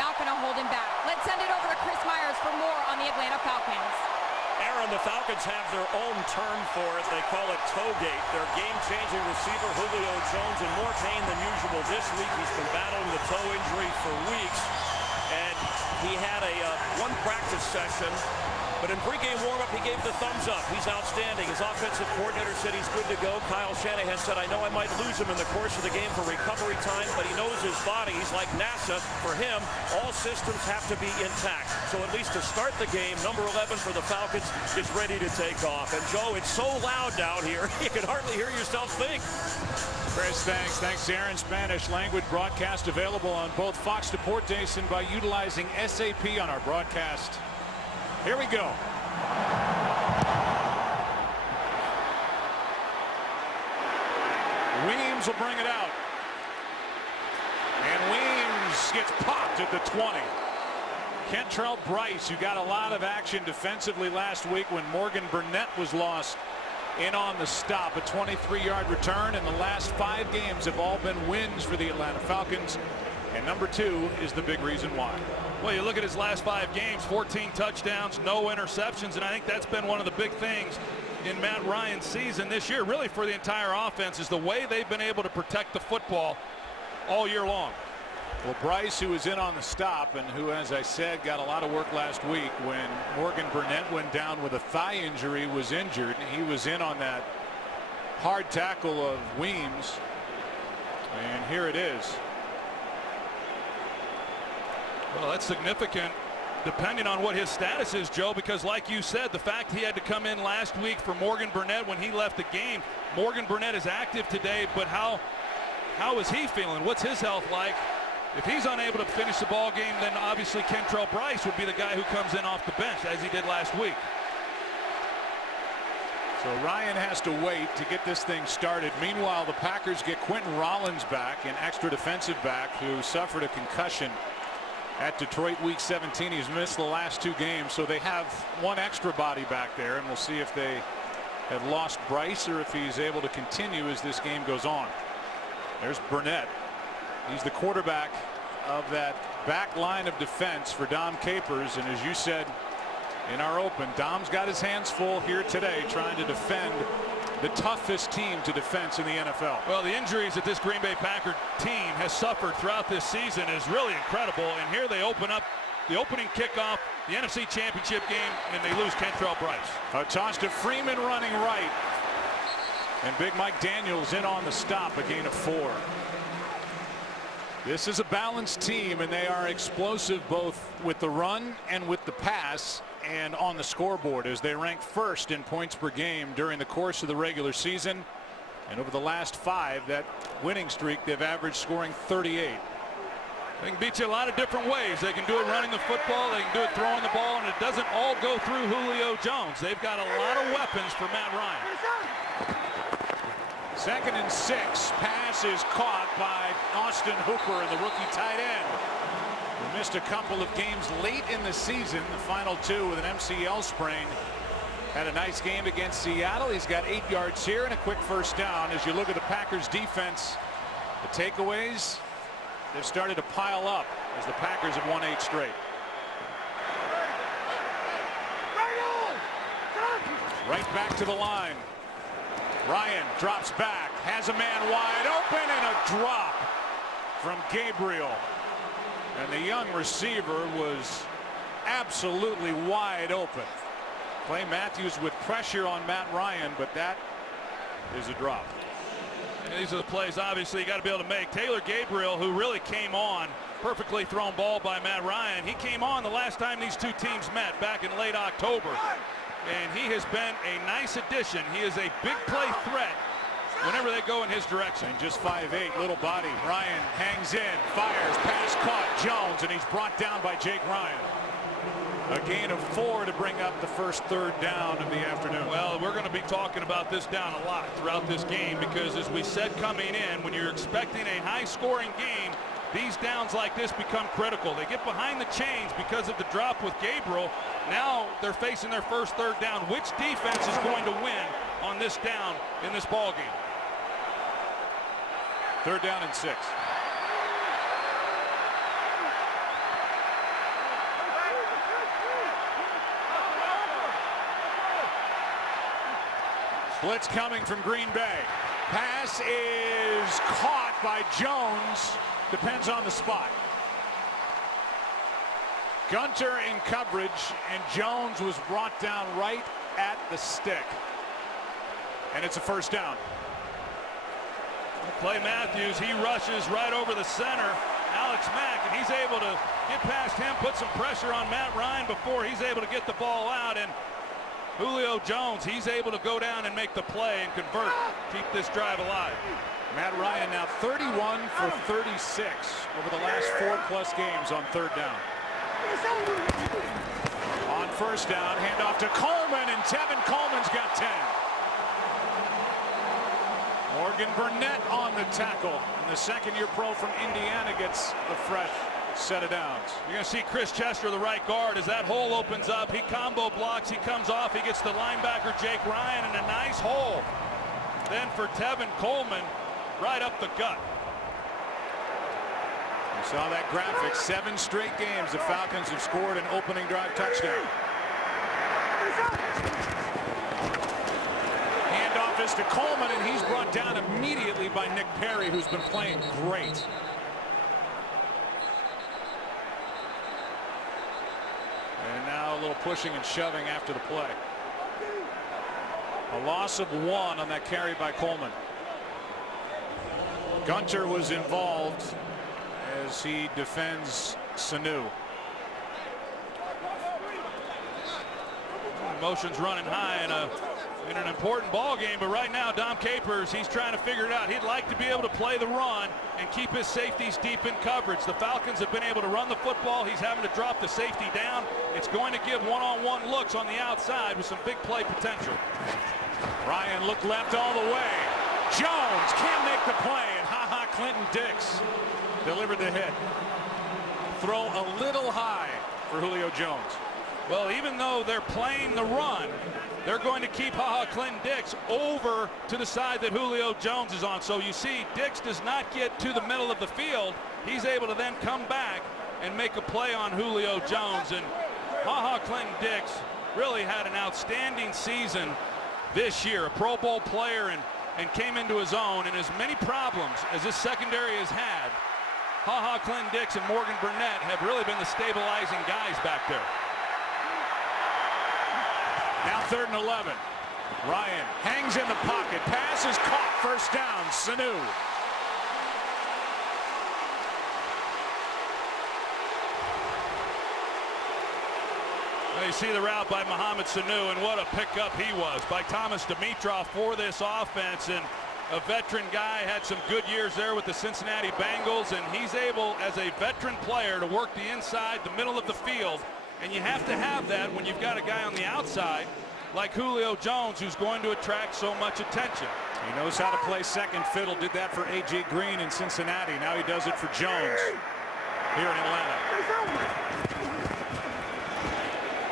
not going to hold him back. Let's send it over to Chris Myers for more on the Atlanta Falcons. Aaron, the Falcons have their own term for it. They call it toegate. Their game-changing receiver, Julio Jones, in more pain than usual this week. He's been battling the toe injury for weeks. And he had a one practice session. But in pregame warm-up, he gave the thumbs up. He's outstanding. His offensive coordinator said he's good to go. Kyle Shanahan said, I know I might lose him in the course of the game for recovery time, but he knows his body. He's like NASA. For him, all systems have to be intact. So at least to start the game, number 11 for the Falcons is ready to take off. And Joe, it's so loud down here, you can hardly hear yourself think. Chris, thanks. Thanks, Aaron. Spanish language broadcast available on both Fox Deportes and by utilizing SAP on our broadcast. Here we go. Weems will bring it out. And Weems gets popped at the 20. Kentrell Brice, who got a lot of action defensively last week when Morgan Burnett was lost, in on the stop. A 23-yard return, and the last 5 games have all been wins for the Atlanta Falcons. And number 2 is the big reason why. Well, you look at his last 5 games, 14 touchdowns, no interceptions, and I think that's been one of the big things in Matt Ryan's season this year, really for the entire offense, is the way they've been able to protect the football all year long. Well, Brice, who was in on the stop and who, as I said, got a lot of work last week when Morgan Burnett went down with a thigh injury, was injured. He was in on that hard tackle of Weems, and here it is. Well, that's significant depending on what his status is, Joe, because like you said, the fact he had to come in last week for Morgan Burnett when he left the game. Morgan Burnett is active today, but how is he feeling? What's his health like? If he's unable to finish the ball game, then obviously Kentrell Brice would be the guy who comes in off the bench, as he did last week. So Ryan has to wait to get this thing started. Meanwhile, the Packers get Quentin Rollins back, an extra defensive back who suffered a concussion at Detroit week 17. He's missed the last 2 games, so they have one extra body back there, and we'll see if they have lost Brice or if he's able to continue as this game goes on. There's Burnett. He's the quarterback of that back line of defense for Dom Capers, and as you said in our open, Dom's got his hands full here today trying to defend the toughest team to defense in the NFL. Well, the injuries that this Green Bay Packer team has suffered throughout this season is really incredible, and here they open up the opening kickoff, the NFC Championship game, and they lose Kentrell Brice. A toss to Freeman running right, and Big Mike Daniels in on the stop, a gain of 4. This is a balanced team, and they are explosive both with the run and with the pass and on the scoreboard, as they rank first in points per game during the course of the regular season. And over the last 5, that winning streak, they've averaged scoring 38. They can beat you a lot of different ways. They can do it running the football, they can do it throwing the ball, and it doesn't all go through Julio Jones. They've got a lot of weapons for Matt Ryan. 2nd and 6. Pass is caught by Austin Hooper, the rookie tight end. He missed a couple of games late in the season, the final 2 with an MCL sprain. Had a nice game against Seattle. He's got 8 yards here and a quick first down. As you look at the Packers defense, the takeaways, they've started to pile up as the Packers have won 8 straight. Right back to the line. Ryan drops back, has a man wide open, and a drop from Gabriel. And the young receiver was absolutely wide open. Clay Matthews with pressure on Matt Ryan, but that is a drop. And these are the plays, obviously, you got to be able to make. Taylor Gabriel, who really came on, perfectly thrown ball by Matt Ryan. He came on the last time these 2 teams met back in late October. And he has been a nice addition. He is a big play threat whenever they go in his direction. And just 5'8", little body. Ryan hangs in, fires, pass caught, Jones, and he's brought down by Jake Ryan. A gain of 4 to bring up the first 3rd down of the afternoon. Well, we're going to be talking about this down a lot throughout this game, because as we said coming in, when you're expecting a high-scoring game, these downs like this become critical. They get behind the chains because of the drop with Gabriel. Now they're facing their first 3rd down. Which defense is going to win on this down in this ball game? 3rd down and 6. Blitz coming from Green Bay. Pass is caught by Jones. Depends on the spot. Gunter in coverage, and Jones was brought down right at the stick. And it's a first down. Clay Matthews, he rushes right over the center. Alex Mack, and he's able to get past him, put some pressure on Matt Ryan before he's able to get the ball out. And Julio Jones, he's able to go down and make the play and convert, keep this drive alive. Matt Ryan now 31 for 36 over the last 4+ games on third down. On first down, handoff to Coleman, and Tevin Coleman's got 10. Morgan Burnett on the tackle, and the second-year pro from Indiana gets a fresh set of downs. You're going to see Chris Chester, the right guard, as that hole opens up. He combo blocks, he comes off, he gets the linebacker Jake Ryan in a nice hole. Then for Tevin Coleman, right up the gut. You saw that graphic. 7 straight games the Falcons have scored an opening drive touchdown. Handoff is to Coleman, and he's brought down immediately by Nick Perry, who's been playing great. And now a little pushing and shoving after the play. A loss of 1 on that carry by Coleman. Gunter was involved as he defends Sanu. Emotions running high in an important ball game, but right now Dom Capers, he's trying to figure it out. He'd like to be able to play the run and keep his safeties deep in coverage. The Falcons have been able to run the football. He's having to drop the safety down. It's going to give one-on-one looks on the outside with some big play potential. Ryan looked left all the way. Jones can't make the play, and Clinton Dix delivered the hit. Throw a little high for Julio Jones. Well, even though they're playing the run, they're going to keep Clinton Dix over to the side that Julio Jones is on. So you see Dix does not get to the middle of the field. He's able to then come back and make a play on Julio Jones. And Clinton Dix really had an outstanding season this year, a Pro Bowl player, and came into his own. And as many problems as this secondary has had, Clinton Dix and Morgan Burnett have really been the stabilizing guys back there. Now 3rd and 11. Ryan hangs in the pocket. Pass is caught. First down. Sanu. Well, you see the route by Mohamed Sanu, and what a pickup he was by Thomas Dimitroff for this offense. And a veteran guy, had some good years there with the Cincinnati Bengals, and he's able, as a veteran player, to work the inside, the middle of the field. And you have to have that when you've got a guy on the outside like Julio Jones, who's going to attract so much attention. He knows how to play second fiddle. Did that for A.J. Green in Cincinnati. Now he does it for Jones here in Atlanta.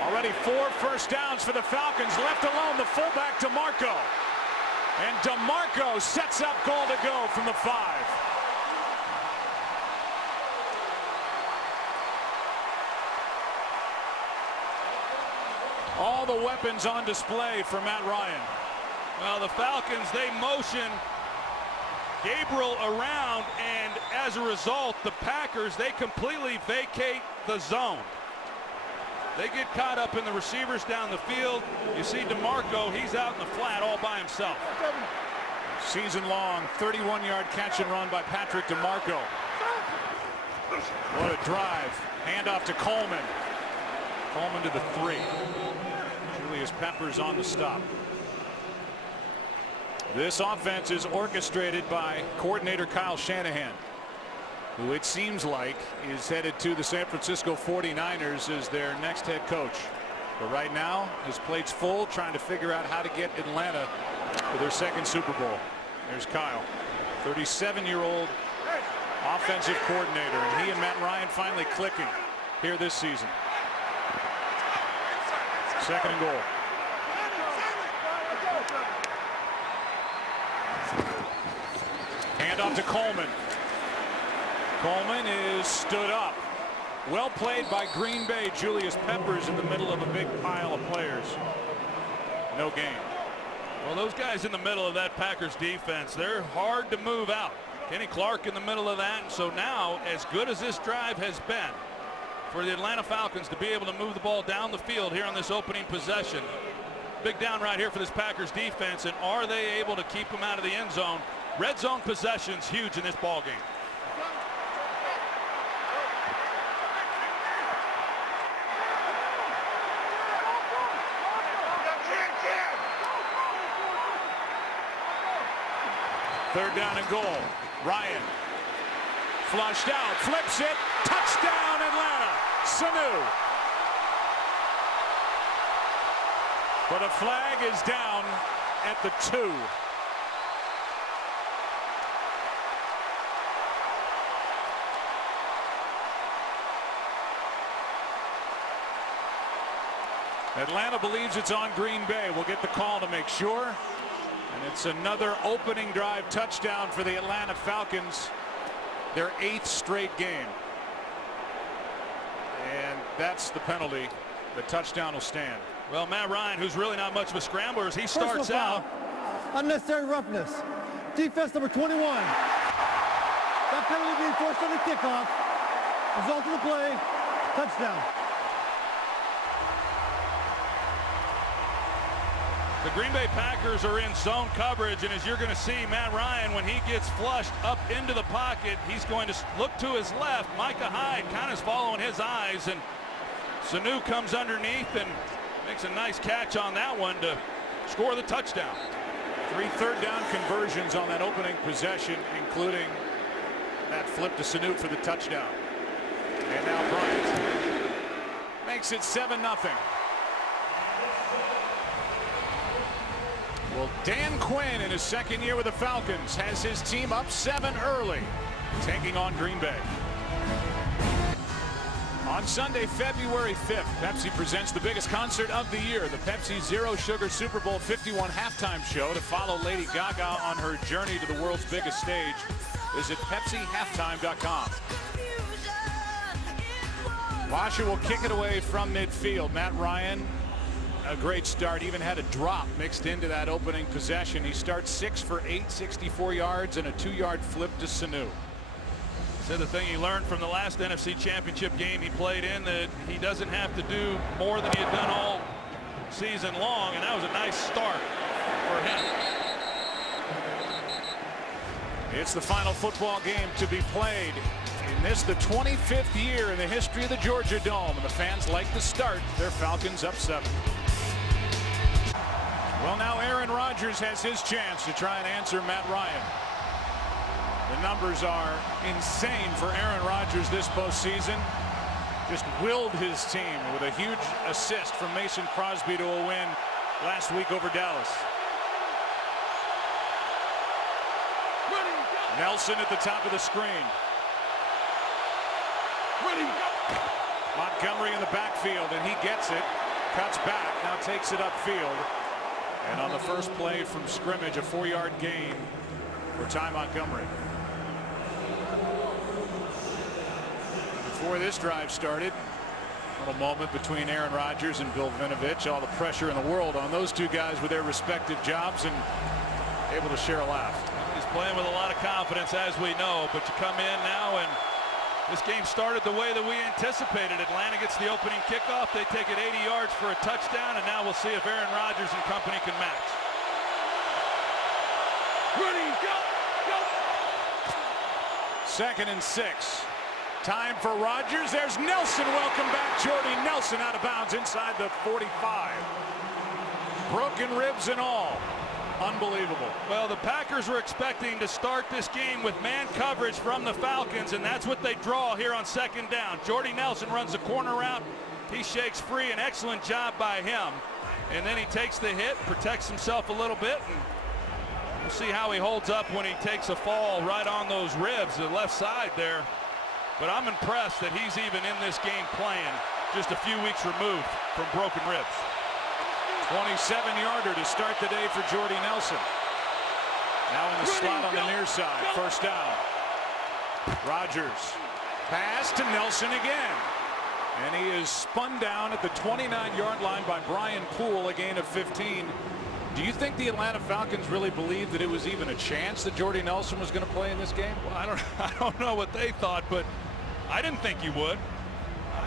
Already 4 first downs for the Falcons. Left alone, the fullback DeMarco. And DeMarco sets up goal to go from the 5. All the weapons on display for Matt Ryan. Well, the Falcons, they motion Gabriel around, and as a result, the Packers, they completely vacate the zone. They get caught up in the receivers down the field. You see DeMarco, he's out in the flat all by himself. Season-long 31-yard catch and run by Patrick DeMarco. What a drive. Handoff to Coleman. Coleman to the 3. Julius Peppers on the stop. This offense is orchestrated by coordinator Kyle Shanahan, who it seems like is headed to the San Francisco 49ers as their next head coach. But right now, his plate's full, trying to figure out how to get Atlanta to their 2nd Super Bowl. There's Kyle, 37-year-old offensive coordinator, and he and Matt Ryan finally clicking here this season. 2nd and goal. Hand off to Coleman. Coleman is stood up. Well played by Green Bay. Julius Peppers in the middle of a big pile of players. No gain. Well, those guys in the middle of that Packers defense, they're hard to move out. Kenny Clark in the middle of that. And so now, as good as this drive has been for the Atlanta Falcons to be able to move the ball down the field here on this opening possession, big down right here for this Packers defense. And are they able to keep them out of the end zone? Red zone possessions huge in this ball game. Third down and goal. Ryan flushed out, flips it, touchdown Atlanta. Sanu. But a flag is down at the 2. Atlanta believes it's on Green Bay. We'll get the call to make sure. And it's another opening drive touchdown for the Atlanta Falcons, their 8th straight game. And that's the penalty. The touchdown will stand. Well, Matt Ryan, who's really not much of a scrambler, as he starts out. Unnecessary roughness. Defense number 21. That penalty being forced on the kickoff. Result of the play, touchdown. The Green Bay Packers are in zone coverage, and as you're going to see, Matt Ryan, when he gets flushed up into the pocket, he's going to look to his left. Micah Hyde kind of is following his eyes, and Sanu comes underneath and makes a nice catch on that one to score the touchdown. 3 third-down conversions on that opening possession, including that flip to Sanu for the touchdown. And now Bryant makes it 7-0. Well, Dan Quinn in his 2nd year with the Falcons has his team up 7 early, taking on Green Bay. On Sunday, February 5th, Pepsi presents the biggest concert of the year, the Pepsi Zero Sugar Super Bowl 51 halftime show. To follow Lady Gaga on her journey to the world's biggest stage, visit PepsiHalftime.com. Washer will kick it away from midfield. Matt Ryan, a great start, even had a drop mixed into that opening possession. He starts 6 for 8, 64 yards, and a 2-yard flip to Sanu. Said the thing he learned from the last NFC Championship game he played in, that he doesn't have to do more than he had done all season long, and that was a nice start for him. It's the final football game to be played in this, the 25th year in the history of the Georgia Dome, and the fans like the start. Their Falcons up 7. Well, now Aaron Rodgers has his chance to try and answer Matt Ryan. The numbers are insane for Aaron Rodgers this postseason. Just willed his team with a huge assist from Mason Crosby to a win last week over Dallas. Nelson at the top of the screen. Montgomery in the backfield, and he gets it. Cuts back, now takes it upfield. And on the first play from scrimmage, a 4-yard gain for Ty Montgomery. Before this drive started, a little moment between Aaron Rodgers and Bill Vinovich. All the pressure in the world on those two guys with their respective jobs, and able to share a laugh. He's playing with a lot of confidence, as we know, but you come in now and this game started the way that we anticipated. Atlanta gets the opening kickoff. They take it 80 yards for a touchdown, and now we'll see if Aaron Rodgers and company can match. Ready, go, go. 2nd and 6. Time for Rodgers. There's Nelson. Welcome back, Jordy Nelson, out of bounds inside the 45. Broken ribs and all. Unbelievable. Well, the Packers were expecting to start this game with man coverage from the Falcons, and that's what they draw here on 2nd down. Jordy Nelson runs the corner route. He shakes free. An excellent job by him. And then he takes the hit, protects himself a little bit, and we'll see how he holds up when he takes a fall right on those ribs, the left side there. But I'm impressed that he's even in this game playing, just a few weeks removed from broken ribs. 27-yarder to start the day for Jordy Nelson. Now in the slot on the near side. First down. Rodgers. Pass to Nelson again. And he is spun down at the 29-yard line by Brian Poole, a gain of 15. Do you think the Atlanta Falcons really believed that it was even a chance that Jordy Nelson was going to play in this game? Well, I don't know what they thought, but I didn't think you would.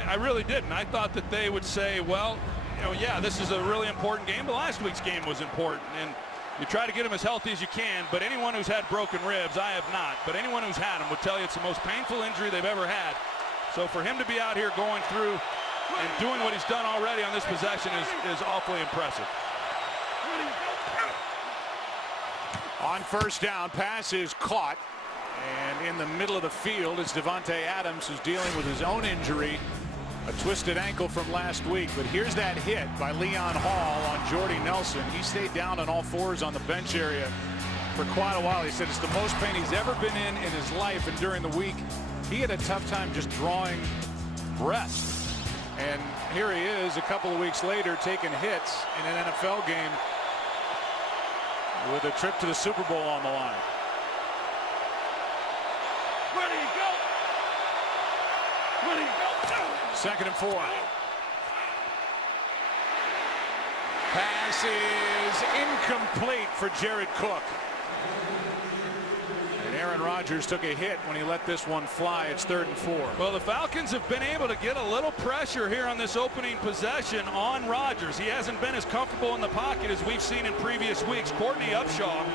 I really didn't. I thought that they would say, well, you know, yeah, this is a really important game, but last week's game was important, and you try to get him as healthy as you can. But anyone who's had broken ribs, I have not, but anyone who's had them would tell you it's the most painful injury they've ever had. So for him to be out here going through and doing what he's done already on this possession is awfully impressive. On first down, pass is caught, and in the middle of the field is Devontae Adams, who's dealing with his own injury, a twisted ankle from last week. But here's that hit by Leon Hall on Jordy Nelson. He stayed down on all fours on the bench area for quite a while. He said it's the most pain he's ever been in his life, and during the week he had a tough time just drawing breath. And here he is a couple of weeks later taking hits in an NFL game with a trip to the Super Bowl on the line. Where do you go? Where do you go? 2nd and 4. Pass is incomplete for Jared Cook. And Aaron Rodgers took a hit when he let this one fly. It's 3rd and 4. Well, the Falcons have been able to get a little pressure here on this opening possession on Rodgers. He hasn't been as comfortable in the pocket as we've seen in previous weeks. Courtney Upshaw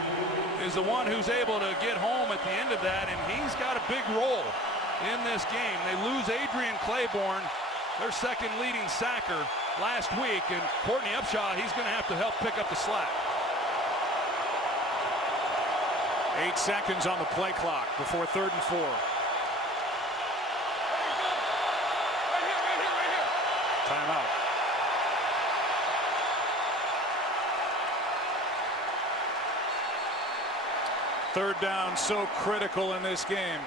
is the one who's able to get home at the end of that, and he's got a big role in this game. They lose Adrian Claiborne, their second leading sacker last week, and Courtney Upshaw, he's going to have to help pick up the slack. 8 seconds on the play clock before 3rd and 4. Timeout. Third down, so critical in this game.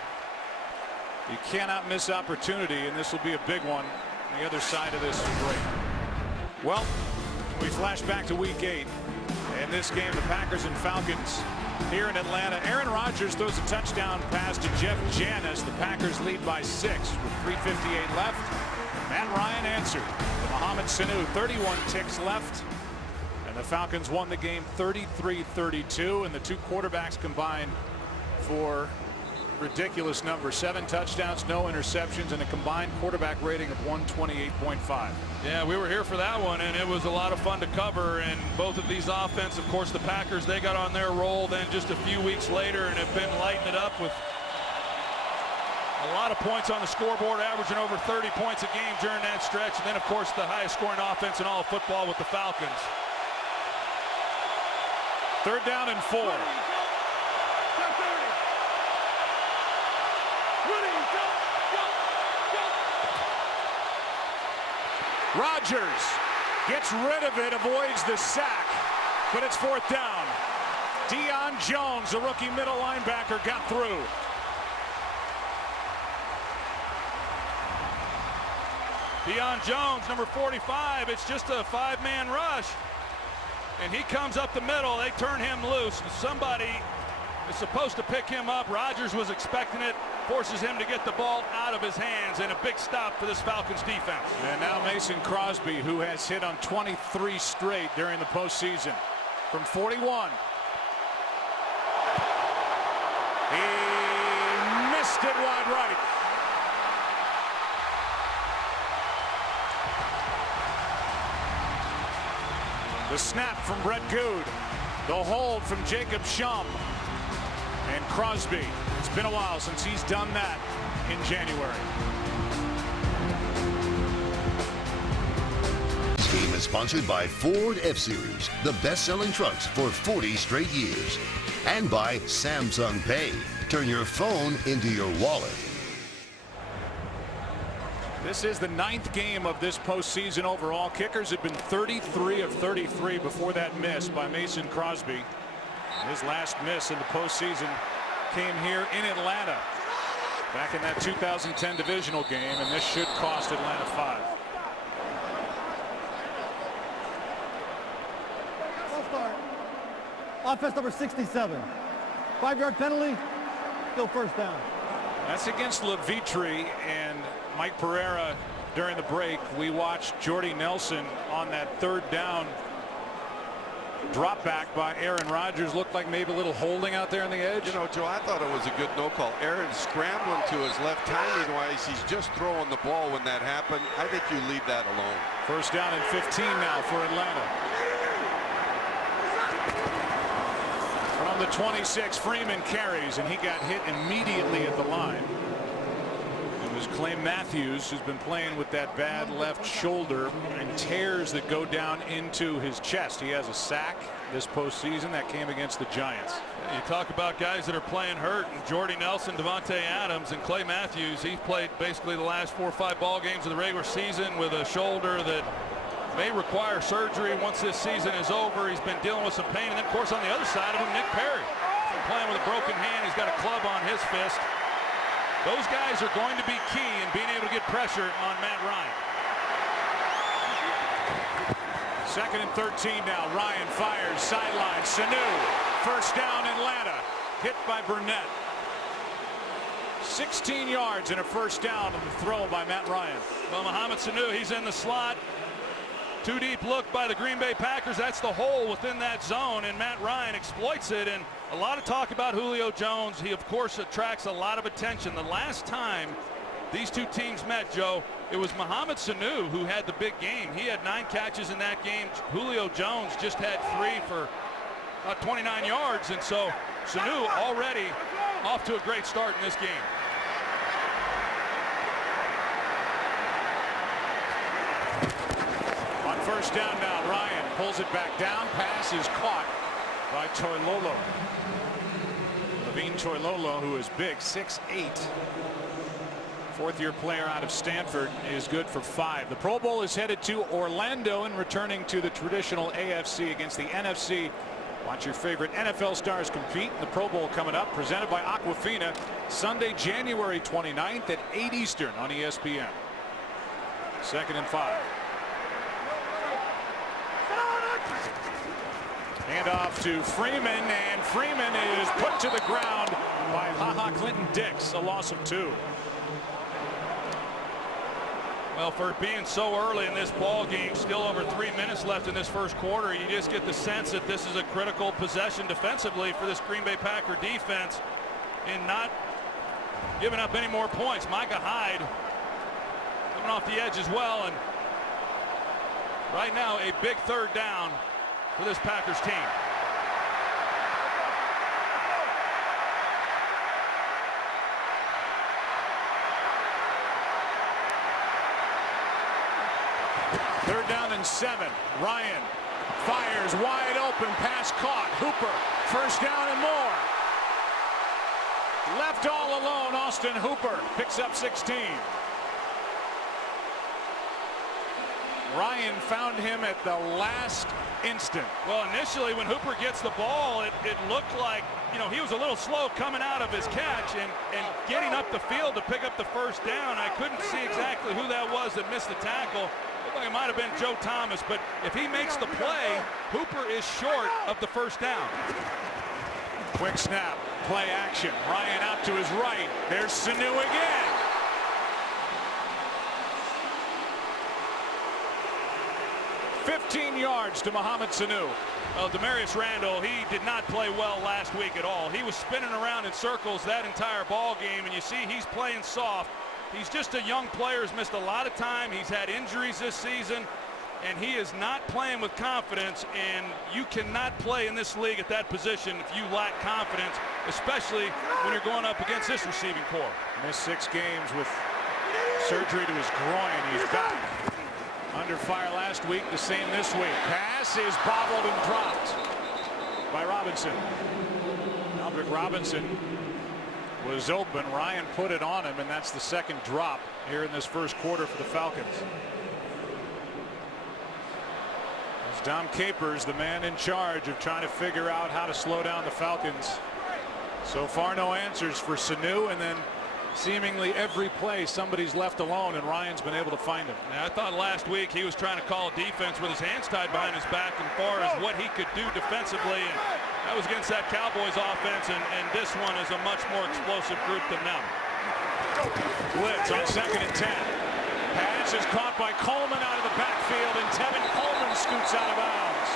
You cannot miss opportunity, and this will be a big one on the other side of this break. Well, we flash back to week 8. In this game, the Packers and Falcons here in Atlanta. Aaron Rodgers throws a touchdown pass to Jeff Janis. The Packers lead by 6 with 3:58 left. Matt Ryan answered to Mohamed Sanu. 31 ticks left. And the Falcons won the game 33-32. And the two quarterbacks combined for ridiculous number. 7 touchdowns, no interceptions, and a combined quarterback rating of 128.5. Yeah, we were here for that one, and it was a lot of fun to cover. And both of these offense, of course, the Packers, they got on their roll then just a few weeks later and have been lighting it up with a lot of points on the scoreboard, averaging over 30 points a game during that stretch. And then, of course, the highest scoring offense in all of football with the Falcons. 3rd down and 4. Rodgers gets rid of it, avoids the sack, but it's 4th down. Deion Jones, the rookie middle linebacker, got through. Deion Jones, number 45, it's just a 5-man rush. And he comes up the middle, they turn him loose. Somebody is supposed to pick him up. Rodgers was expecting it, forces him to get the ball out of his hands, and a big stop for this Falcons defense. And now Mason Crosby, who has hit on 23 straight during the postseason. From 41. He missed it wide right. The snap from Brett Good. The hold from Jacob Schum. And Crosby. It's been a while since he's done that in January. This game is sponsored by Ford F-Series, the best-selling trucks for 40 straight years. And by Samsung Pay. Turn your phone into your wallet. This is the 9th game of this postseason overall. Kickers have been 33 of 33 before that miss by Mason Crosby. His last miss in the postseason came here in Atlanta back in that 2010 divisional game, and this should cost Atlanta 5. I'll start. Offense number 67. 5-yard penalty. Still 1st down. That's against Levitri and Mike Pereira. During the break, we watched Jordy Nelson on that 3rd down drop back by Aaron Rodgers. Looked like maybe a little holding out there on the edge. You know, Joe, I thought it was a good no call. Aaron scrambling to his left, timing wise. He's just throwing the ball when that happened. I think you leave that alone. First down and 15 now for Atlanta. From the 26, Freeman carries, and he got hit immediately at the line. It was Clay Matthews, who's been playing with that bad left shoulder and tears that go down into his chest. He has a sack this postseason that came against the Giants. You talk about guys that are playing hurt, and Jordy Nelson, Devontae Adams, and Clay Matthews. He's played basically the last 4 or 5 ball games of the regular season with a shoulder that may require surgery once this season is over. He's been dealing with some pain. And then, of course, on the other side of him, Nick Perry. Been playing with a broken hand. He's got a club on his fist. Those guys are going to be key in being able to get pressure on Matt Ryan. Second and 13 now. Ryan fires sideline. Sanu. First down Atlanta. Hit by Burnett. 16 yards and a first down on the throw by Matt Ryan. Well, Mohamed Sanu, he's in the slot. 2 deep look by the Green Bay Packers. That's the hole within that zone, and Matt Ryan exploits it. And a lot of talk about Julio Jones. He, of course, attracts a lot of attention. The last time these two teams met, Joe, it was Mohamed Sanu who had the big game. He had 9 catches in that game. Julio Jones just had 3 for 29 yards. And so Sanu already off to a great start in this game. On first down now, Ryan pulls it back down. Pass is caught by Toilolo. Levine Toilolo, who is big, 6'8". Fourth-year player out of Stanford, is good for 5. The Pro Bowl is headed to Orlando and returning to the traditional AFC against the NFC. Watch your favorite NFL stars compete in the Pro Bowl coming up, presented by Aquafina, Sunday, January 29th at 8 Eastern on ESPN. Second and 5. Handoff to Freeman, and Freeman is put to the ground by HaHa Clinton-Dix, a loss of 2. Well, for being so early in this ball game, still over 3 minutes left in this first quarter, you just get the sense that this is a critical possession defensively for this Green Bay Packer defense in not giving up any more points. Micah Hyde coming off the edge as well, and right now a big third down for this Packers team. Third down and 7. Ryan fires wide open, pass caught. Hooper, first down and more. Left all alone, Austin Hooper picks up 16. Ryan found him at the last instant. Well, initially when Hooper gets the ball, it looked like, you know, he was a little slow coming out of his catch and getting up the field to pick up the first down. I couldn't see exactly who that was that missed the tackle. Looked like it might have been Joe Thomas, but if he makes the play, Hooper is short of the first down. Quick snap, play action. Ryan out to his right. There's Sanu again. $15 yards to Mohamed Sanu. Well, Demarius Randall, he did not play well last week at all. He was spinning around in circles that entire ball game, and you see he's playing soft. He's just a young player, has missed a lot of time. He's had injuries this season, and he is not playing with confidence, and you cannot play in this league at that position if you lack confidence, especially when you're going up against this receiving corps. Missed 6 games with surgery to his groin. He's back. Under fire last week, the same this week. Pass is bobbled and dropped by Robinson. Albert Robinson was open. Ryan put it on him, and that's the second drop here in this first quarter for the Falcons. As Dom Capers, the man in charge of trying to figure out how to slow down the Falcons. So far, no answers for Sanu, and then seemingly every play somebody's left alone, and Ryan's been able to find him. Now, I thought last week he was trying to call a defense with his hands tied behind his back as far as what he could do defensively, and that was against that Cowboys offense, and this one is a much more explosive group than them. Blitz on second and 10. Pass is caught by Coleman out of the backfield, and Tevin Coleman scoots out of bounds.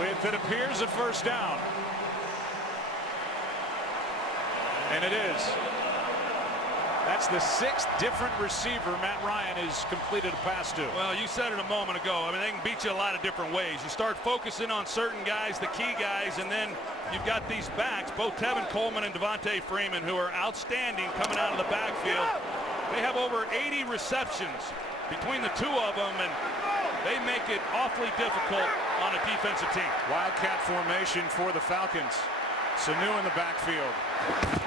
with, it appears, a first down. And it is. That's the 6th different receiver Matt Ryan has completed a pass to. Well, you said it a moment ago. I mean, they can beat you a lot of different ways. You start focusing on certain guys, the key guys, and then you've got these backs, both Tevin Coleman and Devontae Freeman, who are outstanding coming out of the backfield. They have over 80 receptions between the two of them, and they make it awfully difficult on a defensive team. Wildcat formation for the Falcons. Sanu in the backfield.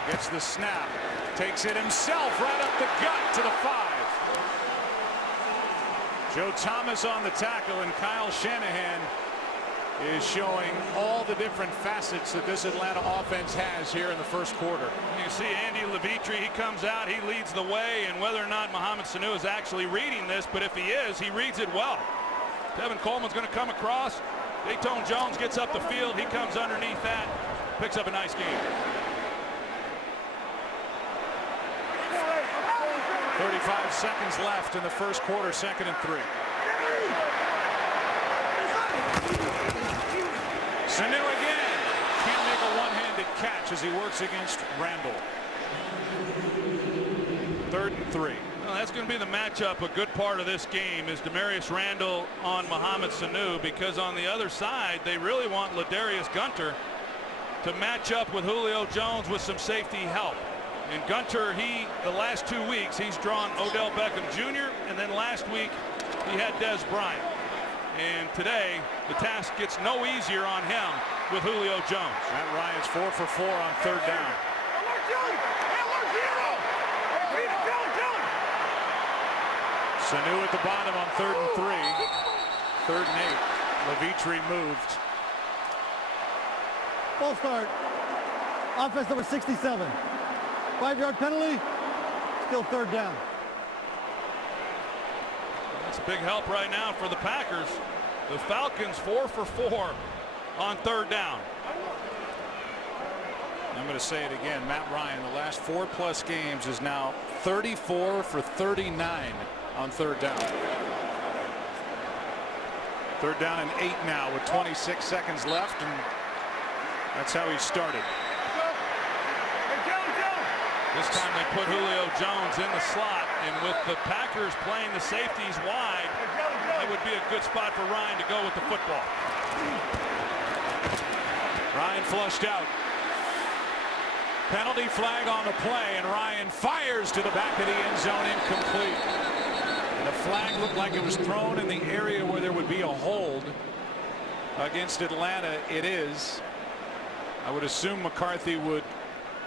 Gets the snap. Takes it himself right up the gut to the 5. Joe Thomas on the tackle, and Kyle Shanahan is showing all the different facets that this Atlanta offense has here in the first quarter. You see Andy Levitri, he comes out, he leads the way, and whether or not Mohamed Sanu is actually reading this, but if he is, he reads it well. Tevin Coleman's going to come across. Dayton Jones gets up the field. He comes underneath that, picks up a nice game. 35 seconds left in the first quarter, 2nd and 3. Sanu again. Can't make a one-handed catch as he works against Randall. 3rd and 3. Well, that's going to be the matchup. A good part of this game is Demarius Randall on Mohamed Sanu, because on the other side, they really want Ladarius Gunter to match up with Julio Jones with some safety help. And Gunter, the last 2 weeks, he's drawn Odell Beckham Jr., and then last week he had Dez Bryant. And today, the task gets no easier on him with Julio Jones. Matt Ryan's 4 for 4 on 3rd down. Sanu at the bottom on 3rd and 3. 3rd and 8. Levitri moved. Ball start. Offense number 67. 5-yard penalty. Still 3rd down. That's a big help right now for the Packers. The Falcons 4 for 4 on 3rd down. I'm going to say it again. Matt Ryan, the last 4+ games, is now 34 for 39 on 3rd down. 3rd down and 8 now with 26 seconds left, and that's how he started. This time they put Julio Jones in the slot, and with the Packers playing the safeties wide, that would be a good spot for Ryan to go with the football. Ryan flushed out. Penalty flag on the play, and Ryan fires to the back of the end zone, incomplete. And the flag looked like it was thrown in the area where there would be a hold against Atlanta. It is. I would assume McCarthy would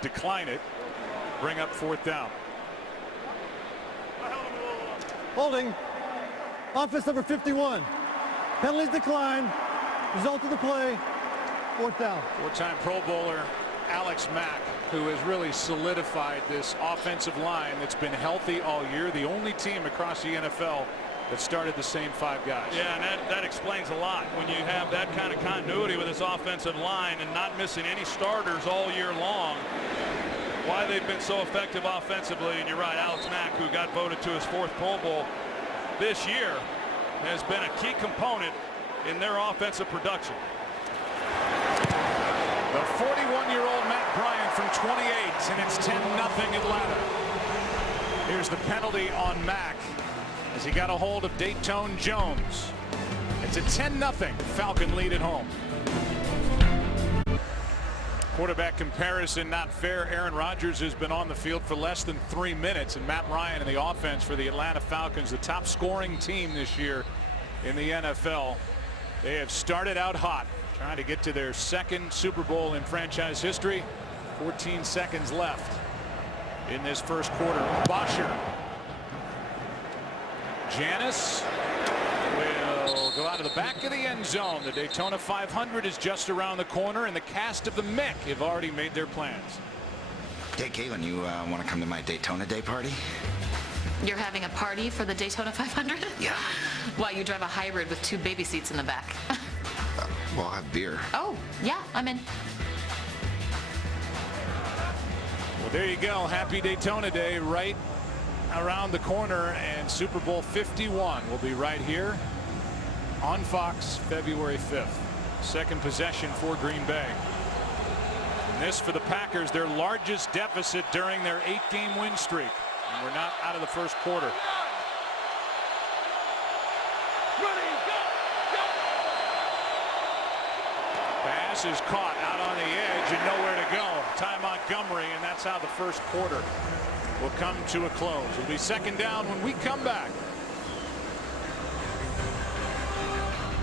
decline it. Bring up 4th down. Holding. Offense number 51. Penalties declined. Result of the play. 4th down. 4-time Pro Bowler Alex Mack, who has really solidified this offensive line that's been healthy all year. The only team across the NFL that started the same 5 guys. Yeah, and that explains a lot when you have that kind of continuity with this offensive line and not missing any starters all year long. Why they've been so effective offensively. And you're right, Alex Mack, who got voted to his 4th Pro Bowl this year, has been a key component in their offensive production. The 41-year-old Matt Bryant from 28, and it's 10-0 Atlanta. Here's the penalty on Mack as he got a hold of Dayton Jones. It's a 10-0 Falcon lead at home. Quarterback comparison not fair. Aaron Rodgers has been on the field for less than 3 minutes, and Matt Ryan in the offense for the Atlanta Falcons, the top scoring team this year in the NFL. They have started out hot, trying to get to their 2nd Super Bowl in franchise history. 14 seconds left in this first quarter. Bosher. Janis will go out of the back of the end zone. The Daytona 500 is just around the corner, and the cast of the Mick have already made their plans. Hey, Caitlin, you want to come to my Daytona Day party? You're having a party for the Daytona 500? Yeah. Why, you drive a hybrid with 2 baby seats in the back. Well, I'll have beer. Oh, yeah, I'm in. Well, there you go. Happy Daytona Day right around the corner, and Super Bowl 51 will be right here on Fox February 5th. Second possession for Green Bay. And this for the Packers, their largest deficit during their 8-game win streak. And we're not out of the first quarter. Pass is caught out on the edge and nowhere to go. Ty Montgomery, and that's how the first quarter will come to a close. It'll be second down when we come back.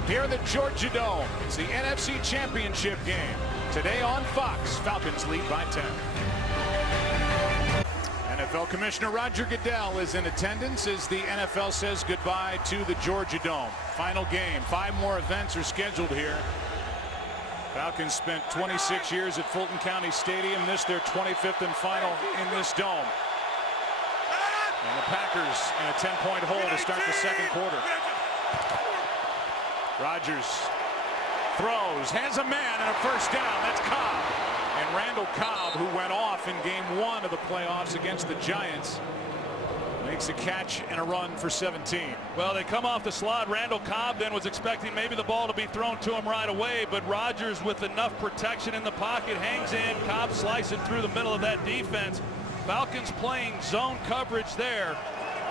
Here in the Georgia Dome, it's the NFC Championship game. Today on Fox, Falcons lead by 10. NFL Commissioner Roger Goodell is in attendance as the NFL says goodbye to the Georgia Dome. Final game. 5 more events are scheduled here. Falcons spent 26 years at Fulton County Stadium, missed their 25th and final in this dome. And the Packers in a 10-point hole to start the second quarter. Rodgers throws, has a man, and a first down. That's Cobb. And Randall Cobb, who went off in game 1 of the playoffs against the Giants, makes a catch and a run for 17. Well, they come off the slot. Randall Cobb then was expecting maybe the ball to be thrown to him right away, but Rodgers, with enough protection in the pocket, hangs in. Cobb slicing through the middle of that defense. Falcons playing zone coverage there.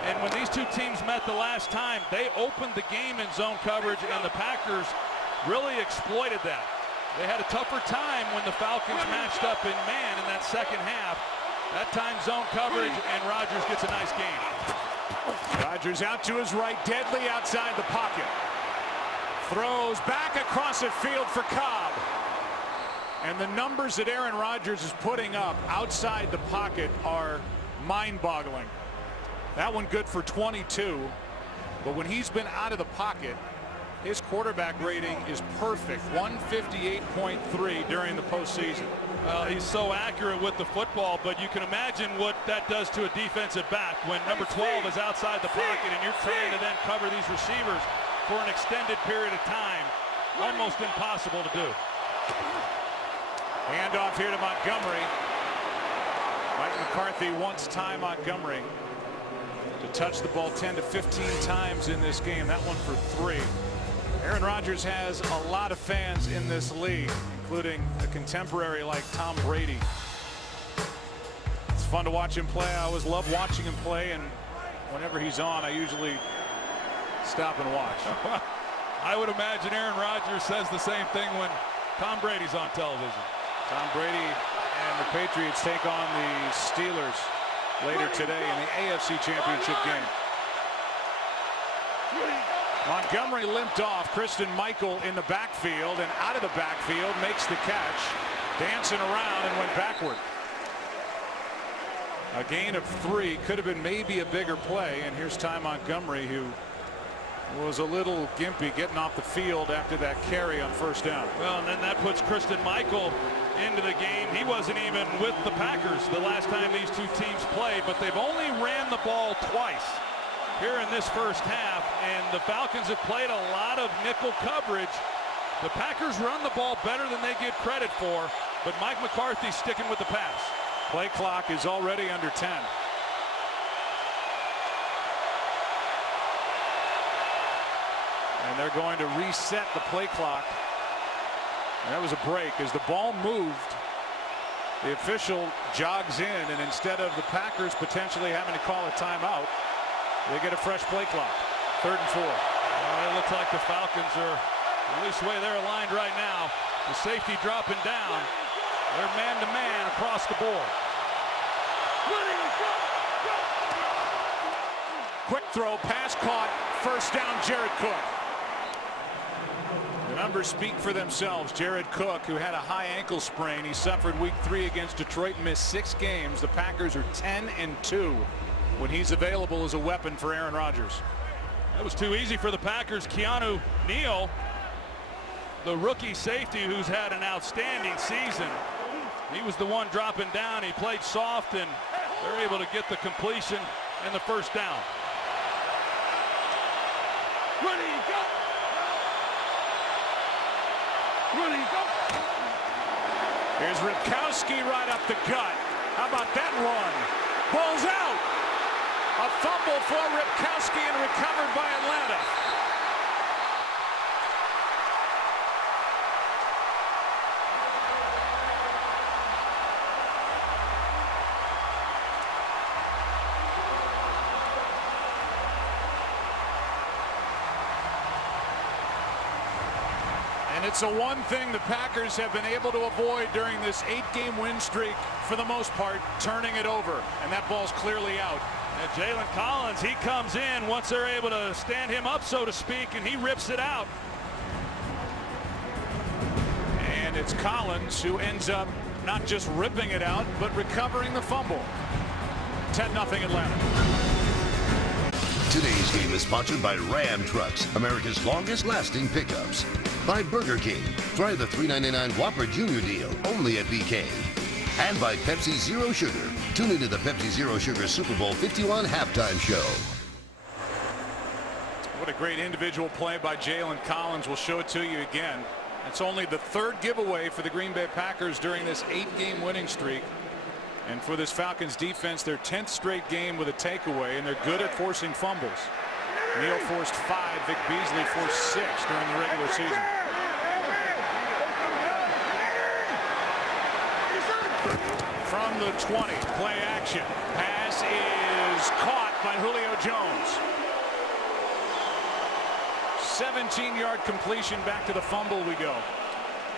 And when these two teams met the last time, they opened the game in zone coverage, and the Packers really exploited that. They had a tougher time when the Falcons matched up in man in that second half. That time zone coverage, and Rodgers gets a nice gain. Rodgers out to his right, deadly outside the pocket. Throws back across the field for Cobb. And the numbers that Aaron Rodgers is putting up outside the pocket are mind-boggling. That one good for 22, but when he's been out of the pocket, his quarterback rating is perfect, 158.3 during the postseason. Well, he's so accurate with the football, but you can imagine what that does to a defensive back when number 12 is outside the pocket and you're trying to then cover these receivers for an extended period of time. Almost impossible to do. Handoff here to Montgomery. Mike McCarthy wants Ty Montgomery to touch the ball 10 to 15 times in this game. That one for 3. Aaron Rodgers has a lot of fans in this league, including a contemporary like Tom Brady. It's fun to watch him play. I always love watching him play, and whenever he's on, I usually stop and watch. I would imagine Aaron Rodgers says the same thing when Tom Brady's on television. Tom Brady and the Patriots take on the Steelers later today in the AFC Championship game. Montgomery limped off. Christine Michael in the backfield, and out of the backfield makes the catch, dancing around and went backward. A gain of 3 could have been maybe a bigger play, and here's Ty Montgomery, who was a little gimpy getting off the field after that carry on first down. Well, and then that puts Christine Michael into the game. He wasn't even with the Packers the last time these two teams played, but they've only ran the ball twice here in this first half, and the Falcons have played a lot of nickel coverage. The Packers run the ball better than they get credit for, but Mike McCarthy's sticking with the pass. Play clock is already under 10. And they're going to reset the play clock. And that was a break. As the ball moved, the official jogs in, and instead of the Packers potentially having to call a timeout, they get a fresh play clock. 3rd and 4. Well, it looks like the Falcons are, at least the way they're aligned right now, the safety dropping down. They're man-to-man across the board. Quick throw, pass caught, first down, Jared Cook. The numbers speak for themselves. Jared Cook, who had a high ankle sprain, he suffered week 3 against Detroit, missed 6 games. The Packers are 10-2 when he's available as a weapon for Aaron Rodgers. That was too easy for the Packers. Keanu Neal, the rookie safety who's had an outstanding season, he was the one dropping down. He played soft, and they're able to get the completion and the first down. Ready, go! Ready, go! Here's Ripkowski right up the gut. How about that run? Ball's out! A fumble for Ripkowski and recovered by Atlanta. And it's the one thing the Packers have been able to avoid during this 8-game win streak, for the most part, turning it over. And that ball's clearly out. And Jalen Collins, he comes in once they're able to stand him up, so to speak, and he rips it out. And it's Collins who ends up not just ripping it out, but recovering the fumble. 10-0 Atlanta. Today's game is sponsored by Ram Trucks, America's longest-lasting pickups. By Burger King, try the $3.99 Whopper Junior deal only at BK. And by Pepsi Zero Sugar. Tune into the Pepsi Zero Sugar Super Bowl 51 halftime show. What a great individual play by Jalen Collins. We'll show it to you again. It's only the 3rd giveaway for the Green Bay Packers during this 8-game winning streak. And for this Falcons defense, their 10th straight game with a takeaway, and they're good at forcing fumbles. Neal forced 5, Vic Beasley forced 6 during the regular season. From the 20, play action. Pass is caught by Julio Jones. 17-yard completion. Back to the fumble we go.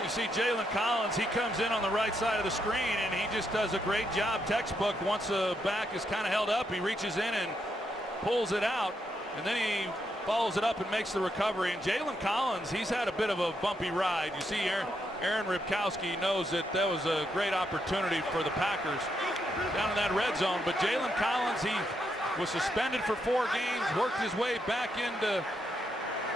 You see Jalen Collins, he comes in on the right side of the screen, and he just does a great job. Textbook. Once the back is kind of held up, he reaches in and pulls it out, and then he follows it up and makes the recovery. And Jalen Collins, he's had a bit of a bumpy ride. You see Aaron Ripkowski knows that that was a great opportunity for the Packers down in that red zone. But Jalen Collins, he was suspended for 4 games, worked his way back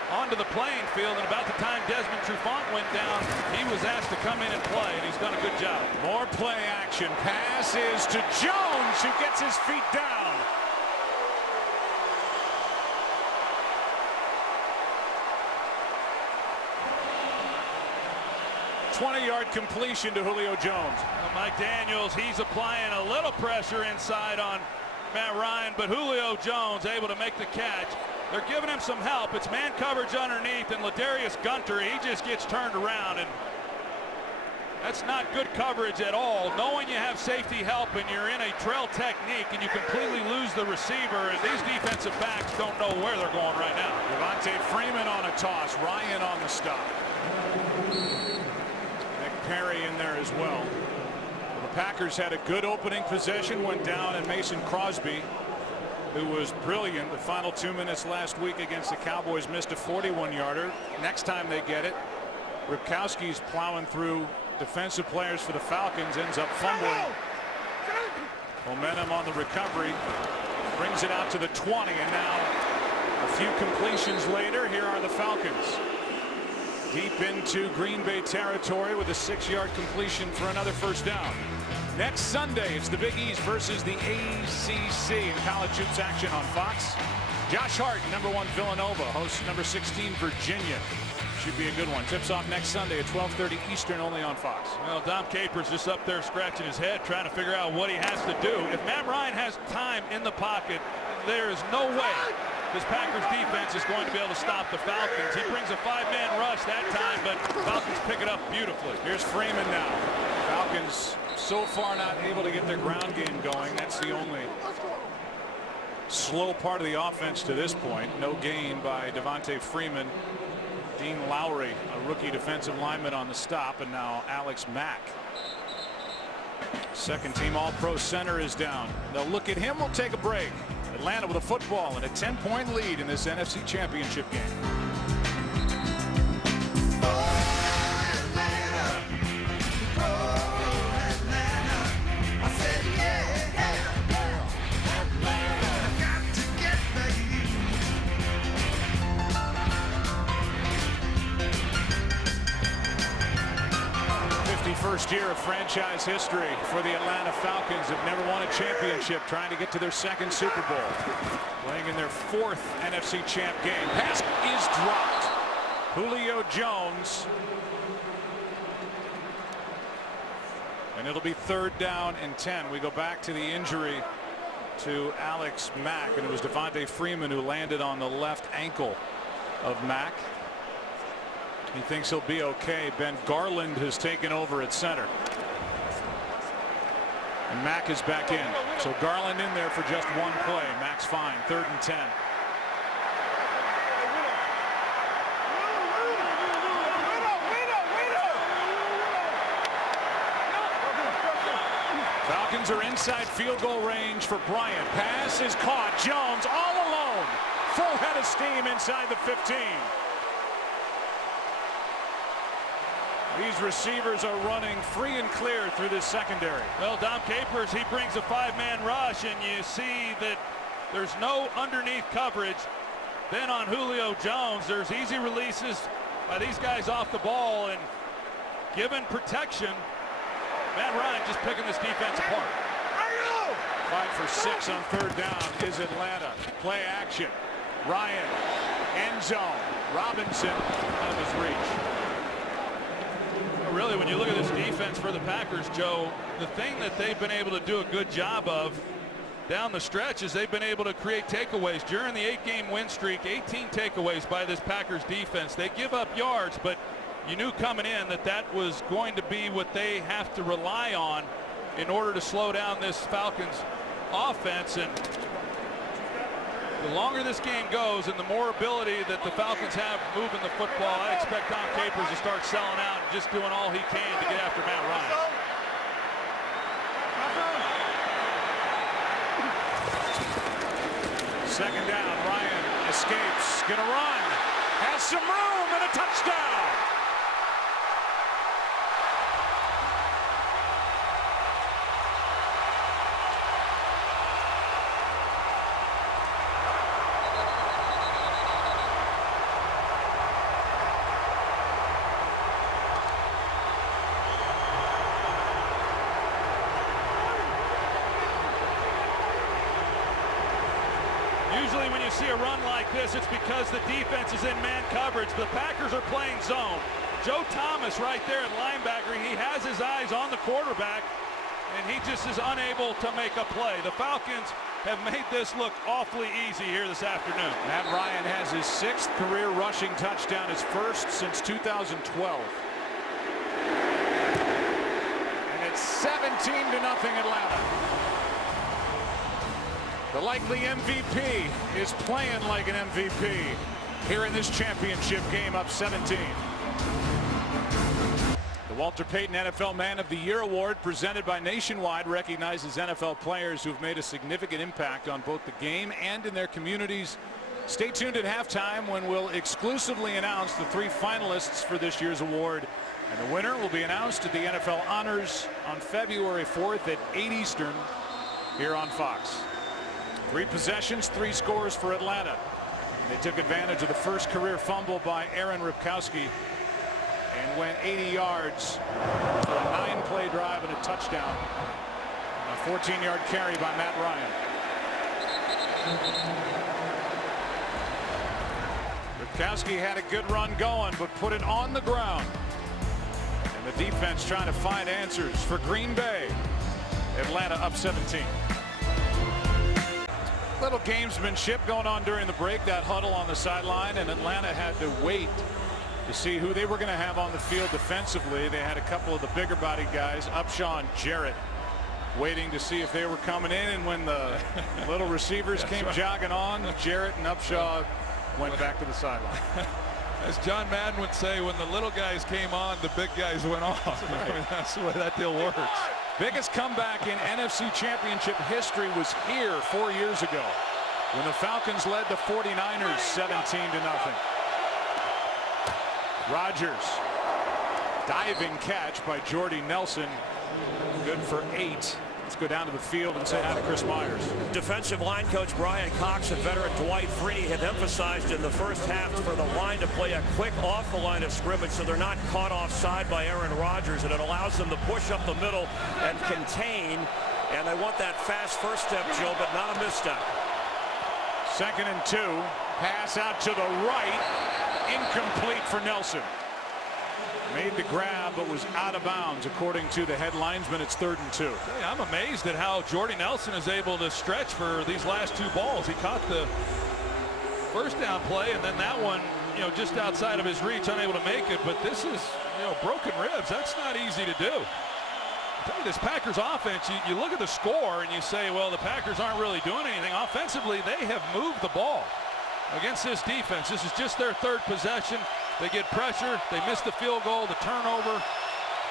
onto the playing field, and about the time Desmond Trufant went down, he was asked to come in and play, and he's done a good job. More play action. Pass is to Jones, who gets his feet down. $20-yard completion to Julio Jones. Well, Mike Daniels, he's applying a little pressure inside on Matt Ryan, but Julio Jones able to make the catch. They're giving him some help. It's man coverage underneath, and Ladarius Gunter, he just gets turned around, and that's not good coverage at all. Knowing you have safety help and you're in a trail technique and you completely lose the receiver, and these defensive backs don't know where they're going right now. Devontae Freeman on a toss. Ryan on the stop. Nick Perry in there as well. The Packers had a good opening possession, went down, and Mason Crosby, who was brilliant the final 2 minutes last week against the Cowboys, missed a 41-yarder. Next time they get it, Ripkowski's plowing through defensive players for the Falcons, ends up fumbling. Momentum on the recovery, brings it out to the 20, and now a few completions later, here are the Falcons. Deep into Green Bay territory with a 6-yard completion for another first down. Next Sunday, it's the Big East versus the ACC in college hoops action on Fox. Josh Hart, #1 Villanova, hosts #16 Virginia. Should be a good one. Tips off next Sunday at 12:30 Eastern, only on Fox. Well, Dom Capers just up there scratching his head, trying to figure out what he has to do. If Matt Ryan has time in the pocket, there is no way this Packers defense is going to be able to stop the Falcons. He brings a 5-man rush that time, but Falcons pick it up beautifully. Here's Freeman now. Falcons so far not able to get their ground game going. That's the only slow part of the offense to this point. No gain by Devontae Freeman. Dean Lowry, a rookie defensive lineman, on the stop, and now Alex Mack. Second team All-Pro center is down. They'll look at him. We'll take a break. Atlanta with a football and a 10-point lead in this NFC Championship game. First year of franchise history for the Atlanta Falcons. Have never won a championship, trying to get to their 2nd Super Bowl. Playing in their 4th NFC champ game. Pass is dropped. Julio Jones. And it'll be 3rd down and 10. We go back to the injury to Alex Mack, and it was Devontae Freeman who landed on the left ankle of Mack. He thinks he'll be okay. Ben Garland has taken over at center. And Mack is back in. So Garland in there for just one play. Mack's fine. 3rd and 10. Falcons are inside field goal range for Bryant. Pass is caught. Jones all alone. Full head of steam inside the 15. These receivers are running free and clear through this secondary. Well, Dom Capers, he brings a 5-man rush, and you see that there's no underneath coverage. Then on Julio Jones, there's easy releases by these guys off the ball, and given protection, Matt Ryan just picking this defense apart. 5 for 6 on 3rd down is Atlanta. Play action. Ryan, end zone. Robinson out of his reach. Really, when you look at this defense for the Packers, Joe, the thing that they've been able to do a good job of down the stretch is they've been able to create takeaways. During the 8-game win streak, 18 takeaways by this Packers defense. They give up yards, but you knew coming in that that was going to be what they have to rely on in order to slow down this Falcons offense. And the longer this game goes and the more ability that the Falcons have moving the football, I expect Dom Capers to start selling out and just doing all he can to get after Matt Ryan. Second down. Ryan escapes. Gonna run. Has some room and a touchdown. Usually when you see a run like this, it's because the defense is in man coverage. The Packers are playing zone. Joe Thomas right there at linebacker, he has his eyes on the quarterback, and he just is unable to make a play. The Falcons have made this look awfully easy here this afternoon. Matt Ryan has his 6th career rushing touchdown, his first since 2012. And it's 17-0 Atlanta. The likely MVP is playing like an MVP here in this championship game, up 17. The Walter Payton NFL Man of the Year Award, presented by Nationwide, recognizes NFL players who've made a significant impact on both the game and in their communities. Stay tuned at halftime when we'll exclusively announce the 3 finalists for this year's award. And the winner will be announced at the NFL Honors on February 4th at 8 Eastern here on Fox. 3 possessions, 3 scores for Atlanta. They took advantage of the first career fumble by Aaron Ripkowski and went 80 yards for a 9-play drive and a touchdown. A 14-yard carry by Matt Ryan. Ripkowski had a good run going, but put it on the ground. And the defense trying to find answers for Green Bay. Atlanta up 17. Little gamesmanship going on during the break. That huddle on the sideline, and Atlanta had to wait to see who they were going to have on the field defensively. They had a couple of the bigger body guys, Upshaw and Jarrett, waiting to see if they were coming in. And when the little receivers came jogging on, Jarrett and Upshaw went back to the sideline. As John Madden would say, when the little guys came on, the big guys went off. I mean, that's the way that deal works. Biggest comeback in NFC Championship history was here 4 years ago when the Falcons led the 49ers 17-0. Rodgers, diving catch by Jordy Nelson, good for 8. Let's go down to the field and say hi to Chris Myers. Defensive line coach Brian Cox and veteran Dwight Freeney have emphasized in the first half for the line to play a quick off the line of scrimmage so they're not caught offside by Aaron Rodgers, and it allows them to push up the middle and contain. And they want that fast first step, Joe, but not a misstep. 2nd and 2. Pass out to the right. Incomplete for Nelson. Made the grab, but was out of bounds, according to the head linesman. It's 3rd and 2. Hey, I'm amazed at how Jordy Nelson is able to stretch for these last 2 balls. He caught the first down play, and then that one, just outside of his reach, unable to make it. But this is, broken ribs. That's not easy to do. I tell you, this Packers offense, you look at the score and you say, well, the Packers aren't really doing anything. Offensively, they have moved the ball against this defense. This is just their 3rd possession. They get pressure. They miss the field goal, the turnover.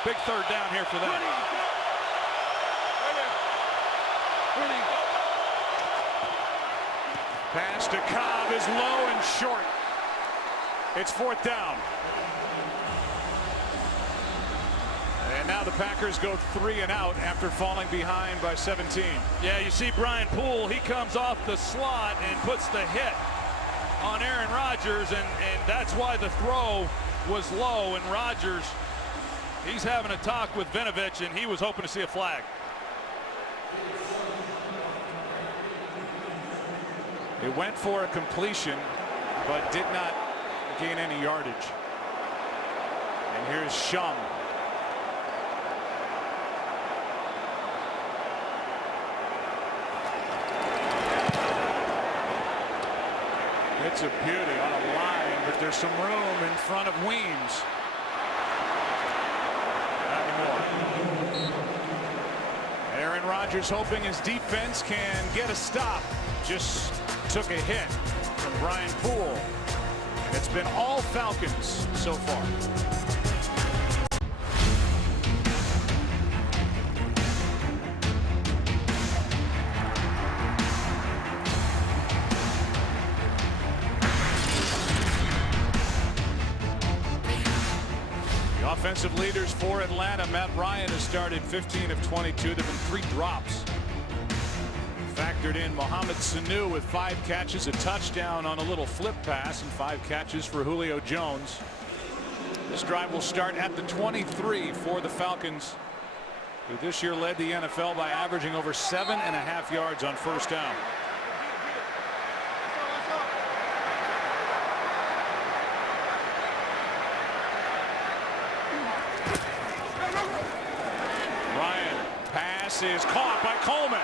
Big 3rd down here for them. Pass to Cobb is low and short. It's 4th down. And now the Packers go 3 and out after falling behind by 17. Yeah, you see Brian Poole, he comes off the slot and puts the hit on Aaron Rodgers, and that's why the throw was low, and Rodgers, he's having a talk with Vinovich, and he was hoping to see a flag. It went for a completion, but did not gain any yardage. And here's Shum. It's a beauty on a line, but there's some room in front of Weems. Not anymore. Aaron Rodgers hoping his defense can get a stop. Just took a hit from Brian Poole. And it's been all Falcons so far. Offensive leaders for Atlanta. Matt Ryan has started 15 of 22. There have been 3 drops. Factored in Mohamed Sanu with 5 catches, a touchdown on a little flip pass, and 5 catches for Julio Jones. This drive will start at the 23 for the Falcons, who this year led the NFL by averaging over 7.5 yards on first down. Is caught by Coleman.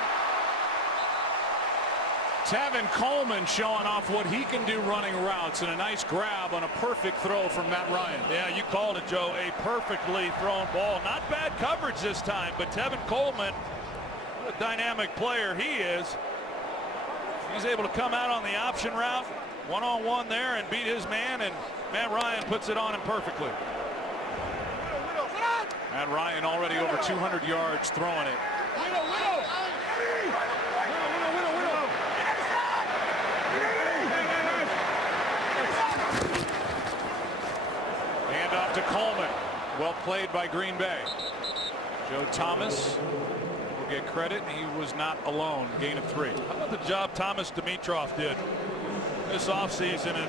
Tevin Coleman showing off what he can do running routes, and a nice grab on a perfect throw from Matt Ryan. Yeah, you called it, Joe. A perfectly thrown ball. Not bad coverage this time, but Tevin Coleman, what a dynamic player he is. He's able to come out on the option route, one-on-one there, and beat his man, and Matt Ryan puts it on him perfectly. Matt Ryan already over 200 yards throwing it. Hand off to Coleman. Well played by Green Bay. Joe Thomas will get credit. He was not alone. Gain of 3. How about the job Thomas Dimitroff did this offseason, and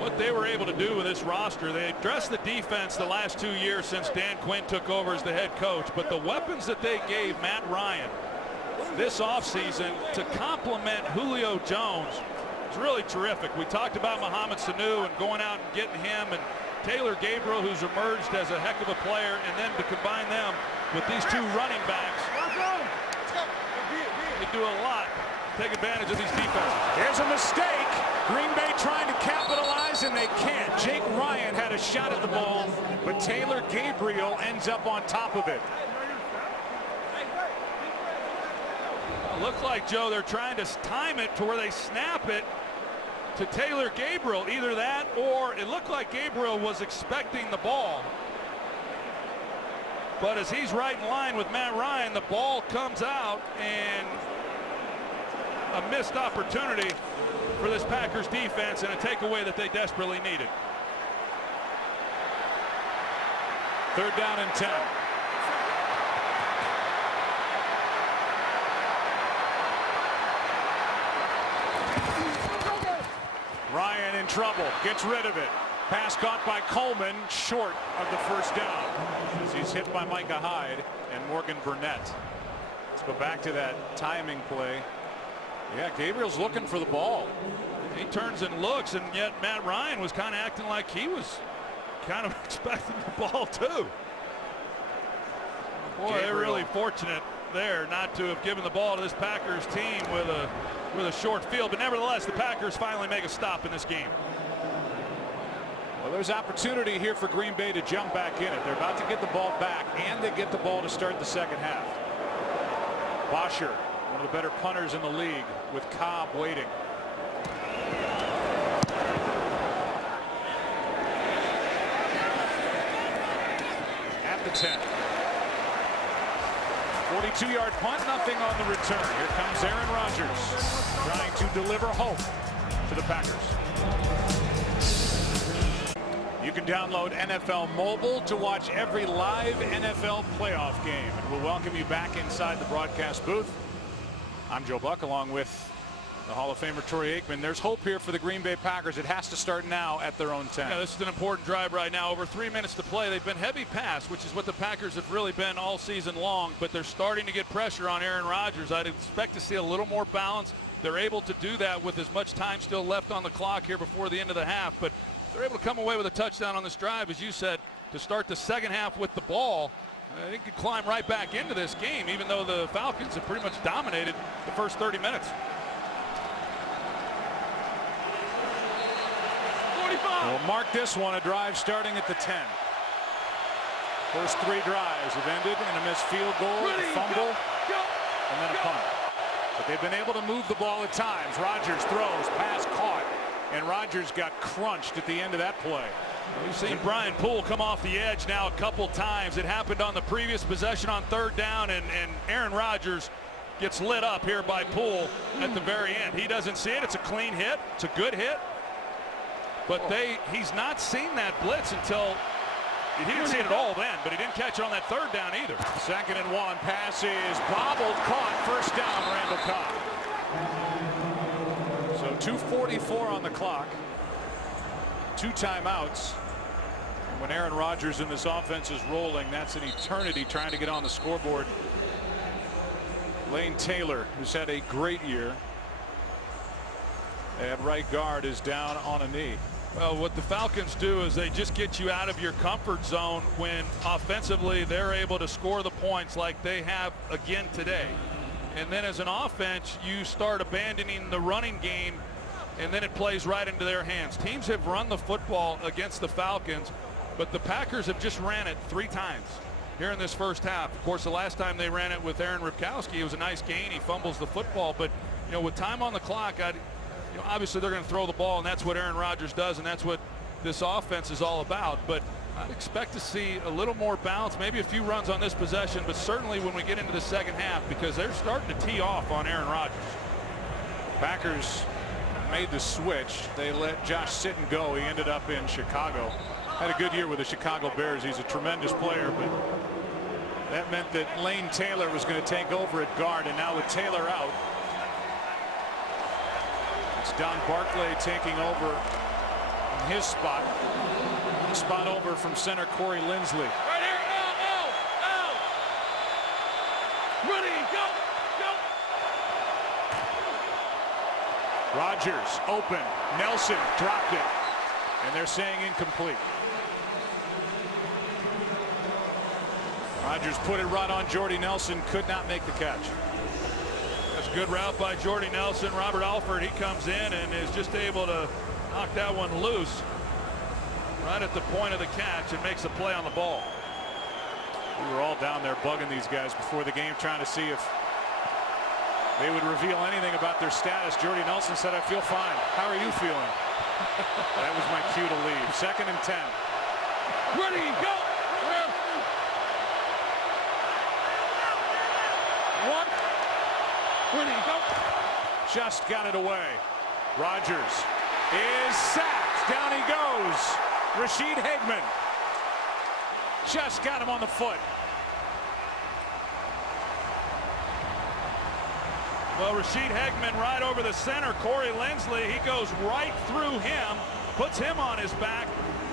what they were able to do with this roster? They addressed the defense the last 2 years since Dan Quinn took over as the head coach, but the weapons that they gave Matt Ryan this offseason to complement Julio Jones is really terrific. We talked about Mohamed Sanu and going out and getting him, and Taylor Gabriel, who's emerged as a heck of a player, and then to combine them with these 2 running backs, they do a lot to take advantage of these defenses. There's a mistake. Green Bay trying to capitalize, and they can't. Jake Ryan had a shot at the ball, but Taylor Gabriel ends up on top of it. Looks like, Joe, they're trying to time it to where they snap it to Taylor Gabriel. Either that, or it looked like Gabriel was expecting the ball. But as he's right in line with Matt Ryan, the ball comes out, and a missed opportunity for this Packers defense, and a takeaway that they desperately needed. 3rd down and 10. Ryan in trouble, gets rid of it. Pass caught by Coleman, short of the first down, as he's hit by Micah Hyde and Morgan Burnett. Let's go back to that timing play. Yeah, Gabriel's looking for the ball. He turns and looks, and yet Matt Ryan was kind of acting like he was kind of expecting the ball too. Boy, they're really fortunate there not to have given the ball to this Packers team with a short field, but nevertheless the Packers finally make a stop in this game. Well, there's opportunity here for Green Bay to jump back in it. They're about to get the ball back, and they get the ball to start the second half. Bosher, one of the better punters in the league, with Cobb waiting. At the 10. 42-yard punt, nothing on the return. Here comes Aaron Rodgers trying to deliver hope to the Packers. You can download NFL Mobile to watch every live NFL playoff game. And we'll welcome you back inside the broadcast booth. I'm Joe Buck along with the Hall of Famer Troy Aikman. There's hope here for the Green Bay Packers. It has to start now at their own 10. Yeah, this is an important drive right now. Over 3 minutes to play. They've been heavy pass, which is what the Packers have really been all season long, but they're starting to get pressure on Aaron Rodgers. I'd expect to see a little more balance. They're able to do that with as much time still left on the clock here before the end of the half, but they're able to come away with a touchdown on this drive, as you said, to start the second half with the ball. They could climb right back into this game, even though the Falcons have pretty much dominated the first 30 minutes. We'll mark this one a drive starting at the 10. First 3 drives have ended in a missed field goal, a fumble, and then a punt. But they've been able to move the ball at times. Rodgers throws, pass caught, and Rodgers got crunched at the end of that play. We've seen Brian Poole come off the edge now a couple times. It happened on the previous possession on 3rd down, and Aaron Rodgers gets lit up here by Poole at the very end. He doesn't see it. It's a clean hit. It's a good hit. But he's not seen that blitz until he didn't see it at all then, but he didn't catch it on that 3rd down either. 2nd and 1. Pass is bobbled, caught. First down, Randall Cobb. So 2:44 on the clock. 2 timeouts. And when Aaron Rodgers in this offense is rolling, that's an eternity trying to get on the scoreboard. Lane Taylor, who's had a great year at right guard, is down on a knee. Well, what the Falcons do is they just get you out of your comfort zone when offensively they're able to score the points like they have again today. And then as an offense, you start abandoning the running game, and then it plays right into their hands. Teams have run the football against the Falcons, but the Packers have just ran it 3 times here in this first half. Of course, the last time they ran it with Aaron Ripkowski, it was a nice gain. He fumbles the football, but with time on the clock, obviously they're going to throw the ball, and that's what Aaron Rodgers does, and that's what this offense is all about. But I'd expect to see a little more balance, maybe a few runs on this possession, but certainly when we get into the second half, because they're starting to tee off on Aaron Rodgers. Packers made the switch. They let Josh Sitton go. He ended up in Chicago. Had a good year with the Chicago Bears. He's a tremendous player, but that meant that Lane Taylor was going to take over at guard, and now with Taylor out, it's Don Barclay taking over in his spot. Spot over from center Corey Linsley. Right here, out. Ready, go. Rodgers open. Nelson dropped it, and they're saying incomplete. Rodgers put it right on Jordy Nelson, could not make the catch. That's a good route by Jordy Nelson. Robert Alford, he comes in and is just able to knock that one loose right at the point of the catch and makes a play on the ball. We were all down there bugging these guys before the game, trying to see if they would reveal anything about their status. Jordy Nelson said, "I feel fine. How are you feeling?" That was my cue to leave. 2nd and 10. Ready, go. One. Ready, go. Just got it away. Rodgers is sacked. Down he goes. Rashid Hageman just got him on the foot. Well, Rashid Hageman right over the center. Corey Linsley, he goes right through him, puts him on his back,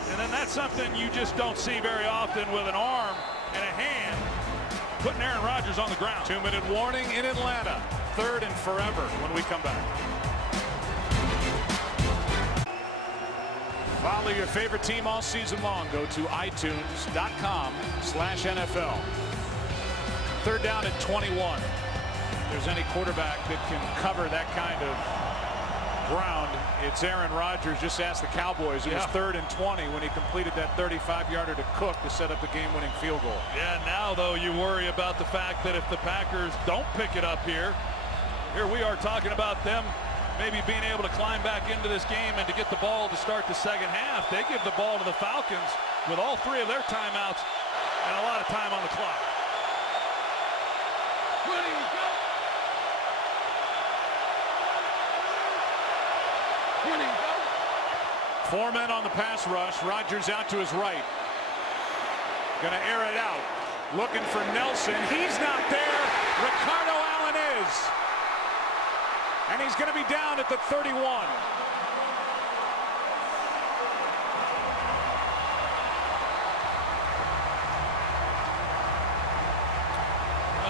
and then that's something you just don't see very often with an arm and a hand putting Aaron Rodgers on the ground. 2-minute warning in Atlanta. 3rd and forever when we come back. Follow your favorite team all season long. Go to itunes.com/NFL. 3rd down at 21. If there's any quarterback that can cover that kind of ground, it's Aaron Rodgers. Just ask the Cowboys. It was 3rd and 20 when he completed that 35-yarder to Cook to set up the game-winning field goal. Yeah, now, though, you worry about the fact that if the Packers don't pick it up here we are talking about them maybe being able to climb back into this game and to get the ball to start the second half. They give the ball to the Falcons with all 3 of their timeouts and a lot of time on the clock. Four men on the pass rush. Rodgers out to his right. Gonna air it out. Looking for Nelson. He's not there. Ricardo Allen is. And he's gonna be down at the 31.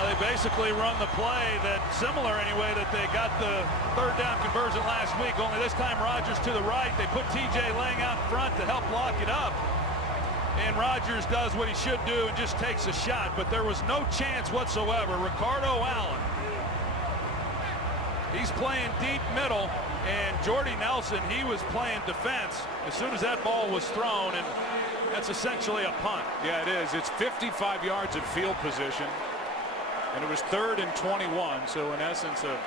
They basically run the play that similar anyway that they got the third down conversion last week, only this time Rodgers to the right. They put TJ laying out front to help block it up, and Rodgers does what he should do and just takes a shot, but there was no chance whatsoever. Ricardo Allen, he's playing deep middle, and Jordy Nelson, he was playing defense as soon as that ball was thrown, and that's essentially a punt. Yeah, it is. It's 55 yards of field position. And it was 3rd and 21, so in essence a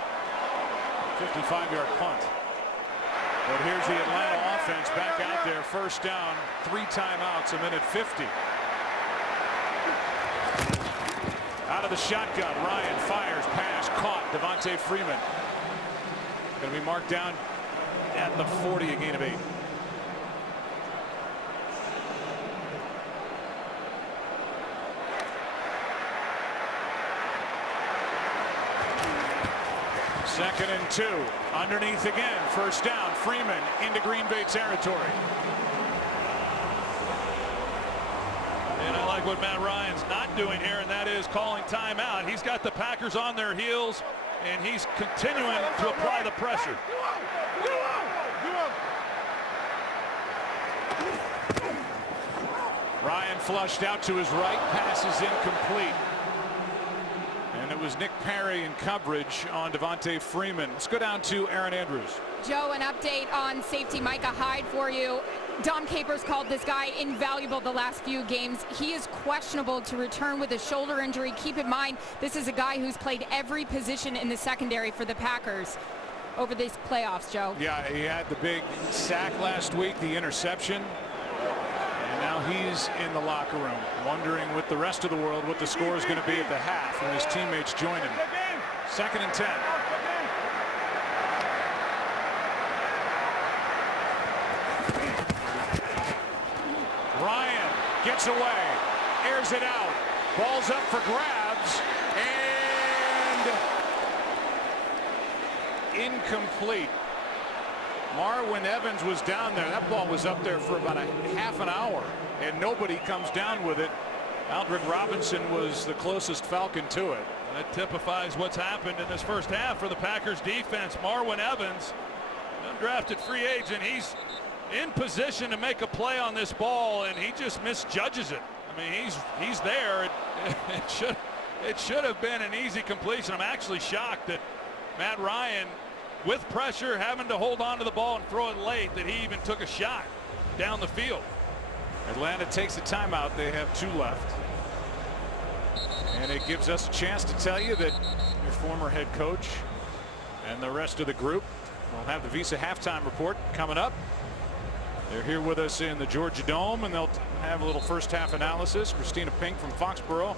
55-yard punt. But here's the Atlanta offense back out there, first down, 3 timeouts, a minute 50. Out of the shotgun, Ryan fires, pass, caught, Devontae Freeman. Going to be marked down at the 40, a gain of 8. Second and 2. Underneath again. First down. Freeman into Green Bay territory. And I like what Matt Ryan's not doing here, and that is calling timeout. He's got the Packers on their heels, and he's continuing to apply the pressure. Ryan flushed out to his right. Pass is incomplete. And it was Nick Perry in coverage on Devontae Freeman. Let's go down to Aaron Andrews. Joe, an update on safety Micah Hyde for you. Dom Capers called this guy invaluable the last few games. He is questionable to return with a shoulder injury. Keep in mind, this is a guy who's played every position in the secondary for the Packers over these playoffs, Joe. Yeah, he had the big sack last week, the interception. And now he's in the locker room wondering with the rest of the world what the score is going to be at the half when his teammates join him. 2nd and 10. Ryan gets away, airs it out, ball's up for grabs, and incomplete. Marwin Evans was down there. That ball was up there for about a half an hour, and nobody comes down with it. Aldrick Robinson was the closest Falcon to it. That typifies what's happened in this first half for the Packers defense. Marwin Evans, undrafted free agent, he's in position to make a play on this ball, and he just misjudges it. I mean, he's there. It should have been an easy completion. I'm actually shocked that Matt Ryan, with pressure, having to hold on to the ball and throw it late, that he even took a shot down the field. Atlanta takes a timeout. They have 2 left. And it gives us a chance to tell you that your former head coach and the rest of the group will have the Visa halftime report coming up. They're here with us in the Georgia Dome, and they'll have a little first half analysis. Christina Pink from Foxborough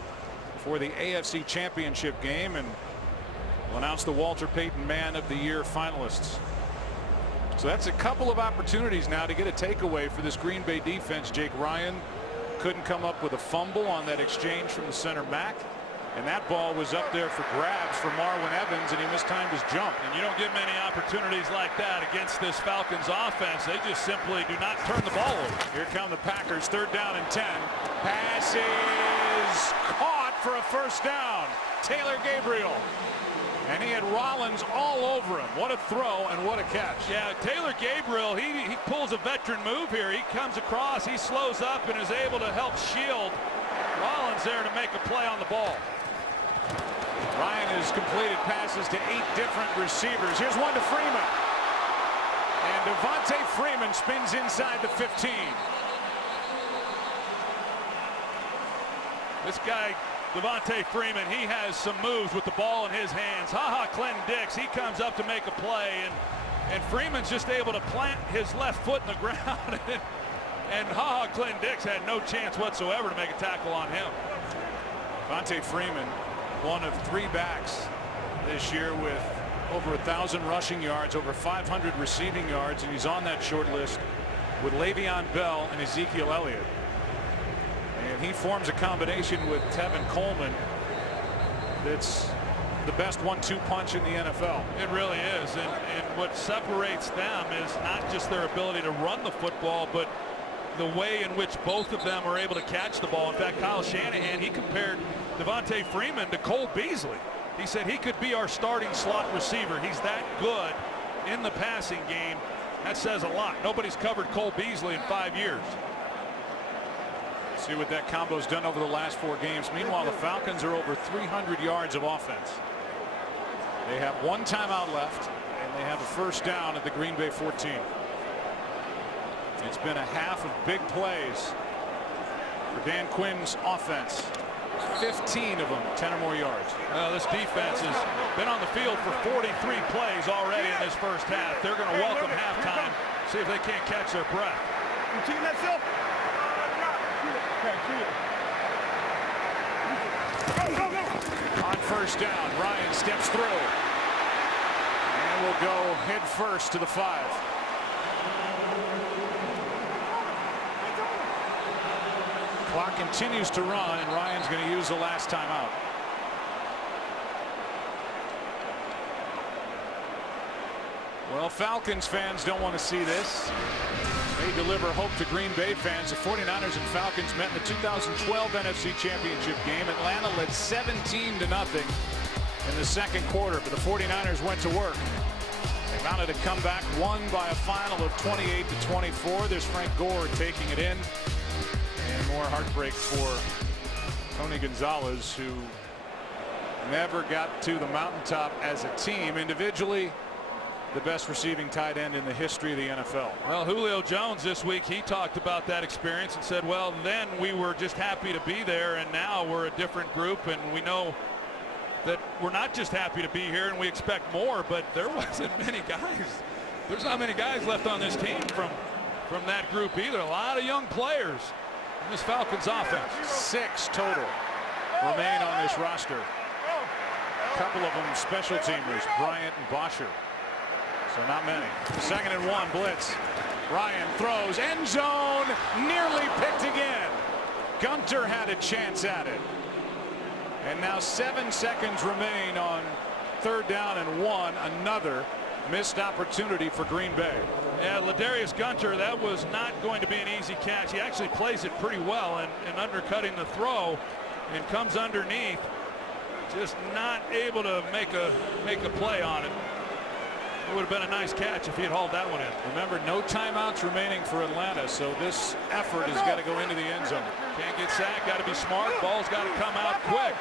for the AFC Championship game, and will announce the Walter Payton Man of the Year finalists. So that's a couple of opportunities now to get a takeaway for this Green Bay defense. Jake Ryan couldn't come up with a fumble on that exchange from the center back, and that ball was up there for grabs for Marwin Evans, and he mistimed his jump. And you don't get many opportunities like that against this Falcons offense. They just simply do not turn the ball over. Here come the Packers, 3rd down and 10. Pass is caught for a first down. Taylor Gabriel. And he had Rollins all over him. What a throw and what a catch. Yeah, Taylor Gabriel, he pulls a veteran move here. He comes across, he slows up, and is able to help shield Rollins there to make a play on the ball. Ryan has completed passes to 8 different receivers. Here's one to Freeman. And Devontae Freeman spins inside the 15. This guy, Devontae Freeman, he has some moves with the ball in his hands. Clinton Dix, he comes up to make a play, and Freeman's just able to plant his left foot in the ground, and Clinton Dix had no chance whatsoever to make a tackle on him. Devontae Freeman one of 3 backs this year with over 1,000 rushing yards, over 500 receiving yards, and he's on that short list with Le'Veon Bell and Ezekiel Elliott. And he forms a combination with Tevin Coleman that's the best 1-2 punch in the NFL. It really is. And what separates them is not just their ability to run the football, but the way in which both of them are able to catch the ball. In fact, Kyle Shanahan, he compared Devontae Freeman to Cole Beasley. He said he could be our starting slot receiver. He's that good in the passing game. That says a lot. Nobody's covered Cole Beasley in 5 years. See what that combo's done over the last 4 games. Meanwhile, the Falcons are over 300 yards of offense. They have 1 timeout left, and they have a first down at the Green Bay 14. It's been a half of big plays for Dan Quinn's offense. 15 of them 10 or more yards. Well, this defense has been on the field for 43 plays already in this first half. They're going to welcome halftime, see if they can't catch their breath. On first down, Ryan steps through and will go head first to the 5. Clock continues to run, and Ryan's going to use the last timeout. Well, Falcons fans don't want to see this. They deliver hope to Green Bay fans. The 49ers and Falcons met in the 2012 NFC Championship game. Atlanta led 17-0 in the second quarter, but the 49ers went to work. They mounted a comeback, won by a final of 28-24. There's Frank Gore taking it in. And more heartbreak for Tony Gonzalez, who never got to the mountaintop as a team. Individually, the best receiving tight end in the history of the NFL. Well, Julio Jones this week, he talked about that experience and said, well, then we were just happy to be there, and now we're a different group, and we know that we're not just happy to be here, and we expect more. But there wasn't many guys. There's not many guys left on this team from that group either. A lot of young players in this Falcons offense. 6 total remain on this roster. A couple of them special teamers, Bryant and Bosher. So not many. 2nd and 1 blitz. Ryan throws, end zone, nearly picked again. Gunter had a chance at it. And now 7 seconds remain on 3rd down and 1. Another missed opportunity for Green Bay. Yeah, Ladarius Gunter, that was not going to be an easy catch. He actually plays it pretty well and undercutting the throw and comes underneath. Just not able to make a play on it. It would have been a nice catch if he had hauled that one in. Remember, no timeouts remaining for Atlanta, so this effort has got to go into the end zone. Can't get sacked, got to be smart. Ball's got to come out quick.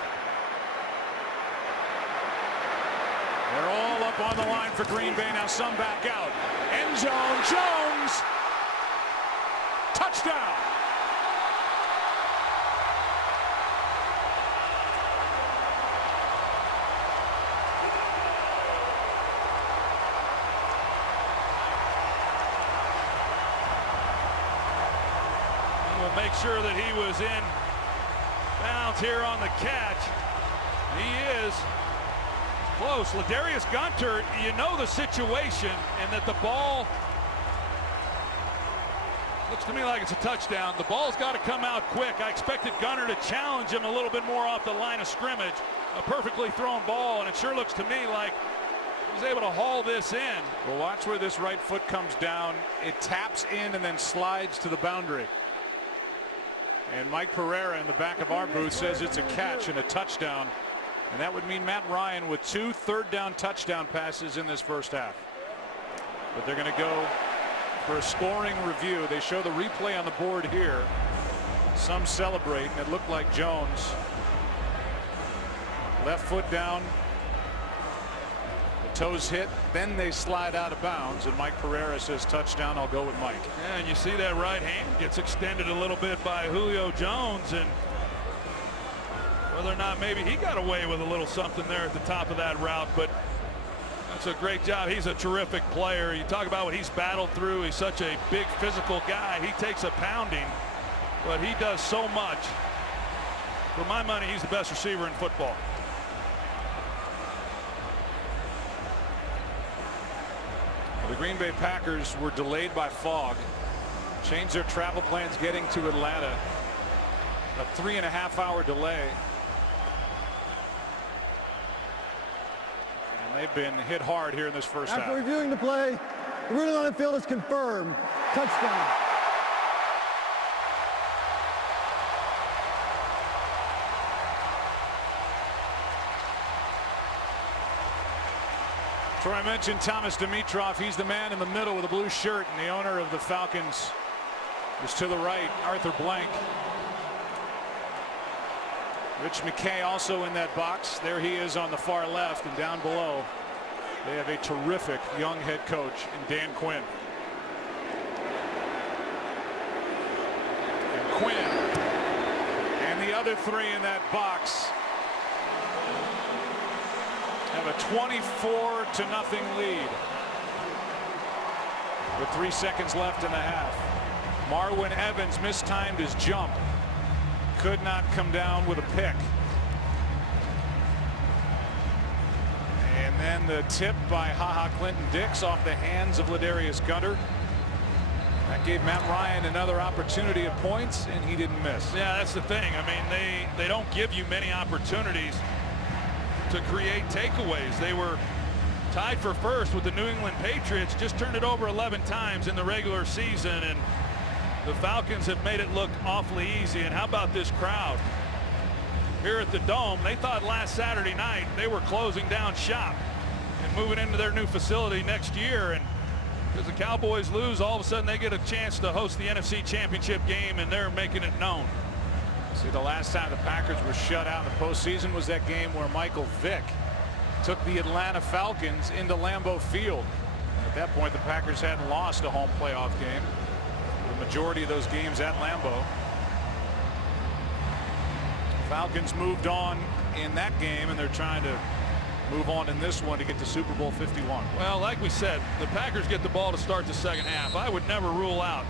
They're all up on the line for Green Bay. Now some back out. End zone, Jones. Touchdown. We'll make sure that he was in bounds here on the catch. He is close. Ladarius Gunter, you know the situation, and that the ball looks to me like it's a touchdown. The ball's got to come out quick. I expected Gunter to challenge him a little bit more off the line of scrimmage. A perfectly thrown ball, and it sure looks to me like he's able to haul this in. Well, watch where this right foot comes down. It taps in and then slides to the boundary. And Mike Pereira in the back of our booth says it's a catch and a touchdown. And that would mean Matt Ryan with 2 third-down touchdown passes in this first half. But they're going to go for a scoring review. They show the replay on the board here. Some celebrate, and it looked like Jones. Left foot down. The toes hit, then they slide out of bounds, and Mike Pereira says touchdown. I'll go with Mike. Yeah, and you see that right hand gets extended a little bit by Julio Jones, and whether or not maybe he got away with a little something there at the top of that route, but that's a great job. He's a terrific player. You talk about what he's battled through. He's such a big physical guy. He takes a pounding, but he does so much. For my money, he's the best receiver in football. The Green Bay Packers were delayed by fog. Changed their travel plans getting to Atlanta. A 3.5-hour delay. And they've been hit hard here in this first half. After reviewing the play, the ruling on the field is confirmed. Touchdown. Troy mentioned Thomas Dimitroff. He's the man in the middle with a blue shirt, and the owner of the Falcons is to the right, Arthur Blank. Rich McKay also in that box. There he is on the far left, and down below they have a terrific young head coach in Dan Quinn. And Quinn and the other three in that box have a 24-0 lead with 3 seconds left in the half. Marwin Evans mistimed his jump. Could not come down with a pick. And then the tip by Clinton Dix off the hands of Ladarius Gunter. That gave Matt Ryan another opportunity at points, and he didn't miss. Yeah, that's the thing. I mean, they don't give you many opportunities to create takeaways. They were tied for first with the New England Patriots, just turned it over 11 times in the regular season, and the Falcons have made it look awfully easy. And how about this crowd here at the Dome? They thought last Saturday night they were closing down shop and moving into their new facility next year, and because the Cowboys lose, all of a sudden they get a chance to host the NFC Championship game, and they're making it known. See, the last time the Packers were shut out in the postseason was that game where Michael Vick took the Atlanta Falcons into Lambeau Field. And at that point, the Packers hadn't lost a home playoff game. The majority of those games at Lambeau. Falcons moved on in that game, and they're trying to move on in this one to get to Super Bowl 51. Well, like we said, the Packers get the ball to start the second half. I would never rule out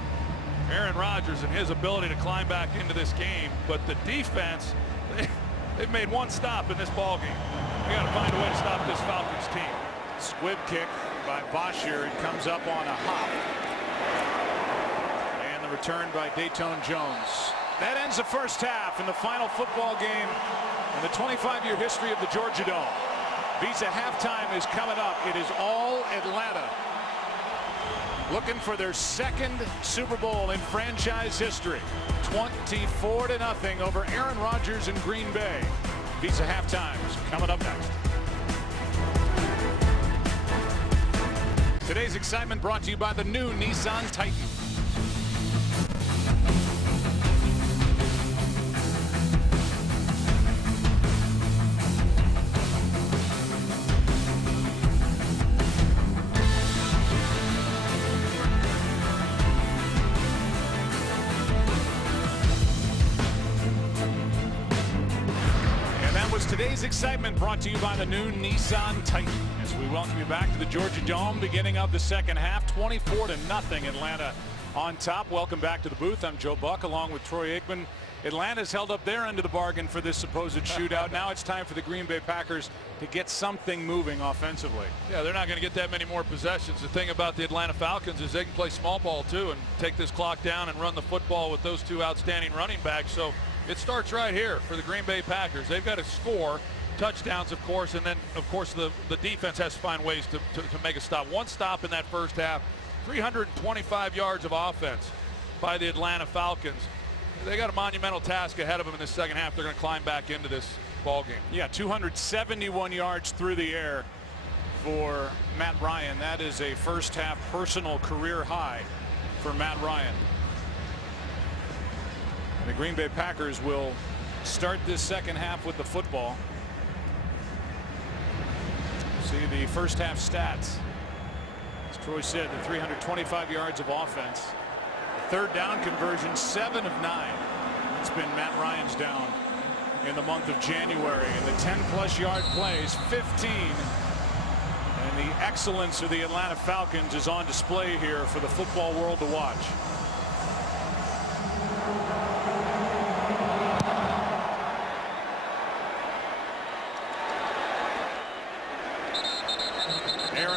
Aaron Rodgers and his ability to climb back into this game, but the defense, they've made one stop in this ball game. They got to find a way to stop this Falcons team. Squib kick by Bosher, and comes up on a hop. And the return by Dayton Jones. That ends the first half in the final football game in the 25-year history of the Georgia Dome. Visa halftime is coming up. It is all Atlanta, looking for their second Super Bowl in franchise history. 24-0 over Aaron Rodgers in Green Bay. Visa halftime is coming up next. Today's excitement brought to you by the new Nissan Titan. Today's excitement brought to you by the new Nissan Titan. As we welcome you back to the Georgia Dome, beginning of the second half, 24-0 Atlanta on top. Welcome back to the booth. I'm Joe Buck along with Troy Aikman. Atlanta's held up their end of the bargain for this supposed shootout. Now it's time for the Green Bay Packers to get something moving offensively. Yeah, they're not going to get that many more possessions. The thing about the Atlanta Falcons is they can play small ball too and take this clock down and run the football with those two outstanding running backs. So it starts right here for the Green Bay Packers. They've got to score touchdowns, of course, and then, of course, the defense has to find ways to make a stop. One stop in that first half, 325 yards of offense by the Atlanta Falcons. They got a monumental task ahead of them in the second half. They're going to climb back into this ball game. Yeah, 271 yards through the air for Matt Ryan. That is a first half personal career high for Matt Ryan. And the Green Bay Packers will start this second half with the football. See the first half stats. As Troy said, the 325 yards of offense. The third down conversion, 7 of 9. It's been Matt Ryan's down in the month of January. And the 10-plus yard plays, 15. And the excellence of the Atlanta Falcons is on display here for the football world to watch.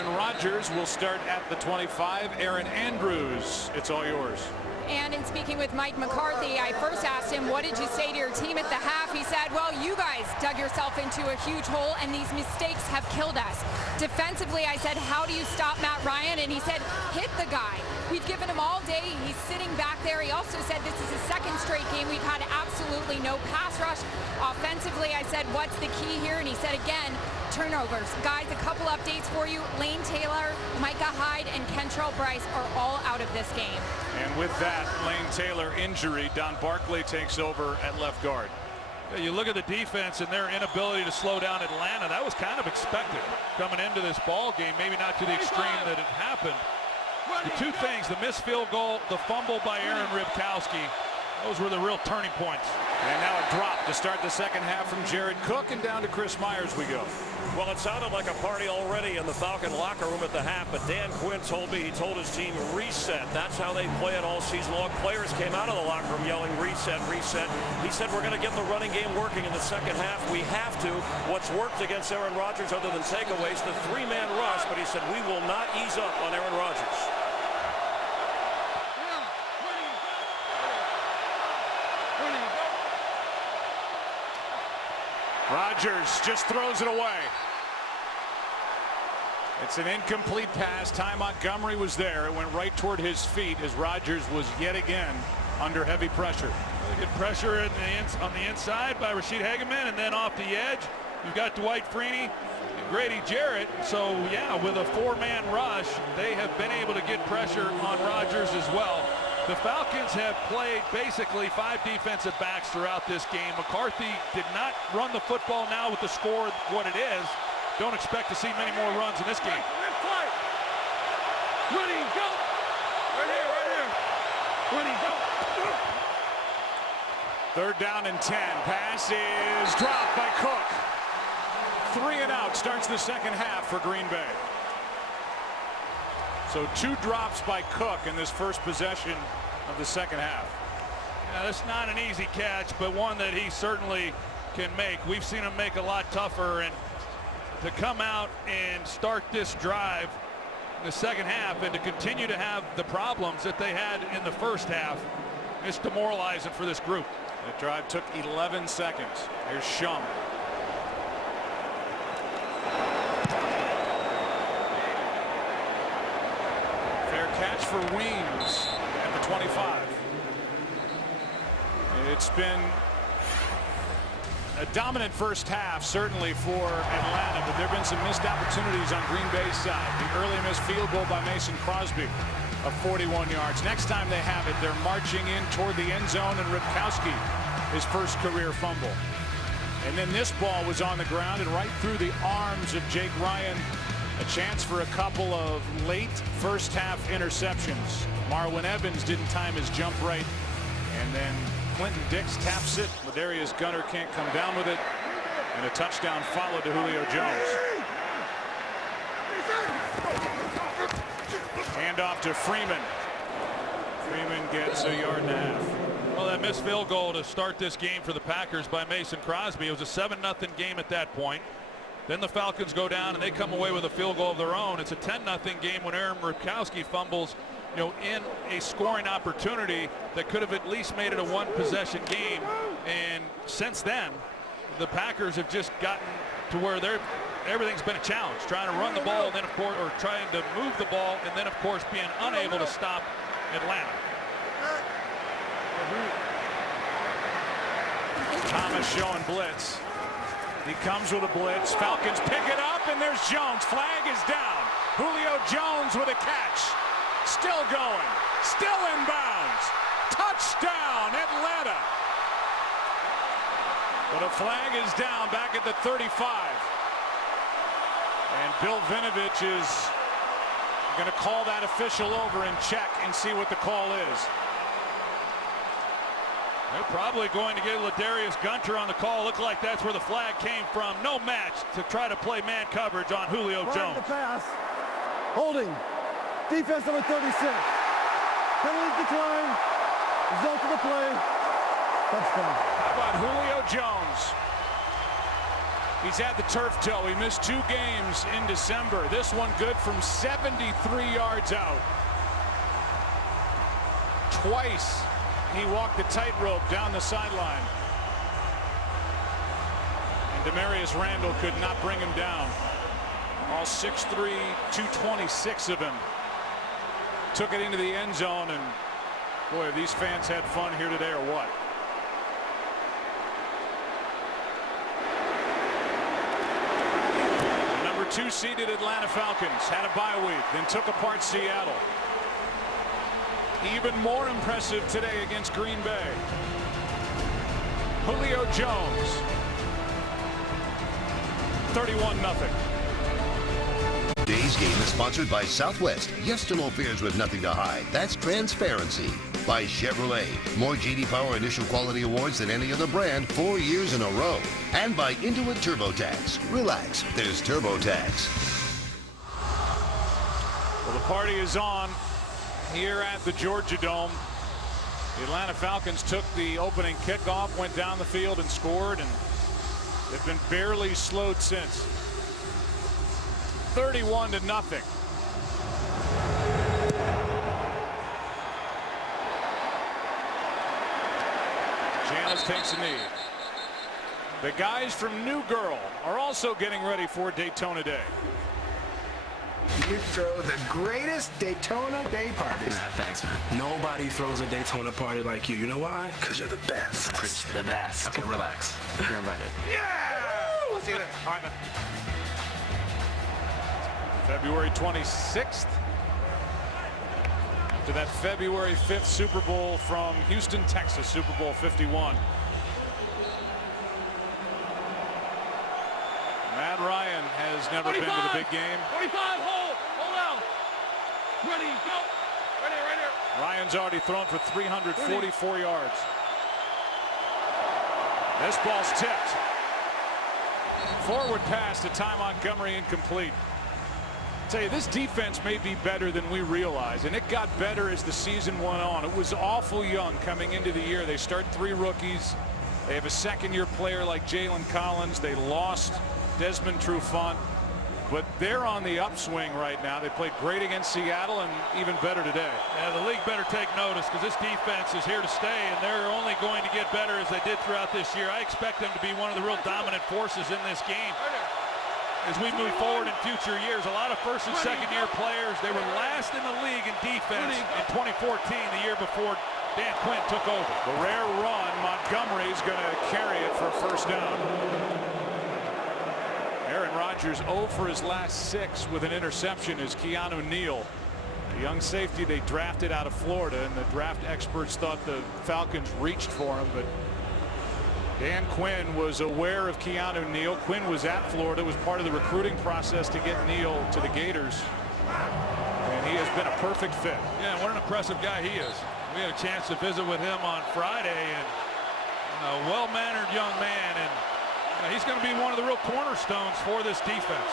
Aaron Rodgers will start at the 25. Aaron Andrews, it's all yours. And in speaking with Mike McCarthy, I first asked him, what did you say to your team at the half? He said, well, you guys dug yourself into a huge hole, and these mistakes have killed us. Defensively, I said, how do you stop Matt Ryan? And he said, hit the guy. We've given him all day. He's sitting back there. He also said this is his second straight game. We've had absolutely no pass rush. Offensively, I said, what's the key here? And he said, again, turnovers. Guys, a couple updates for you. Lane Taylor, Micah Hyde, and Kentrell Bryce are all out of this game. And with that Lane Taylor injury, Don Barclay takes over at left guard. You look at the defense and their inability to slow down Atlanta. That was kind of expected coming into this ball game, maybe not to the extreme that it happened. The two things, the missed field goal, the fumble by Aaron Ripkowski, those were the real turning points. And now a drop to start the second half from Jared Cook, and down to Chris Myers we go. Well, it sounded like a party already in the Falcon locker room at the half, but Dan Quinn told me, he told his team, reset. That's how they play it all season long. Players came out of the locker room yelling, reset, reset. He said, we're going to get the running game working in the second half. We have to. What's worked against Aaron Rodgers other than takeaways, the three-man rush, but he said, we will not ease up on Aaron Rodgers. Rodgers just throws it away. It's an incomplete pass. Ty Montgomery was there. It went right toward his feet as Rodgers was yet again under heavy pressure. Good pressure on the inside by Rashid Hageman, and then off the edge you've got Dwight Freeney and Grady Jarrett. So yeah, with a four-man rush, they have been able to get pressure on Rodgers as well. The Falcons have played basically 5 defensive backs throughout this game. McCarthy did not run the football now with the score what it is. Don't expect to see many more runs in this game. Ready, go! Right here. Ready, go! Third down and 10. Pass is dropped by Cook. 3 and out starts the second half for Green Bay. So 2 drops by Cook in this first possession of the second half. Yeah, that's not an easy catch, but one that he certainly can make. We've seen him make a lot tougher, and to come out and start this drive in the second half and to continue to have the problems that they had in the first half, it's demoralizing for this group. The drive took 11 seconds. Here's Shum. Catch for Weems at the 25. It's been a dominant first half, certainly for Atlanta, but there have been some missed opportunities on Green Bay's side. The early missed field goal by Mason Crosby of 41 yards. Next time they have it, they're marching in toward the end zone, and Ripkowski, his first career fumble. And then this ball was on the ground and right through the arms of Jake Ryan. A chance for a couple of late first half interceptions. Marwin Evans didn't time his jump right, and then Clinton Dix taps it. Ladarius Gunter can't come down with it, and a touchdown followed to Julio Jones. Hand off to Freeman. Freeman gets 1.5 yards. Well, that missed field goal to start this game for the Packers by Mason Crosby. It was a 7-0 game at that point. Then the Falcons go down and they come away with a field goal of their own. It's a 10-0 game when Aaron Ripkowski fumbles, in a scoring opportunity that could have at least made it a 1-possession game. And since then, the Packers have just gotten to where everything's been a challenge, trying to run the ball, and then of course, or trying to move the ball, and then of course being unable to stop Atlanta. Thomas showing blitz. He comes with a blitz. Falcons pick it up, and there's Jones. Flag is down. Julio Jones with a catch. Still going. Still inbounds. Touchdown, Atlanta. But a flag is down back at the 35. And Bill Vinovich is going to call that official over and check and see what the call is. They're probably going to get Ladarius Gunter on the call. Look like that's where the flag came from. No match to try to play man coverage on Julio Jones. The pass. Holding. Defense number 36. Penalty decline. Result of the play. Touchdown. How about Julio Jones? He's had the turf toe. He missed 2 games in December. This one good from 73 yards out. Twice he walked the tightrope down the sideline. And Demarius Randall could not bring him down. All 6'3", 226 of him. Took it into the end zone, and boy, have these fans had fun here today or what? The number 2 seeded Atlanta Falcons had a bye week, then took apart Seattle. Even more impressive today against Green Bay. Julio Jones, 31-0. Today's game is sponsored by Southwest. Yes to no fears with nothing to hide. That's transparency. By Chevrolet. More J.D. Power Initial Quality Awards than any other brand 4 years in a row. And by Intuit TurboTax. Relax, there's TurboTax. Well, the party is on here at the Georgia Dome. The Atlanta Falcons took the opening kickoff, went down the field and scored, and they've been barely slowed since. 31-0. Janis takes a knee. The guys from New Girl are also getting ready for Daytona Day. You throw the greatest Daytona Day parties. Thanks, man. Nobody throws a Daytona party like you. You know why? Because you're the best. The best. Okay, relax. You're invited. Yeah! We'll see you there. All right, man. February 26th. After that February 5th Super Bowl from Houston, Texas, Super Bowl 51. Matt Ryan has never 25. been to the big game. 45, hold on. Ready, go. Right here. Ryan's already thrown for 344 yards. This ball's tipped. Forward pass to Ty Montgomery, incomplete. I tell you, this defense may be better than we realize, and it got better as the season went on. It was awful young coming into the year. They start 3 rookies. They have a second-year player like Jalen Collins. They lost Desmond Trufant, but they're on the upswing right now. They played great against Seattle and even better today. Yeah, the league better take notice because this defense is here to stay, and they're only going to get better as they did throughout this year. I expect them to be one of the real dominant forces in this game as we move forward in future years. A lot of first and second year players, they were last in the league in defense in 2014, the year before Dan Quinn took over. The rare run, Montgomery's going to carry it for a first down. Aaron Rodgers 0 for his last 6 with an interception is Keanu Neal, the young safety they drafted out of Florida, and the draft experts thought the Falcons reached for him, but Dan Quinn was aware of Keanu Neal. Quinn was at Florida, was part of the recruiting process to get Neal to the Gators, and he has been a perfect fit. Yeah, what an impressive guy he is. We had a chance to visit with him on Friday, and a well-mannered young man, and he's going to be one of the real cornerstones for this defense.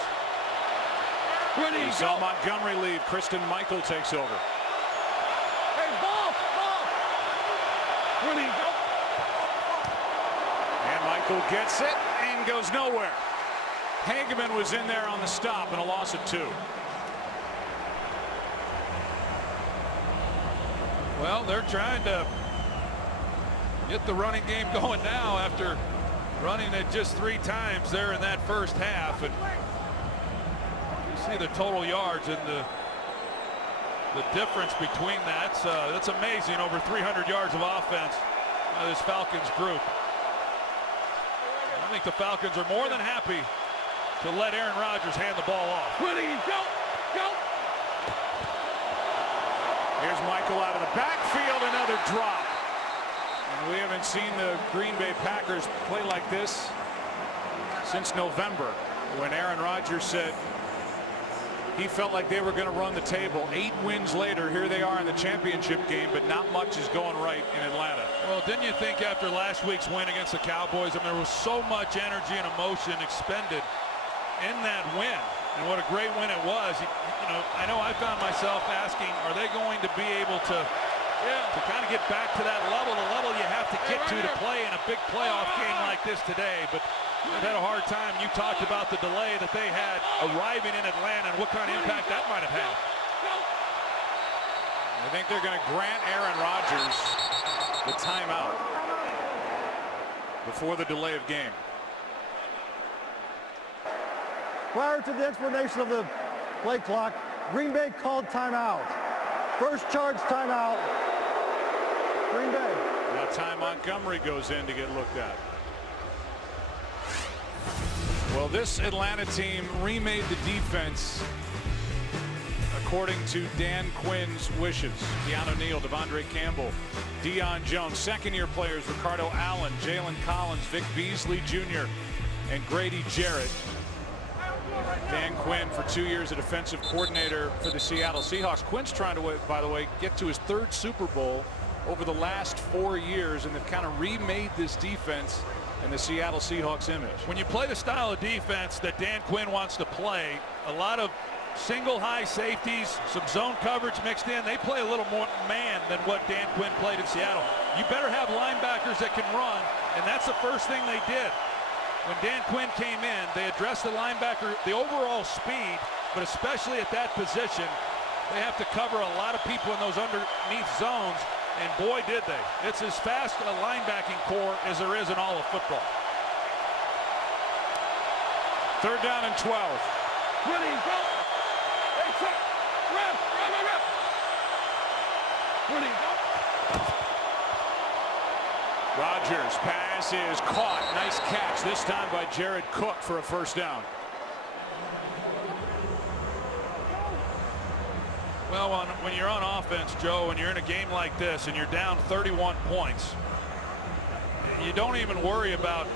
We saw Montgomery leave. Kristen Michael takes over. Hey, ball. Ready, go. And Michael gets it and goes nowhere. Hageman was in there on the stop and a loss of 2. Well, they're trying to get the running game going now after running it just 3 times there in that first half. And you see the total yards and the difference between that. That's amazing. Over 300 yards of offense by this Falcons group. I think the Falcons are more than happy to let Aaron Rodgers hand the ball off. Ready, go. Here's Michael out of the backfield, another drop. And we haven't seen the Green Bay Packers play like this since November, when Aaron Rodgers said he felt like they were going to run the table. 8 wins later, here they are in the championship game, but not much is going right in Atlanta. Well, didn't you think after last week's win against the Cowboys, I mean, there was so much energy and emotion expended in that win, and what a great win it was. You know, I found myself asking, are they going to be able to kind of get back to that level, the level you have to get to play in a big playoff game like this today? But They've had a hard time. You talked about the delay that they had arriving in Atlanta and what kind of impact that might have had. I think they're going to grant Aaron Rodgers the timeout before the delay of game. Prior to the explanation of the play clock, Green Bay called timeout. First charge timeout, Green Bay. Now Ty Montgomery goes in to get looked at. Well, this Atlanta team remade the defense according to Dan Quinn's wishes. Keanu Neal, Devondre Campbell, Deion Jones, second-year players Ricardo Allen, Jalen Collins, Vic Beasley Jr., and Grady Jarrett. Dan Quinn for 2 years a defensive coordinator for the Seattle Seahawks. Quinn's trying to, by the way, get to his third Super Bowl over the last 4 years, and they've kind of remade this defense in the Seattle Seahawks image. When you play the style of defense that Dan Quinn wants to play, a lot of single high safeties, some zone coverage mixed in. They play a little more man than what Dan Quinn played in Seattle. You better have linebackers that can run, and that's the first thing they did. When Dan Quinn came in, they addressed the linebacker, the overall speed, but especially at that position, they have to cover a lot of people in those underneath zones, and boy did they. It's as fast a linebacking core as there is in all of football. Third down and 12. Ready, go. Hey, check. Rep. Ready, go. Rodgers pass is caught. Nice catch this time by Jared Cook for a first down. Well, when you're on offense, Joe, and you're in a game like this and you're down 31 points, you don't even worry about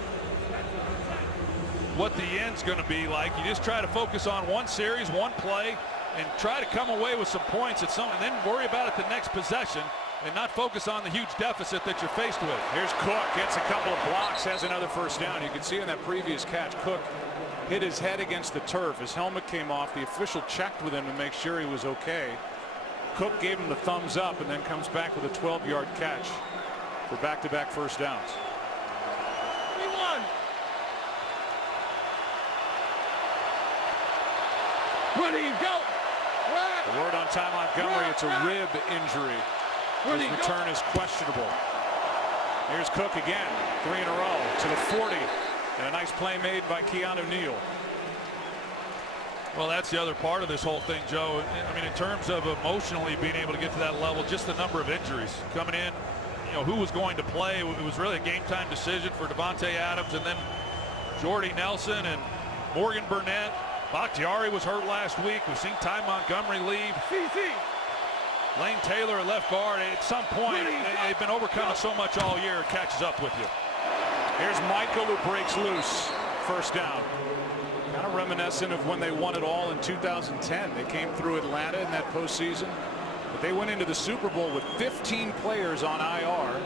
what the end's going to be like. You just try to focus on one series, one play, and try to come away with some points at some, and then worry about it the next possession and not focus on the huge deficit that you're faced with. Here's Cook, gets a couple of blocks, has another first down. You can see in that previous catch, Cook hit his head against the turf. His helmet came off. The official checked with him to make sure he was okay. Cook gave him the thumbs up and then comes back with a 12-yard catch for back-to-back first downs. Ready, go. The word on Ty Montgomery, it's a rib injury. His return is questionable. Here's Cook again, 3 in a row to the 40, and a nice play made by Keanu Neal. Well, that's the other part of this whole thing, Joe. I mean, in terms of emotionally being able to get to that level, just the number of injuries coming in, you know, who was going to play. It was really a game time decision for Devontae Adams, and then Jordy Nelson and Morgan Burnett. Bakhtiari was hurt last week. We've seen Ty Montgomery leave. Lane Taylor at left guard. At some point, they've been overcoming so much all year, it catches up with you. Here's Michael who breaks loose. First down. Kind of reminiscent of when they won it all in 2010. They came through Atlanta in that postseason, but they went into the Super Bowl with 15 players on IR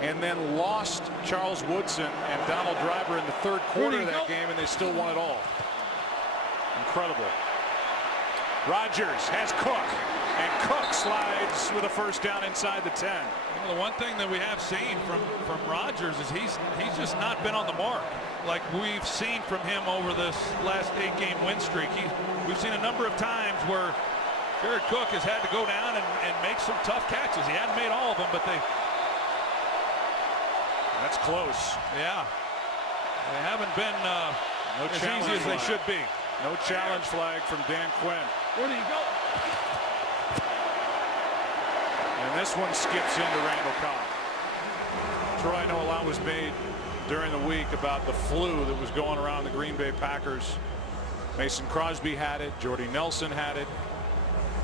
and then lost Charles Woodson and Donald Driver in the third quarter of that game, and they still won it all. Incredible. Rodgers has Cook, and Cook slides with a first down inside the 10. You know, the one thing that we have seen from Rodgers is he's just not been on the mark like we've seen from him over this last 8-game win streak. We've seen a number of times where Jared Cook has had to go down and make some tough catches. He hadn't made all of them, but that's close. Yeah, they haven't been as easy as they should be. No challenge flag from Dan Quinn. Where do you go? And this one skips into Randall Cobb. Troy, I know a lot was made during the week about the flu that was going around the Green Bay Packers. Mason Crosby had it. Jordy Nelson had it.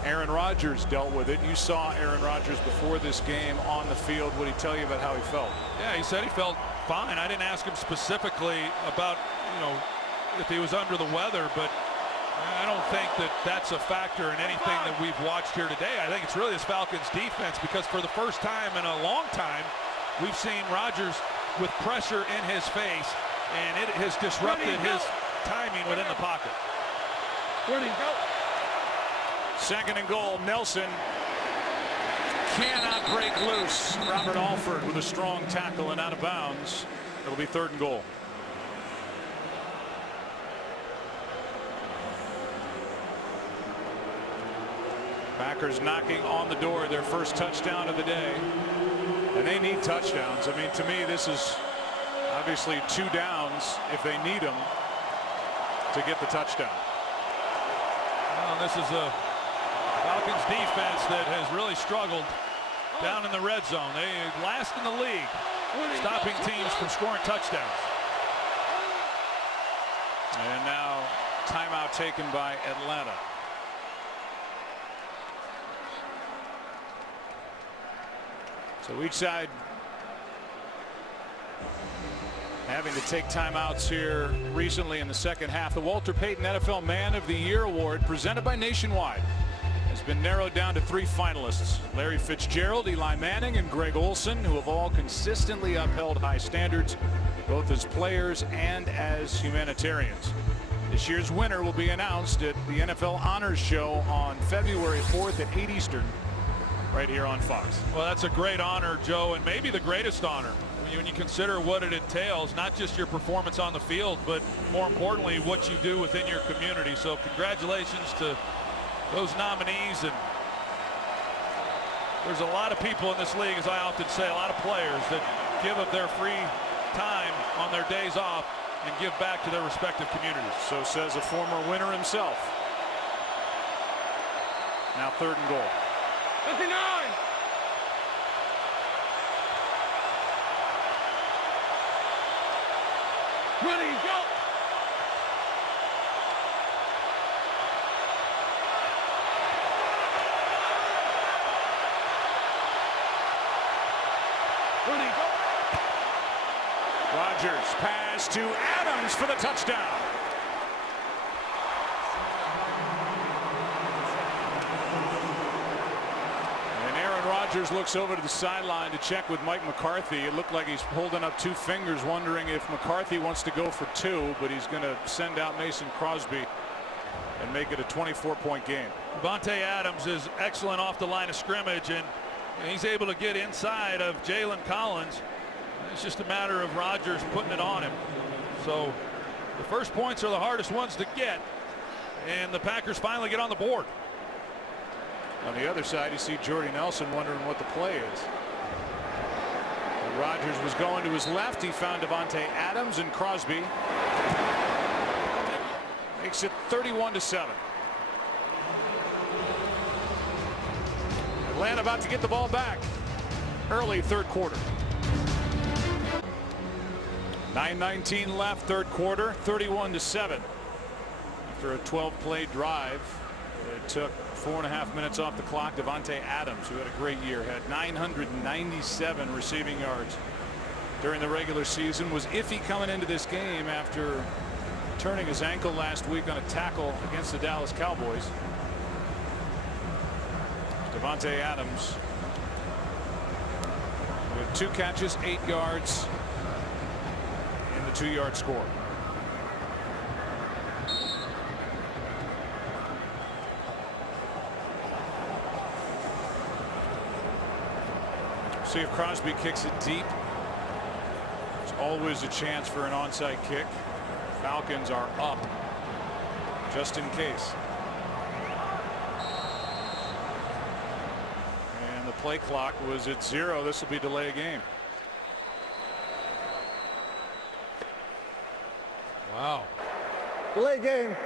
Aaron Rodgers dealt with it. You saw Aaron Rodgers before this game on the field. What did he tell you about how he felt? Yeah, he said he felt fine. I didn't ask him specifically about, you know, if he was under the weather, but I don't think that that's a factor in anything that we've watched here today. I think it's really this Falcons defense, because for the first time in a long time, we've seen Rodgers with pressure in his face, and it has disrupted his timing within the pocket. Where do you go? Second and goal. Nelson cannot break loose. Robert Alford with a strong tackle and out of bounds. It'll be third and goal. Packers knocking on the door, their first touchdown of the day. And they need touchdowns. I mean, to me, this is obviously 2 downs if they need them to get the touchdown. Well, this is a Falcons defense that has really struggled down in the red zone. They last in the league, stopping teams from scoring touchdowns. And now timeout taken by Atlanta. So each side having to take timeouts here recently in the second half. The Walter Payton NFL Man of the Year Award, presented by Nationwide, has been narrowed down to 3 finalists: Larry Fitzgerald, Eli Manning, and Greg Olsen, who have all consistently upheld high standards, both as players and as humanitarians. This year's winner will be announced at the NFL Honors Show on February 4th at 8 Eastern, right here on Fox. Well, that's a great honor, Joe, and maybe the greatest honor when you consider what it entails, not just your performance on the field, but more importantly, what you do within your community. So congratulations to those nominees. And there's a lot of people in this league, as I often say, a lot of players that give up their free time on their days off and give back to their respective communities. So says a former winner himself. Now 3rd and goal. 59. Ready, go. Ready, go. Rodgers pass to Adams for the touchdown. And Aaron Rodgers looks over to the sideline to check with Mike McCarthy. It looked like he's holding up 2 fingers, wondering if McCarthy wants to go for 2, but he's going to send out Mason Crosby and make it a 24-point game. Davante Adams is excellent off the line of scrimmage, and he's able to get inside of Jalen Collins. It's just a matter of Rodgers putting it on him. So the first points are the hardest ones to get, and the Packers finally get on the board. On the other side, you see Jordy Nelson wondering what the play is. Rodgers was going to his left. He found Davante Adams, and Crosby makes it 31-7. Atlanta about to get the ball back early 3rd quarter. 9:19 left, 3rd quarter, 31-7. After a 12-play drive, it took 4.5 minutes off the clock. Davante Adams, who had a great year, had 997 receiving yards during the regular season, was iffy coming into this game after turning his ankle last week on a tackle against the Dallas Cowboys. Davante Adams with 2 catches, 8 yards, and the 2-yard score. See if Crosby kicks it deep. There's always a chance for an onside kick. Falcons are up just in case. And the play clock was at 0. This will be delay of game. Wow. Delay game.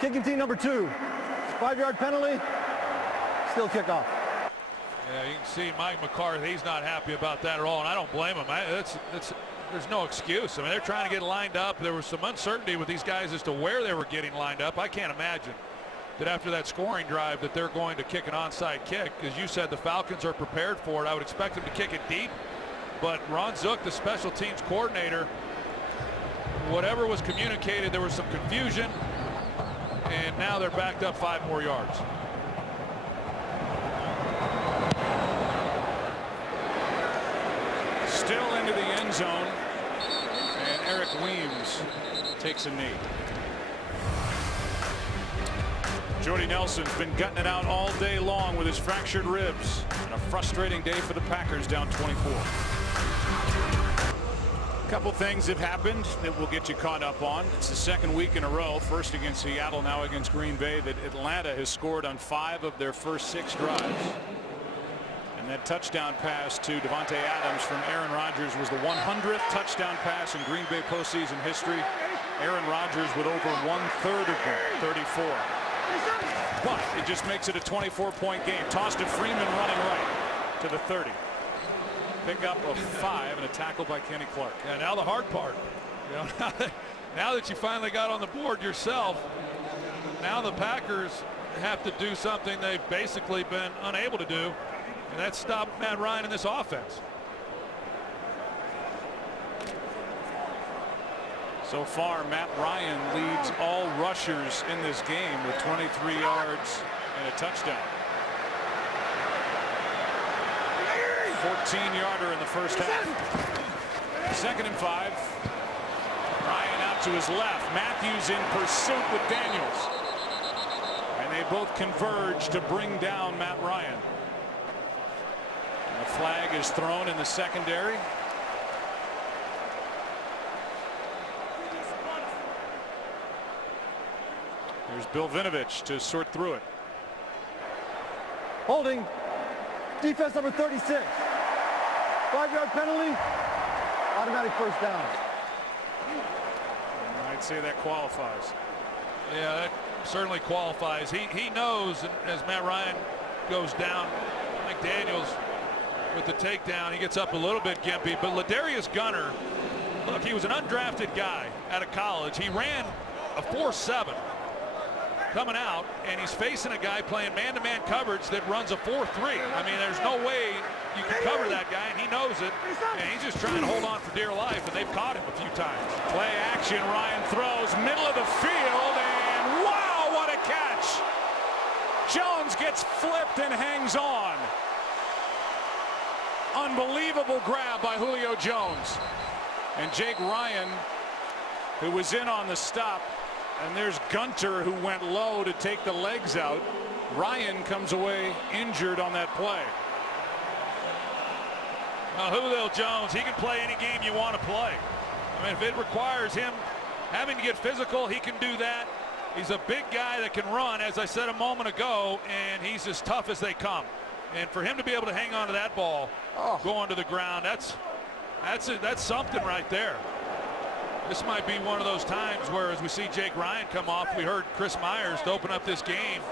Kicking team number 2. 5-yard penalty. Still kickoff. Yeah, you can see Mike McCarthy, he's not happy about that at all, and I don't blame him. There's no excuse. I mean, they're trying to get lined up. There was some uncertainty with these guys as to where they were getting lined up. I can't imagine that after that scoring drive that they're going to kick an onside kick. As you said, the Falcons are prepared for it. I would expect them to kick it deep, but Ron Zook, the special teams coordinator, whatever was communicated, there was some confusion, and now they're backed up 5 more yards. Still into the end zone, and Eric Weems takes a knee. Jordy Nelson's been gutting it out all day long with his fractured ribs. And a frustrating day for the Packers, down 24. couple things have happened that we'll get you caught up on. It's the second week in a row, first against Seattle, now against Green Bay, that Atlanta has scored on 5 of their first 6 drives. And that touchdown pass to Davante Adams from Aaron Rodgers was the 100th touchdown pass in Green Bay postseason history. Aaron Rodgers with over 1/3 of them, 34. But it just makes it a 24-point game. Toss to Freeman running right to the 30. Pickup of 5 and a tackle by Kenny Clark. And now the hard part. You know, now that you finally got on the board yourself, now the Packers have to do something they've basically been unable to do, and that's stop Matt Ryan in this offense. So far, Matt Ryan leads all rushers in this game with 23 yards and a touchdown. 14-yarder in the first half. 2nd and 5. Ryan out to his left. Matthews in pursuit with Daniels. And they both converge to bring down Matt Ryan. And the flag is thrown in the secondary. Here's Bill Vinovich to sort through it. Holding. Defense number 36. 5-yard penalty. Automatic first down. I'd say that qualifies. Yeah, that certainly qualifies. He knows as Matt Ryan goes down, like Daniels with the takedown, he gets up a little bit gimpy. But Ladarius Gunner, look, he was an undrafted guy out of college. He ran a 4.7 coming out, and he's facing a guy playing man-to-man coverage that runs a 4.3. I mean, there's no way you can cover that guy, and he knows it, and he's just trying to hold on for dear life, and they've caught him a few times. Play action, Ryan throws, middle of the field, and wow, what a catch! Jones gets flipped and hangs on. Unbelievable grab by Julio Jones. And Jake Ryan, who was in on the stop, and there's Gunter, who went low to take the legs out. Ryan comes away injured on that play. Julio Jones, he can play any game you want to play. I mean, if it requires him having to get physical, he can do that. He's a big guy that can run, as I said a moment ago, and he's as tough as they come. And for him to be able to hang on to that ball, going to the ground, that's something right there. This might be one of those times where, as we see Jake Ryan come off, we heard Chris Myers to open up this game.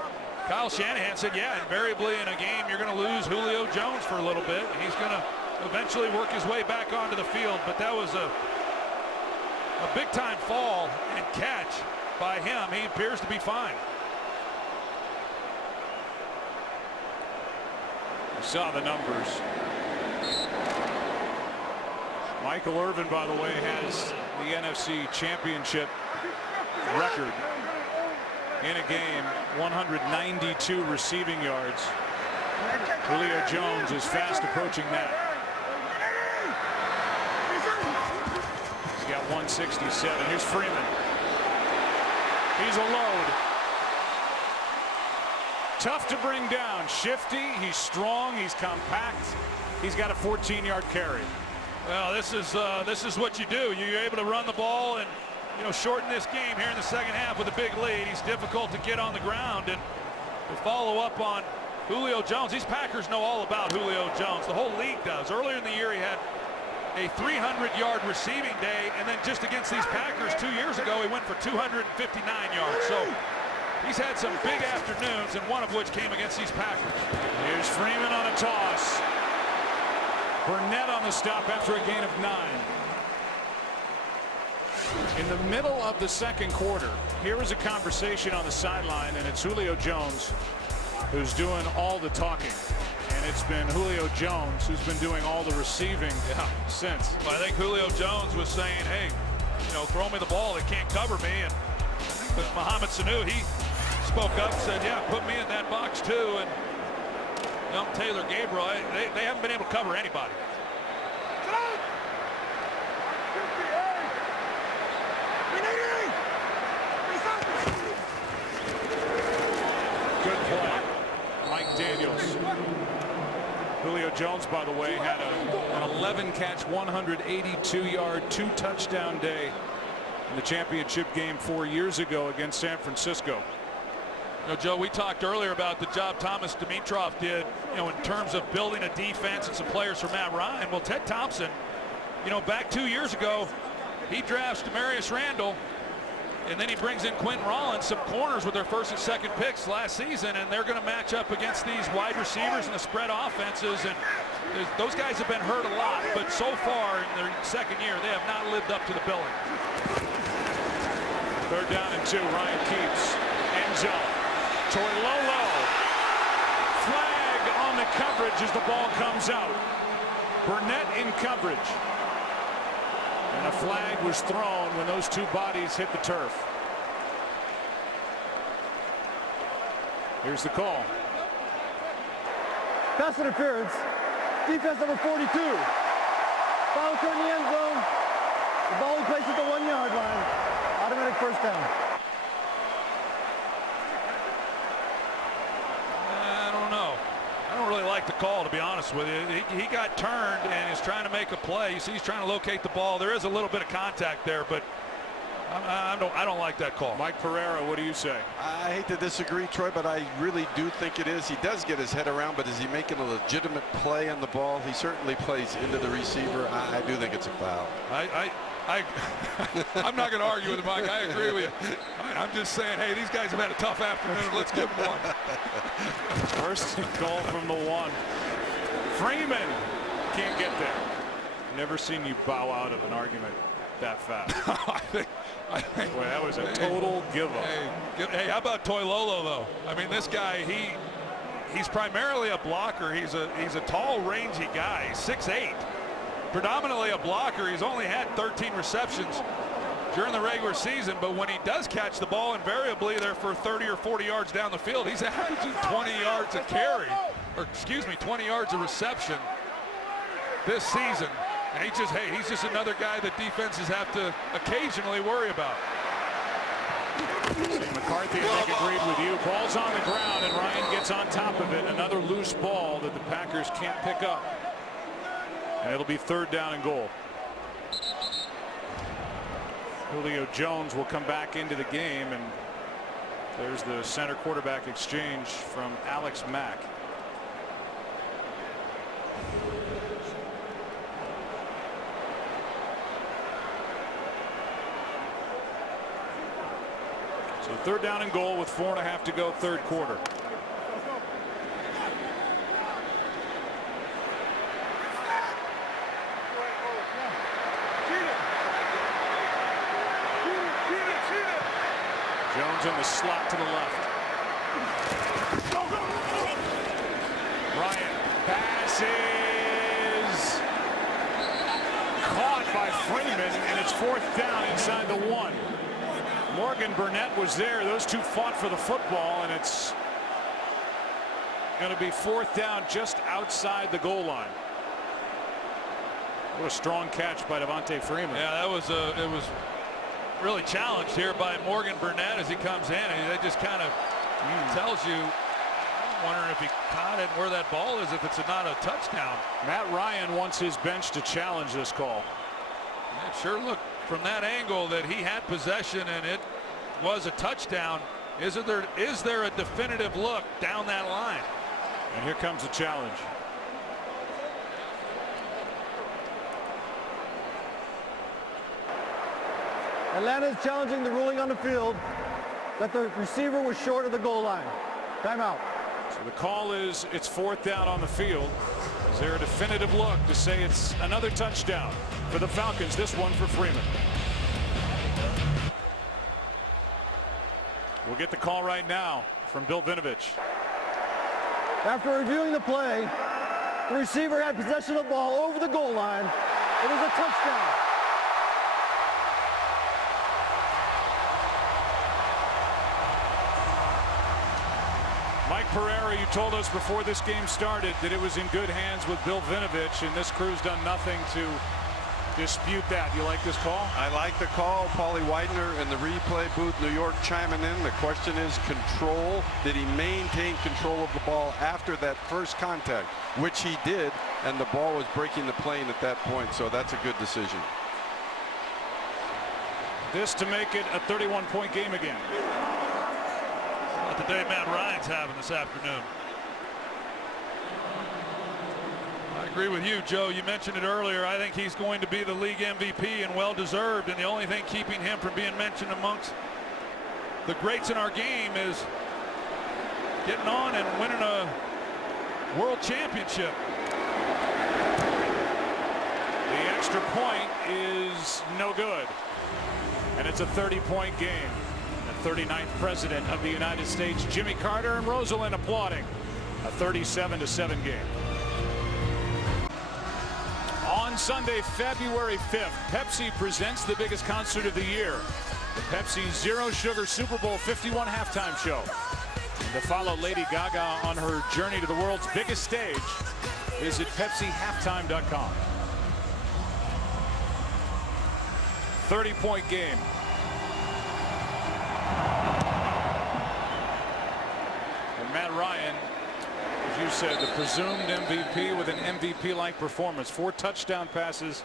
Kyle Shanahan said, yeah, invariably in a game you're going to lose Julio Jones for a little bit. And he's going to eventually work his way back onto the field. But that was a big-time fall and catch by him. He appears to be fine. You saw the numbers. Michael Irvin, by the way, has the NFC Championship record in a game, 192 receiving yards. Julio Jones is fast approaching that. He's got 167. Here's Freeman. He's a load. Tough to bring down. Shifty, he's strong, he's compact. He's got a 14-yard carry. Well, this is what you do. You're able to run the ball and, you know, shorten this game here in the second half with a big lead. He's difficult to get on the ground, and to follow up on Julio Jones. These Packers know all about Julio Jones. The whole league does. Earlier in the year, he had a 300-yard receiving day, and then just against these Packers 2 years ago, he went for 259 yards. So he's had some big afternoons, and one of which came against these Packers. Here's Freeman on a toss. Burnett on the stop after a gain of 9. In the middle of the second quarter, here is a conversation on the sideline, and it's Julio Jones who's doing all the talking. And it's been Julio Jones who's been doing all the receiving since. Well, I think Julio Jones was saying, hey, you know, throw me the ball. They can't cover me. And Mohamed Sanu, he spoke up and said, yeah, put me in that box too. And Taylor Gabriel, they haven't been able to cover anybody. Good play. Mike Daniels. Julio Jones, by the way, had an 11-catch, 182-yard, 2-touchdown day in the championship game 4 years ago against San Francisco. You know, Joe, we talked earlier about the job Thomas Dimitroff did, you know, in terms of building a defense and some players for Matt Ryan. Well, Ted Thompson, you know, back 2 years ago, he drafts Demarius Randall, and then he brings in Quentin Rollins, some corners with their first and second picks last season, and they're going to match up against these wide receivers and the spread offenses. And those guys have been hurt a lot, but so far in their second year, they have not lived up to the billing. 3rd down and 2. Ryan keeps end zone. Toilolo. Flag on the coverage as the ball comes out. Burnett in coverage. And a flag was thrown when those two bodies hit the turf. Here's the call. Pass interference. Defense number 42. Foul occurred in the end zone. The ball was placed at the 1-yard line. Automatic first down. I don't know. I don't really like the call, to be honest with you. He got turned and is trying to make a play. You see he's trying to locate the ball. There is a little bit of contact there, but I don't like that call. Mike Pereira, what do you say? I hate to disagree, Troy, but I really do think it is. He does get his head around, but is he making a legitimate play on the ball? He certainly plays into the receiver. I do think it's a foul. I'm not going to argue with him, Mike. I agree with you. I'm just saying, hey, these guys have had a tough afternoon. Let's give them one. First goal from the 1. Freeman can't get there. Never seen you bow out of an argument that fast. I think Boy, that was a total give up. Hey, how about Toilolo, though? I mean, this guy, he's primarily a blocker. He's a tall, rangy guy. He's 6'8". Predominantly a blocker. He's only had 13 receptions during the regular season, but when he does catch the ball, invariably they're for 30 or 40 yards down the field. He's averaging 20 yards a carry, or excuse me, 20 yards a reception this season. And he's just another guy that defenses have to occasionally worry about. McCarthy, I think, agreed with you. Ball's on the ground, and Ryan gets on top of it. Another loose ball that the Packers can't pick up. And it'll be 3rd down and goal. Julio Jones will come back into the game, and there's the center quarterback exchange from Alex Mack. So 3rd down and goal with 4.5 to go, 3rd quarter. Jones in the slot to the left. Ryan passes caught by Freeman, and it's 4th down inside the 1. Morgan Burnett was there. Those two fought for the football, and it's going to be 4th down just outside the goal line. What a strong catch by Devontae Freeman. Yeah, it was really challenged here by Morgan Burnett as he comes in, and that just kind of tells you, I'm wondering if he caught it and where that ball is, if it's not a touchdown. Matt Ryan wants his bench to challenge this call. It sure looked from that angle that he had possession and it was a touchdown. Is there a definitive look down that line? And here comes the challenge. Atlanta is challenging the ruling on the field that the receiver was short of the goal line. Timeout. So the call is it's 4th down on the field. Is there a definitive look to say it's another touchdown for the Falcons? This one for Freeman. We'll get the call right now from Bill Vinovich. After reviewing the play, the receiver had possession of the ball over the goal line. It was a touchdown. Mike Pereira, you told us before this game started that it was in good hands with Bill Vinovich, and this crew's done nothing to dispute that. You like this call? I like the call. Paulie Widener in the replay booth, New York, chiming in. The question is control. Did he maintain control of the ball after that first contact, which he did, and the ball was breaking the plane at that point, so that's a good decision. This to make it a 31-point game again. Not the day Matt Ryan's having this afternoon. I agree with you, Joe. You mentioned it earlier. I think he's going to be the league MVP and well-deserved. And the only thing keeping him from being mentioned amongst the greats in our game is getting on and winning a world championship. The extra point is no good. And it's a 30-point game. The 39th president of the United States, Jimmy Carter, and Rosalind applauding. A 37-7 game. On Sunday, February 5th, Pepsi presents the biggest concert of the year. The Pepsi Zero Sugar Super Bowl 51 halftime show. And to follow Lady Gaga on her journey to the world's biggest stage, visit PepsiHalftime.com. 30-point game. And Matt Ryan, as you said, the presumed MVP with an MVP-like performance. 4 touchdown passes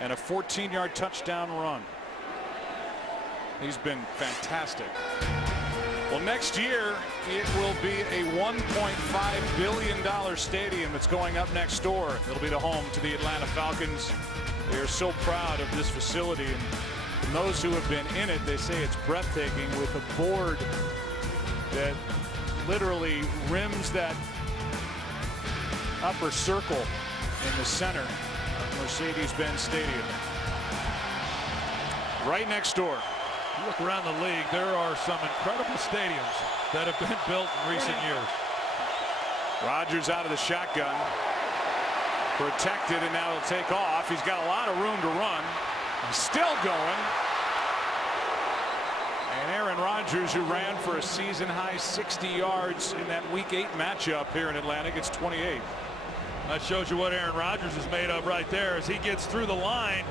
and a 14-yard touchdown run. He's been fantastic. Well, next year it will be a $1.5 billion stadium that's going up next door. It'll be the home to the Atlanta Falcons. They are so proud of this facility, and those who have been in it, they say it's breathtaking, with a board that literally rims that upper circle in the center of Mercedes-Benz Stadium. Right next door. You look around the league, there are some incredible stadiums that have been built in recent years. Rodgers out of the shotgun. Protected, and now he'll take off. He's got a lot of room to run. He's still going. And Aaron Rodgers, who ran for a season-high 60 yards in that Week 8 matchup here in Atlanta, gets 28. That shows you what Aaron Rodgers is made of right there. As he gets through the line,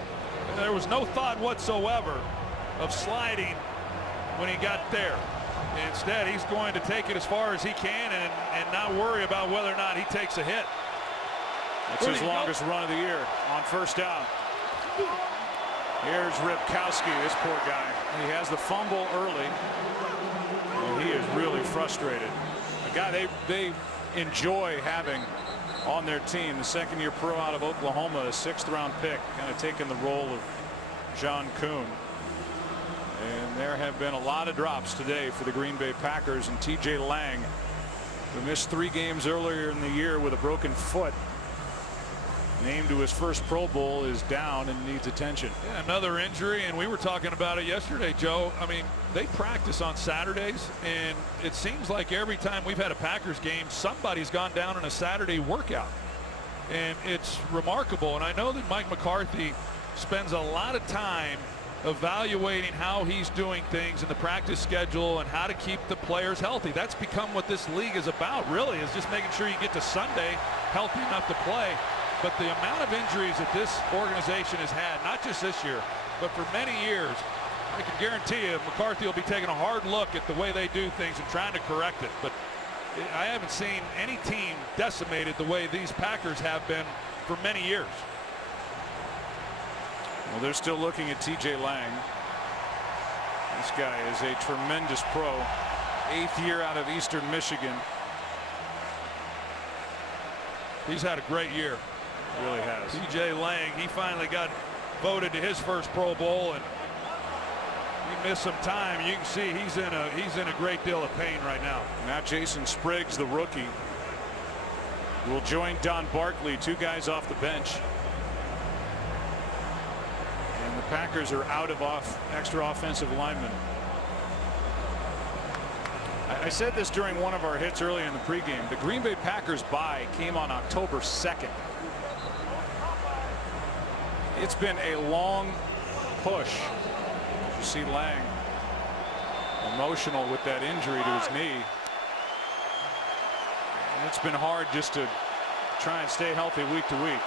there was no thought whatsoever of sliding when he got there. Instead, he's going to take it as far as he can and not worry about whether or not he takes a hit. That's his longest run of the year on first down. Here's Ripkowski, this poor guy. He has the fumble early, and he is really frustrated. A guy they enjoy having on their team, the second-year pro out of Oklahoma, a 6th-round pick, kind of taking the role of John Kuhn. And there have been a lot of drops today for the Green Bay Packers, and T.J. Lang, who missed 3 games earlier in the year with a broken foot, named to his first Pro Bowl, is down and needs attention. Yeah, another injury, and we were talking about it yesterday, Joe. I mean, they practice on Saturdays, and it seems like every time we've had a Packers game, somebody's gone down in a Saturday workout. And it's remarkable. And I know that Mike McCarthy spends a lot of time evaluating how he's doing things in the practice schedule and how to keep the players healthy. That's become what this league is about, really, is just making sure you get to Sunday healthy enough to play. But the amount of injuries that this organization has had, not just this year, but for many years, I can guarantee you McCarthy will be taking a hard look at the way they do things and trying to correct it. But I haven't seen any team decimated the way these Packers have been for many years. Well, they're still looking at T.J. Lang. This guy is a tremendous pro. 8th year out of Eastern Michigan. He's had a great year. Really has. T.J. Lang, he finally got voted to his first Pro Bowl, and he missed some time. You can see he's in a great deal of pain right now. Now Jason Spriggs, the rookie, will join Don Barkley, 2 guys off the bench. And the Packers are out of extra offensive linemen. I said this during one of our hits earlier in the pregame. The Green Bay Packers bye came on October 2nd. It's been a long push. You see Lang emotional with that injury to his knee. And it's been hard just to try and stay healthy week to week.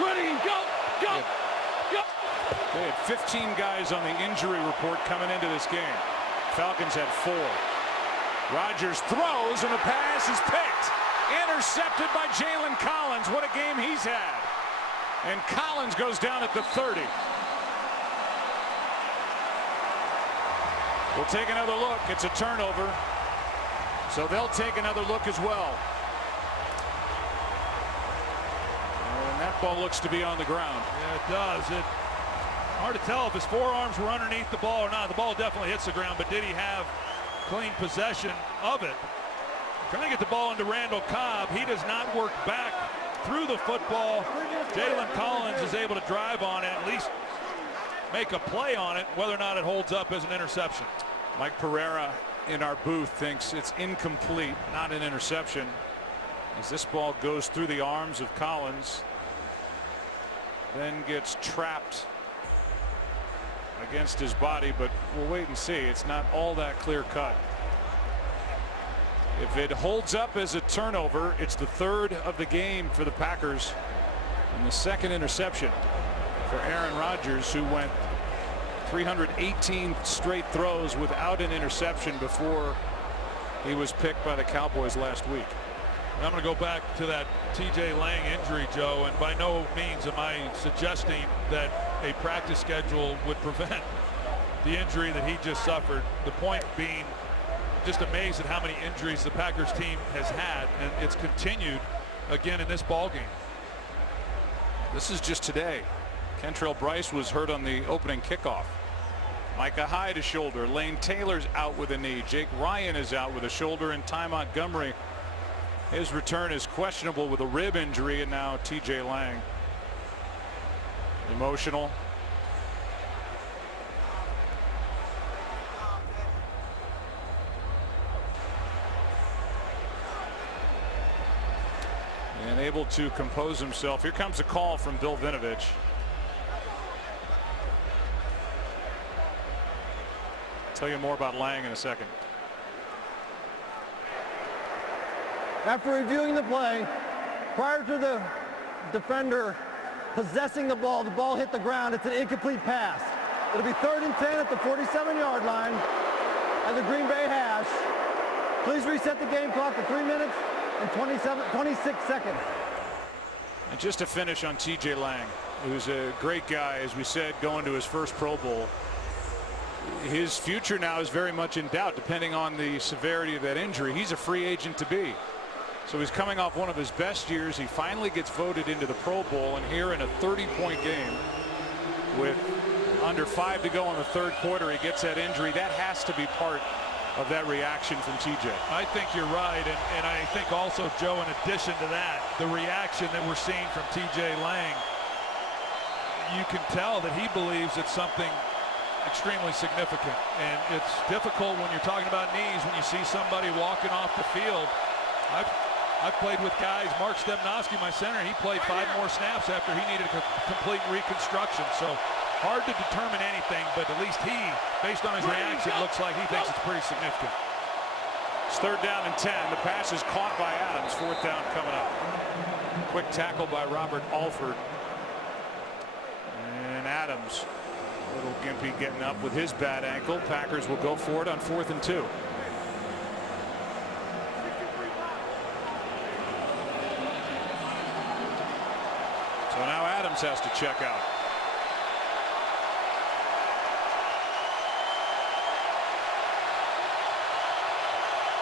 Ready, go, go, go. They had 15 guys on the injury report coming into this game. Falcons had 4. Rodgers throws, and the pass is picked. Intercepted by Jalen Collins. What a game he's had. And Collins goes down at the 30. We'll take another look. It's a turnover. So they'll take another look as well. And that ball looks to be on the ground. Yeah, it does. Hard to tell if his forearms were underneath the ball or not. The ball definitely hits the ground, but did he have clean possession of it? Trying to get the ball into Randall Cobb. He does not work back through the football. Jalen Collins is able to drive on it, at least make a play on it. Whether or not it holds up as an interception. Mike Pereira in our booth thinks it's incomplete, not an interception, as this ball goes through the arms of Collins, then gets trapped against his body, but we'll wait and see. It's not all that clear cut. If it holds up as a turnover, it's the 3rd of the game for the Packers and the 2nd interception for Aaron Rodgers, who went 318 straight throws without an interception before he was picked by the Cowboys last week. I'm going to go back to that TJ Lang injury, Joe, and by no means am I suggesting that a practice schedule would prevent the injury that he just suffered. The point being, just amazed at how many injuries the Packers team has had, and it's continued again in this ball game. This is just today. Kentrell Bryce was hurt on the opening kickoff. Micah Hyde a shoulder. Lane Taylor's out with a knee. Jake Ryan is out with a shoulder, and Ty Montgomery, his return is questionable with a rib injury, and now TJ Lang. Emotional. And able to compose himself. Here comes a call from Bill Vinovich. Tell you more about Lang in a second. After reviewing the play, prior to the defender possessing the ball hit the ground. It's an incomplete pass. It'll be 3rd and 10 at the 47-yard line at the Green Bay hash. Please reset the game clock to 3 minutes and 26 seconds. And just to finish on TJ Lang, who's a great guy, as we said, going to his first Pro Bowl. His future now is very much in doubt depending on the severity of that injury. He's a free agent to be. So he's coming off one of his best years. He finally gets voted into the Pro Bowl, and here in a 30-point game with under 5 to go in the 3rd quarter, he gets that injury. That has to be part of that reaction from TJ. I think you're right, and I think also, Joe, in addition to that, the reaction that we're seeing from TJ Lang, you can tell that he believes it's something extremely significant, and it's difficult when you're talking about knees when you see somebody walking off the field. I've played with guys, Mark Stepnoski, my center, he played 5 more snaps after he needed a complete reconstruction. So hard to determine anything, but at least he, based on his reaction, looks like he thinks it's pretty significant. It's 3rd down and 10. The pass is caught by Adams. 4th down coming up. Quick tackle by Robert Alford. And Adams, a little gimpy getting up with his bad ankle. Packers will go for it on 4th and 2. So now Adams has to check out.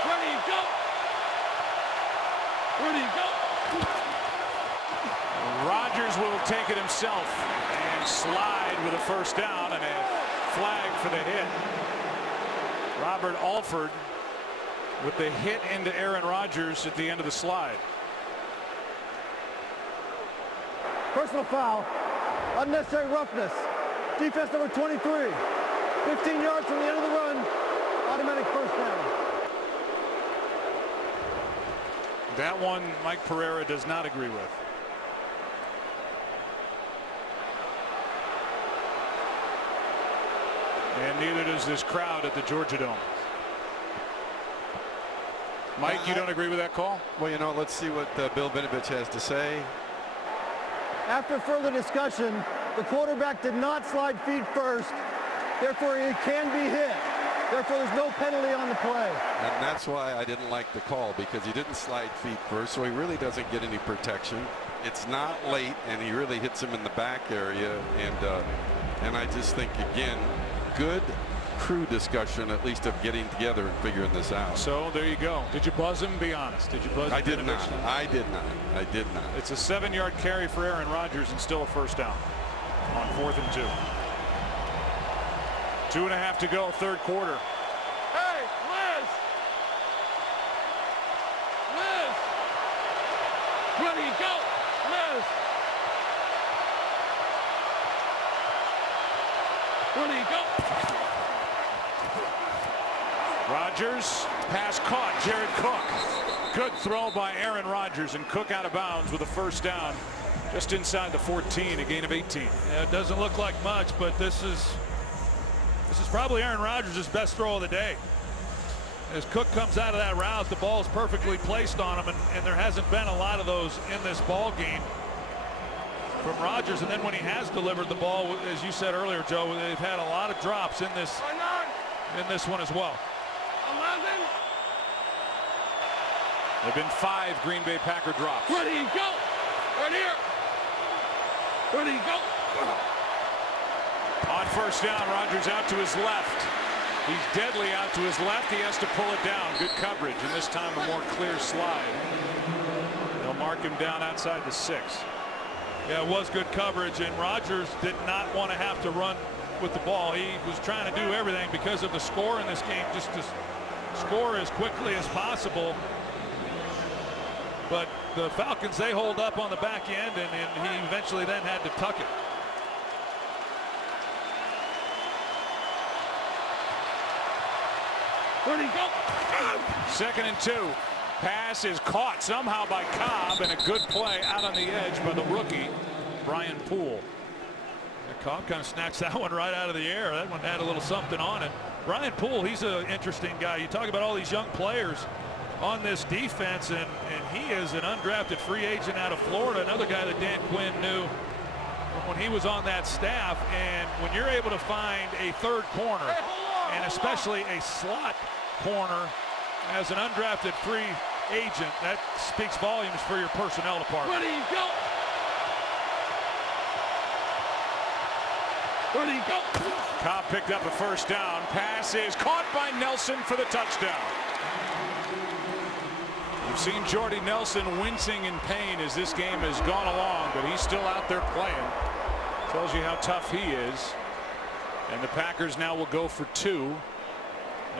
Ready, go. Ready, go. Rodgers will take it himself and slide with a 1st down and a flag for the hit. Robert Alford with the hit into Aaron Rodgers at the end of the slide. Personal foul, unnecessary roughness. Defense number 23. 15 yards from the end of the run, automatic 1st down. That one Mike Pereira does not agree with. And neither does this crowd at the Georgia Dome. Mike, you don't agree with that call? Well, you know, let's see what Bill Vinovich has to say. After further discussion, the quarterback did not slide feet first. Therefore, he can be hit. Therefore, there's no penalty on the play. And that's why I didn't like the call, because he didn't slide feet first, so he really doesn't get any protection. It's not late, and he really hits him in the back area. And I just think, again, good crew discussion, at least of getting together and figuring this out. So there you go. Did you buzz him? Be honest. Did you buzz him? I did not. I did not. I did not. It's a 7-yard carry for Aaron Rodgers and still a first down on 4th and 2. 2.5 to go, third quarter. Hey, Liz! Liz! Ready, go! Liz! Ready, go! Rodgers, pass caught. Jared Cook. Good throw by Aaron Rodgers, and Cook out of bounds with a first down just inside the 14, a gain of 18. Yeah, it doesn't look like much, but this is probably Aaron Rodgers' best throw of the day. As Cook comes out of that route, the ball is perfectly placed on him, and there hasn't been a lot of those in this ball game from Rodgers. And then when he has delivered the ball, as you said earlier, Joe, they've had a lot of drops in this one as well. 11. There have been 5 Green Bay Packer drops. Ready, go! Right here! Ready, go! On first down, Rodgers out to his left. He's deadly out to his left. He has to pull it down. Good coverage, and this time a more clear slide. They'll mark him down outside the 6. Yeah, it was good coverage, and Rodgers did not want to have to run with the ball. He was trying to do everything because of the score in this game, just to score as quickly as possible. But the Falcons, they hold up on the back end, and he eventually then had to tuck it. Ready, go! 2nd and 2. Pass is caught somehow by Cobb, and a good play out on the edge by the rookie, Brian Poole. Cobb kind of snatched that one right out of the air. That one had a little something on it. Brian Poole, he's an interesting guy. You talk about all these young players on this defense, and he is an undrafted free agent out of Florida, another guy that Dan Quinn knew from when he was on that staff. And when you're able to find a third corner, and especially a slot corner as an undrafted free agent, that speaks volumes for your personnel department. Ready, go! Ready, go! Cobb picked up a first down. Pass is caught by Nelson for the touchdown. You've seen Jordy Nelson wincing in pain as this game has gone along, but he's still out there playing. Tells you how tough he is. And the Packers now will go for 2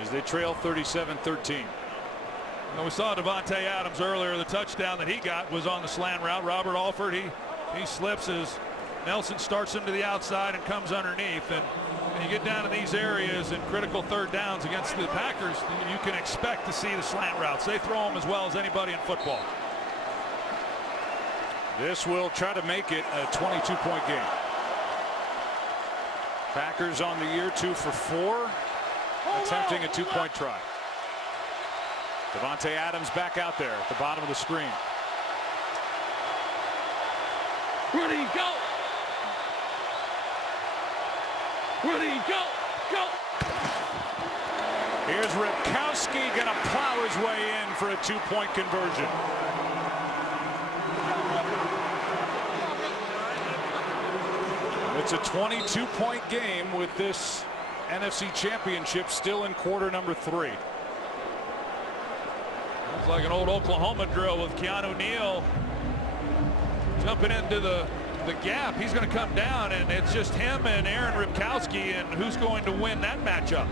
as they trail 37-13. Well, we saw Davante Adams earlier. The touchdown that he got was on the slant route. Robert Alford, he slips as Nelson starts him to the outside and comes underneath. And when you get down to these areas and critical third downs against the Packers, you can expect to see the slant routes. They throw them as well as anybody in football. This will try to make it a 22-point game. Packers on the year 2 for 4, attempting a 2-point try. Davante Adams back out there at the bottom of the screen. Ready, go! Ready, go! Go! Here's Ripkowski gonna plow his way in for a 2-point conversion. It's a 22-point game with this NFC Championship still in quarter number 3. It's like an old Oklahoma drill with Keanu Neal jumping into the gap. He's going to come down, and it's just him and Aaron Ripkowski, and who's going to win that matchup?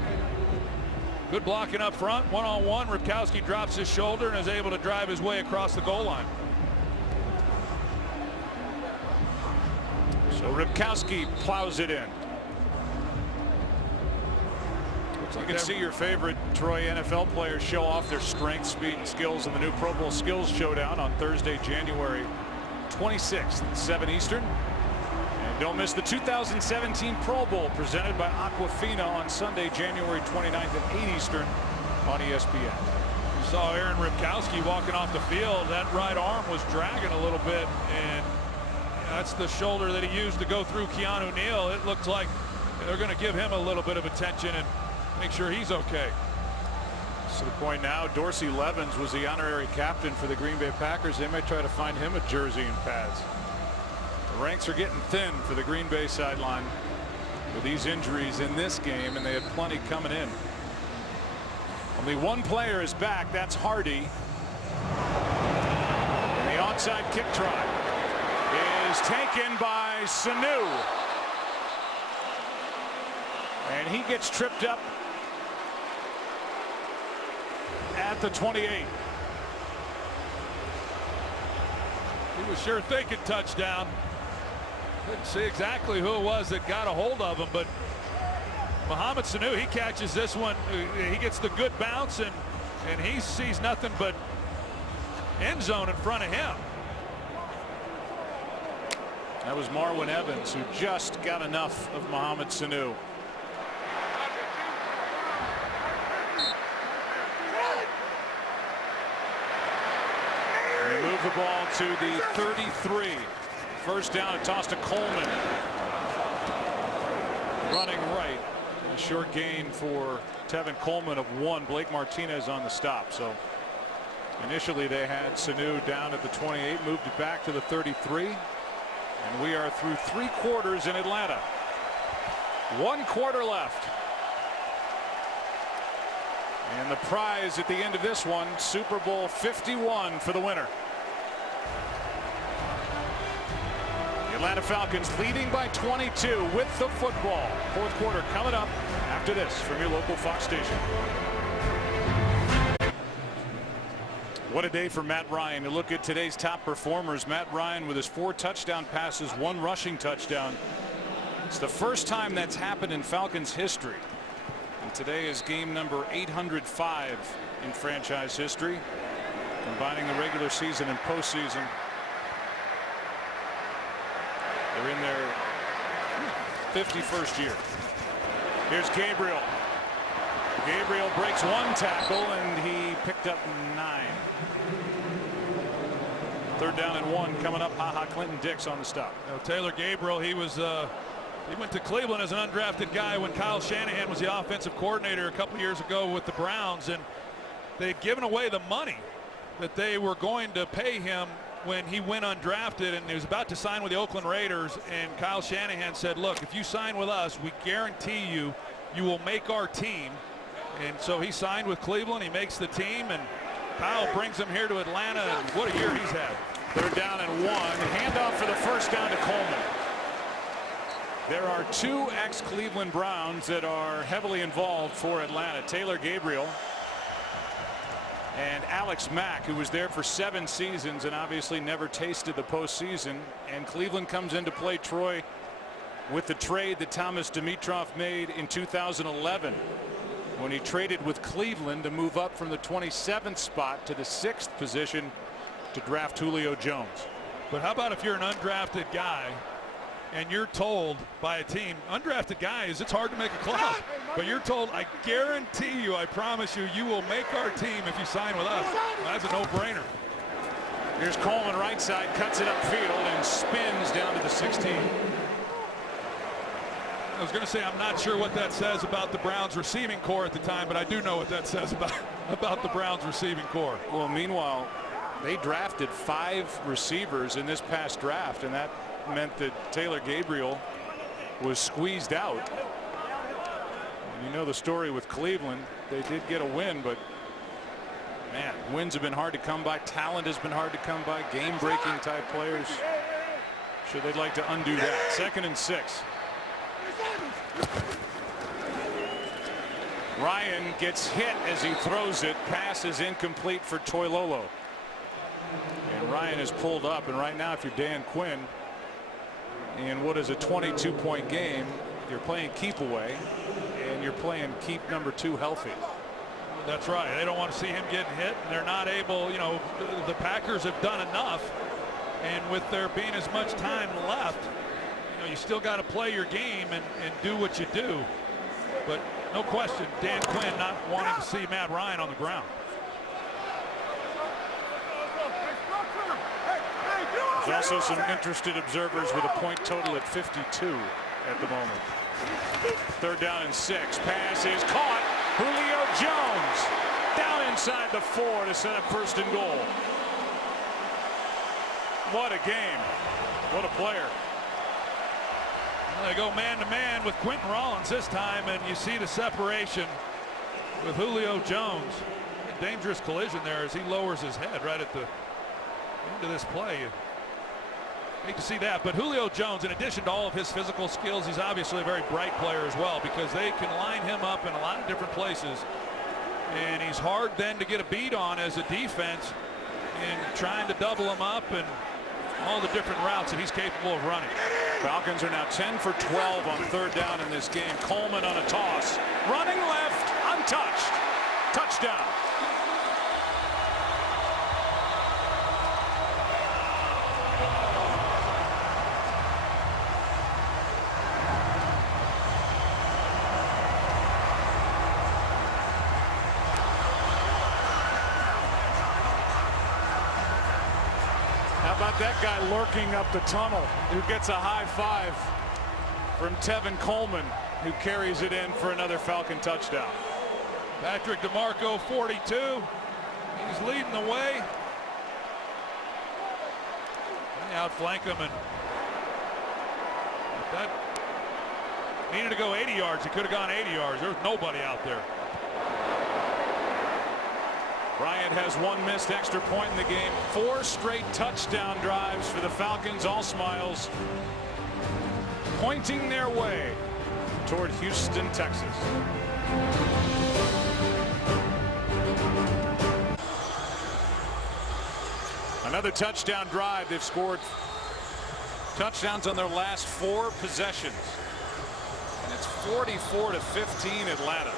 Good blocking up front, one-on-one. Ripkowski drops his shoulder and is able to drive his way across the goal line. So Ripkowski plows it in. You can see your favorite Troy NFL players show off their strength, speed, and skills in the new Pro Bowl Skills Showdown on Thursday, January 26th at 7 Eastern. And don't miss the 2017 Pro Bowl presented by Aquafina on Sunday, January 29th at 8 Eastern on ESPN. You saw Aaron Ripkowski walking off the field. That right arm was dragging a little bit, and That's the shoulder that he used to go through Keanu Neal. It looks like they're going to give him a little bit of attention and make sure he's okay. To the point now, Dorsey Levens was the honorary captain for the Green Bay Packers. They might try to find him a jersey and pads. The ranks are getting thin for the Green Bay sideline with these injuries in this game, and they had plenty coming in. Only one player is back. That's Hardy. And the onside kick try is taken by Sanu. And he gets tripped up at the 28. He was sure thinking touchdown. Couldn't see exactly who it was that got a hold of him, but Mohamed Sanu, he catches this one. He gets the good bounce, and he sees nothing but end zone in front of him. That was Marwin Evans, who just got enough of Mohamed Sanu. They move the ball to the 33. First down, a toss to Coleman. Running right. A short gain for Tevin Coleman of 1. Blake Martinez on the stop. So initially they had Sanu down at the 28, moved it back to the 33. And we are through 3 quarters in Atlanta. 1 quarter left. And the prize at the end of this one, Super Bowl 51 for the winner. The Atlanta Falcons leading by 22 with the football. 4th quarter coming up after this from your local Fox station. What a day for Matt Ryan. To look at today's top performers, Matt Ryan with his 4 touchdown passes, 1 rushing touchdown. It's the first time that's happened in Falcons history. And today is game number 805 in franchise history, combining the regular season and postseason. They're in their 51st year. Here's Gabriel. Gabriel breaks 1 tackle, and he picked up 9. 3rd down and 1 coming up. Clinton Dix on the stop. Taylor Gabriel, he went to Cleveland as an undrafted guy when Kyle Shanahan was the offensive coordinator a couple years ago with the Browns, and they'd given away the money that they were going to pay him when he went undrafted, and he was about to sign with the Oakland Raiders, and Kyle Shanahan said, look, if you sign with us, we guarantee you will make our team. And so he signed with Cleveland. He makes the team, and Kyle brings him here to Atlanta, and what a year he's had. 3rd down and 1. Handoff for the first down to Coleman. There are 2 ex-Cleveland Browns that are heavily involved for Atlanta. Taylor Gabriel and Alex Mack, who was there for 7 seasons and obviously never tasted the postseason. And Cleveland comes into play, Troy, with the trade that Thomas Dimitroff made in 2011 when he traded with Cleveland to move up from the 27th spot to the 6th position to draft Julio Jones. But how about if you're an undrafted guy and you're told by a team, undrafted guys, it's hard to make a club, but you're told, I guarantee you, I promise you, you will make our team if you sign with us. Well, that's a no-brainer. Here's Coleman right side, cuts it upfield and spins down to the 16. I was going to say I'm not sure what that says about the Browns receiving core at the time, but I do know what that says about the Browns receiving core. Well, meanwhile, they drafted 5 receivers in this past draft, and that meant that Taylor Gabriel was squeezed out. And you know the story with Cleveland. They did get a win, but man, wins have been hard to come by. Talent has been hard to come by. Game-breaking type players. Sure, they'd like to undo that. 2nd and 6. Ryan gets hit as he throws it. Pass is incomplete for Toilolo. And Ryan is pulled up, and right now if you're Dan Quinn in what is a 22-point game, you're playing keep away and you're playing keep number 2 healthy. That's right. They don't want to see him getting hit, and they're not able, you know, the Packers have done enough, and with there being as much time left, you know, you still got to play your game and do what you do. But no question, Dan Quinn not wanting to see Matt Ryan on the ground. There's also some interested observers with a point total at 52 at the moment. 3rd down and 6. Pass is caught. Julio Jones down inside the 4 to set up 1st and goal. What a game. What a player. They go man-to-man with Quentin Rollins this time, and you see the separation with Julio Jones. A dangerous collision there as he lowers his head right at the end of this play. You hate to see that, but Julio Jones, in addition to all of his physical skills, he's obviously a very bright player as well, because they can line him up in a lot of different places, and he's hard then to get a beat on as a defense in trying to double him up and all the different routes that he's capable of running. Falcons are now 10 for 12 on 3rd down in this game. Coleman on a toss, running left, untouched, touchdown. How about that guy lurking up the tunnel, who gets a high five from Tevin Coleman, who carries it in for another Falcon touchdown. Patrick DeMarco, 42. He's leading the way. They outflank him, and that needed to go 80 yards. He could have gone 80 yards. There was nobody out there. Bryant has 1 missed extra point in the game. 4 straight touchdown drives for the Falcons. All smiles, pointing their way toward Houston, Texas. Another touchdown drive. They've scored touchdowns on their last 4 possessions, and it's 44-15 Atlanta.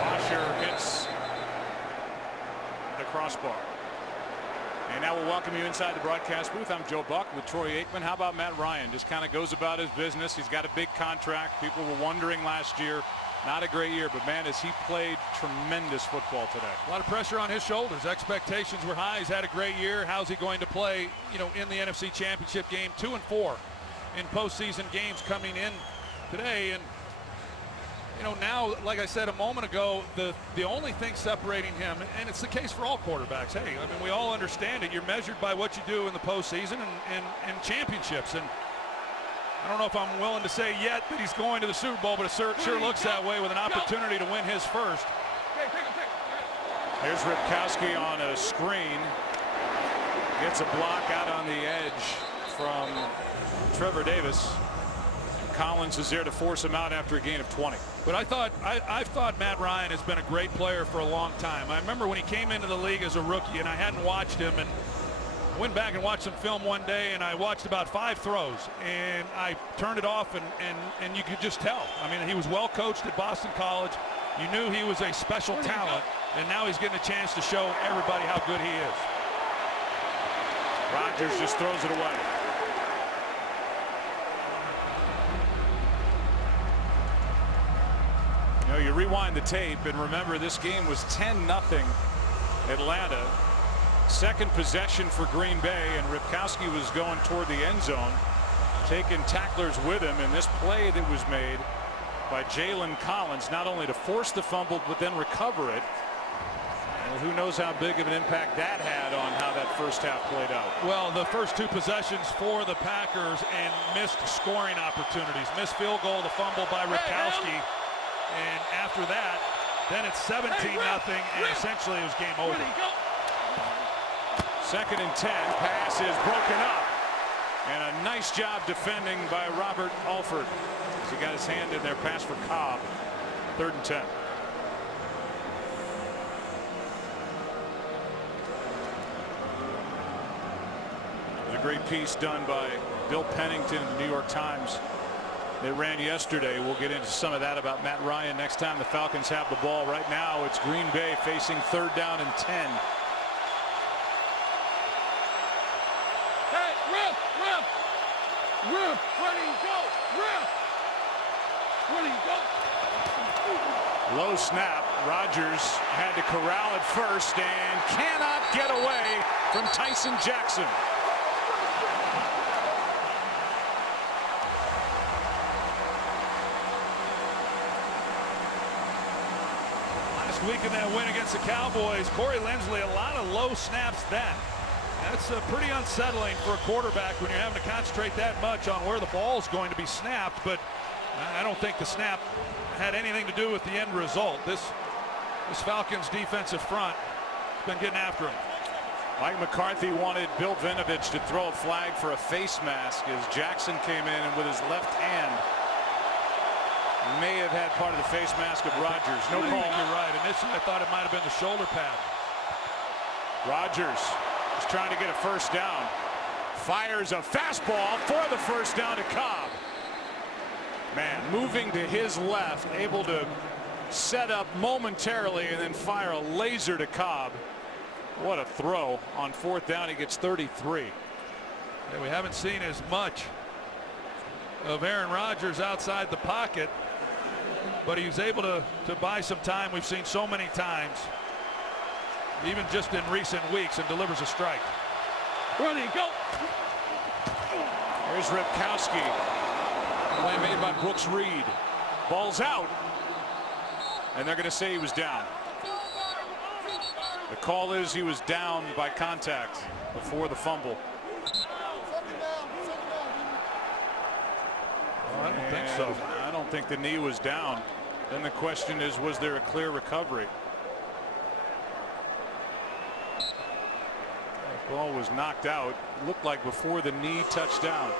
Washer hits the crossbar. And now we'll welcome you inside the broadcast booth. I'm Joe Buck with Troy Aikman. How about Matt Ryan? Just kind of goes about his business. He's got a big contract. People were wondering last year. Not a great year, but man, has he played tremendous football today. A lot of pressure on his shoulders. Expectations were high. He's had a great year. How's he going to play, in the NFC Championship game? 2-4 in postseason games coming in today. And now, like I said a moment ago, the only thing separating him, and it's the case for all quarterbacks, hey, I mean, we all understand it. You're measured by what you do in the postseason and championships. And I don't know if I'm willing to say yet that he's going to the Super Bowl, but it sure looks that way with an opportunity to win his first. Here's Ripkowski on a screen. Gets a block out on the edge from Trevor Davis. Collins is there to force him out after a gain of 20. But I've thought Matt Ryan has been a great player for a long time. I remember when he came into the league as a rookie, and I hadn't watched him, and I went back and watched some film one day, and I watched about 5 throws, and I turned it off, and you could just tell. I mean, he was well coached at Boston College. You knew he was a special talent, and now he's getting a chance to show everybody how good he is. Rodgers just throws it away. You rewind the tape and remember this game was 10-0 Atlanta. Second possession for Green Bay, and Ripkowski was going toward the end zone, taking tacklers with him, and this play that was made by Jalen Collins, not only to force the fumble but then recover it. Well, who knows how big of an impact that had on how that first half played out. Well, the first 2 possessions for the Packers and missed scoring opportunities. Missed field goal, the fumble by Ripkowski. And after that, then it's 17-0, and essentially it was game over. 2nd and 10. Pass is broken up. And a nice job defending by Robert Alford as he got his hand in there. Pass for Cobb. 3rd and 10. A great piece done by Bill Pennington in the New York Times. They ran yesterday. We'll get into some of that about Matt Ryan next time the Falcons have the ball. Right now, it's Green Bay facing 3rd down and 10. Hey, Rip! Where do you go? Rip! Where do you go? Low snap. Rodgers had to corral it first and cannot get away from Tyson Jackson. Last week in that win against the Cowboys, Corey Linsley, a lot of low snaps then. That's pretty unsettling for a quarterback when you're having to concentrate that much on where the ball's going to be snapped, but I don't think the snap had anything to do with the end result. This Falcons defensive front has been getting after him. Mike McCarthy wanted Bill Vinovich to throw a flag for a face mask as Jackson came in and with his left hand may have had part of the face mask of Rodgers. No call. You're right. Initially, I thought it might have been the shoulder pad. Rodgers is trying to get a first down. Fires a fastball for the first down to Cobb. Man, moving to his left, able to set up momentarily and then fire a laser to Cobb. What a throw on fourth down. He gets 33. Yeah, we haven't seen as much of Aaron Rodgers outside the pocket, but he was able to buy some time. We've seen so many times, even just in recent weeks, and delivers a strike. Ready, go. Here's Ripkowski. Play made by Brooks Reed. Ball's out. And they're going to say he was down. The call is he was down by contact before the fumble. I don't think so. I don't think the knee was down. Then the question is, was there a clear recovery? The ball was knocked out. Looked like before the knee touched down.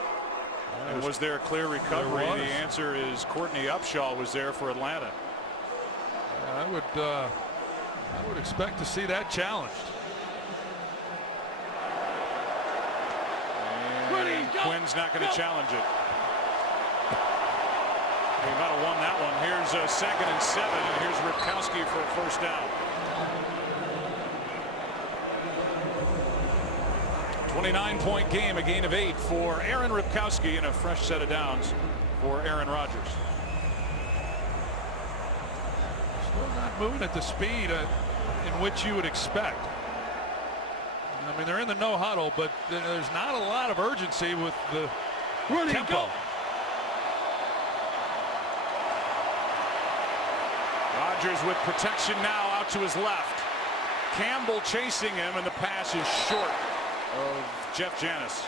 And was there a clear recovery? The answer is Courtney Upshaw was there for Atlanta. I would expect to see that challenged. And Quinn's not going to challenge it. He might have won that one. Here's a 2nd and 7. And here's Ripkowski for a first down. 29-point game, a gain of 8 for Aaron Ripkowski, and a fresh set of downs for Aaron Rodgers. Still not moving at the speed in which you would expect. I mean, they're in the no huddle, but there's not a lot of urgency with the tempo. Rodgers with protection now out to his left. Campbell chasing him, and the pass is short of Jeff Janis.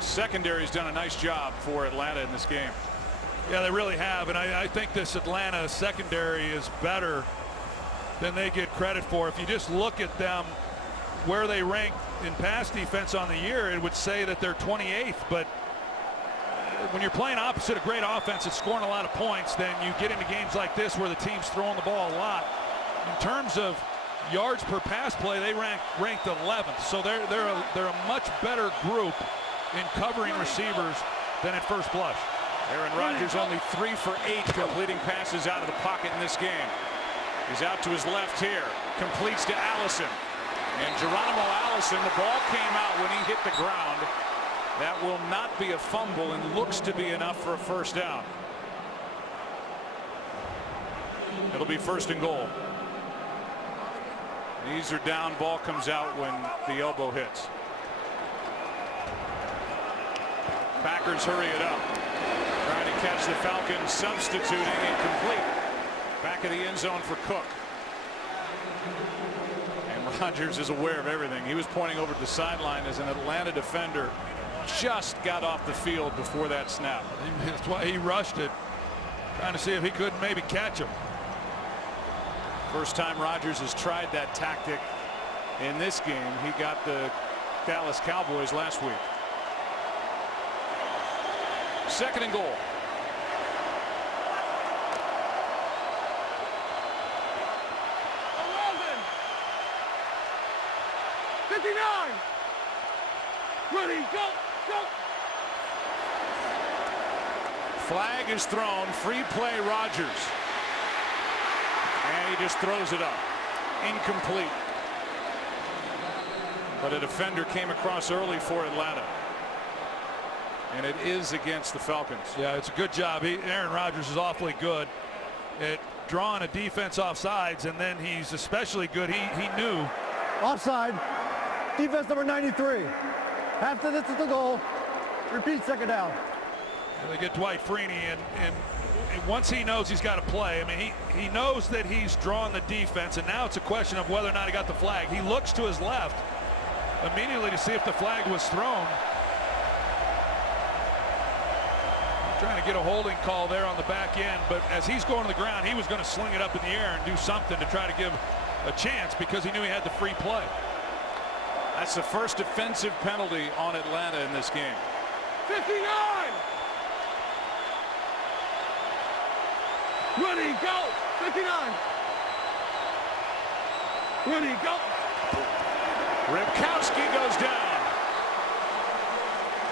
Secondary's done a nice job for Atlanta in this game. Yeah, they really have, and I think this Atlanta secondary is better than they get credit for. If you just look at them, where they rank in pass defense on the year, it would say that they're 28th, but when you're playing opposite a great offense that's scoring a lot of points, then you get into games like this where the team's throwing the ball a lot. In terms of yards per pass play, they ranked 11th, so they're a much better group in covering receivers than at first blush. Aaron Rodgers only 3 for 8 completing passes out of the pocket in this game. He's out to his left here, completes to Allison, and Geronimo Allison, the ball came out when he hit the ground. That will not be a fumble and looks to be enough for a first down. It'll be 1st and goal. Knees are down, ball comes out when the elbow hits. Packers hurry it up. Trying to catch the Falcons, substituting, incomplete. Back of the end zone for Cook. And Rodgers is aware of everything. He was pointing over to the sideline as an Atlanta defender just got off the field before that snap. That's why he rushed it, trying to see if he could maybe catch him. First time Rodgers has tried that tactic in this game. He got the Dallas Cowboys last week. 2nd and goal. Ready, go, go. Flag is thrown, free play Rodgers. And he just throws it up. Incomplete. But a defender came across early for Atlanta. and it is against the Falcons. Yeah, it's a good job. Aaron Rodgers is awfully good at drawing a defense off sides, and then he's especially good. He knew. Offside. Defense number 93. After this is the goal. Repeat, second down. And they get Dwight Freeney, and once he knows he's got to play, I mean, he knows that he's drawn the defense, and now it's a question of whether or not he got the flag. He looks to his left immediately to see if the flag was thrown. Trying to get a holding call there on the back end, but as he's going to the ground, he was going to sling it up in the air and do something to try to give a chance because he knew he had the free play. That's the first defensive penalty on Atlanta in this game. 59. Ready, go. 59. Ready, go. Ripkowski goes down.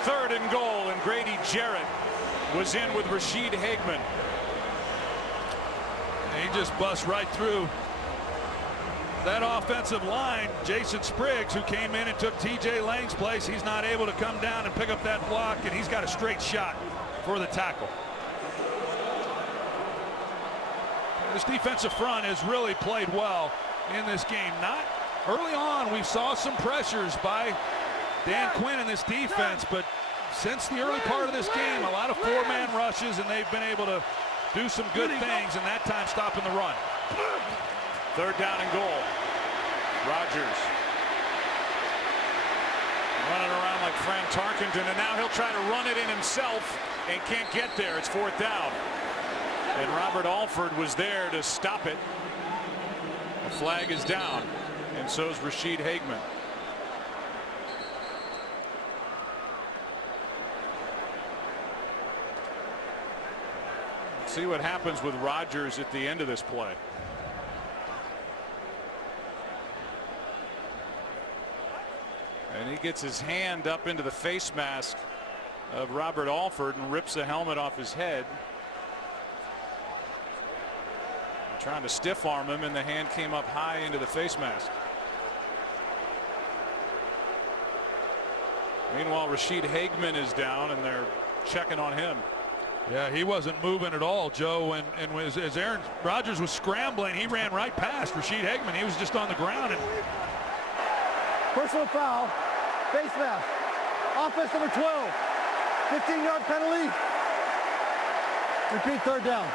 3rd and goal, and Grady Jarrett was in with Rashid Hageman. And he just busts right through that offensive line. Jason Spriggs, who came in and took TJ Lang's place, he's not able to come down and pick up that block, and he's got a straight shot for the tackle. This defensive front has really played well in this game. Not early on, we saw some pressures by Dan Quinn in this defense, but since the early part of this game, a lot of 4-man rushes, and they've been able to do some good things, and that time stopping the run. 3rd down and goal. Rodgers running around like Fran Tarkenton, and now he'll try to run it in himself and can't get there. It's 4th down. And Robert Alford was there to stop it. The flag is down, and so is Rashid Hageman. Let's see what happens with Rodgers at the end of this play. And he gets his hand up into the face mask of Robert Alford and rips the helmet off his head. Trying to stiff arm him, and the hand came up high into the face mask. Meanwhile, Rashid Hageman is down, and they're checking on him. Yeah, he wasn't moving at all, Joe, and as Aaron Rodgers was scrambling, he ran right past Rashid Hageman. He was just on the ground. And personal foul, face mask, offense number 12, 15-yard penalty. Repeat, 3rd down.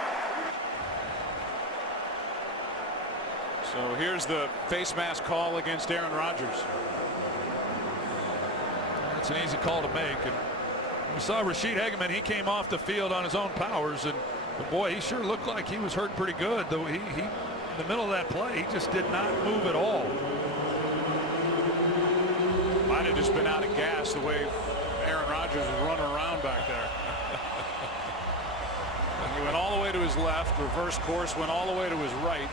So here's the face mask call against Aaron Rodgers. That's an easy call to make. And we saw Rashid Hageman. He came off the field on his own powers, and boy, he sure looked like he was hurt pretty good. Though he in the middle of that play, he just did not move at all. Might have just been out of gas the way Aaron Rodgers was running around back there. He went all the way to his left, reverse course, went all the way to his right.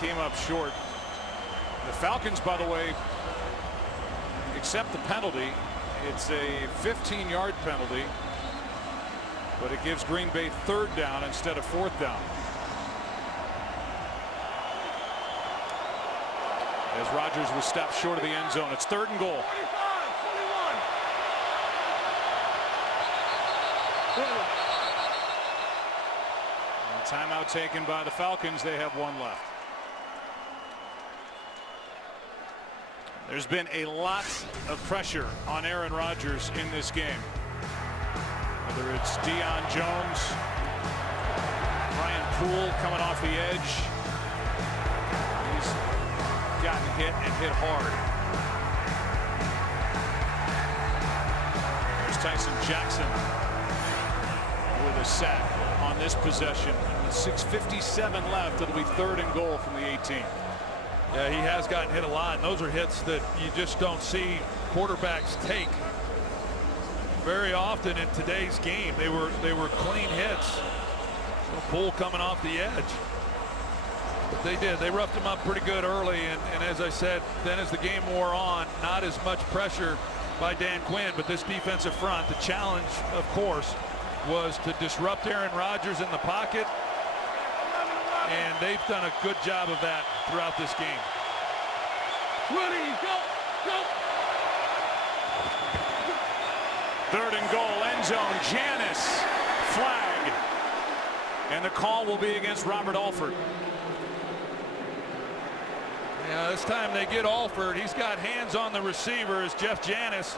Came up short. The Falcons, by the way, accept the penalty. It's a 15-yard penalty, but it gives Green Bay 3rd down instead of 4th down. As Rodgers was stopped short of the end zone, it's 3rd and goal. 25, Timeout taken by the Falcons. They have 1 left. There's been a lot of pressure on Aaron Rodgers in this game. Whether it's Deion Jones, Brian Poole coming off the edge. He's gotten hit and hit hard. There's Tyson Jackson with a sack on this possession. 6:57 left. It'll be 3rd and goal from the 18. Yeah, he has gotten hit a lot, and those are hits that you just don't see quarterbacks take very often in today's game. They were clean hits. So Poole coming off the edge. But they did. They roughed him up pretty good early, and as I said, then as the game wore on, not as much pressure by Dan Quinn, but this defensive front, the challenge, of course, was to disrupt Aaron Rodgers in the pocket, and they've done a good job of that throughout this game. Ready, go, go. 3rd and goal, end zone. Janis, flag. And the call will be against Robert Alford. Yeah, this time they get Alford. He's got hands on the receiver as Jeff Janis.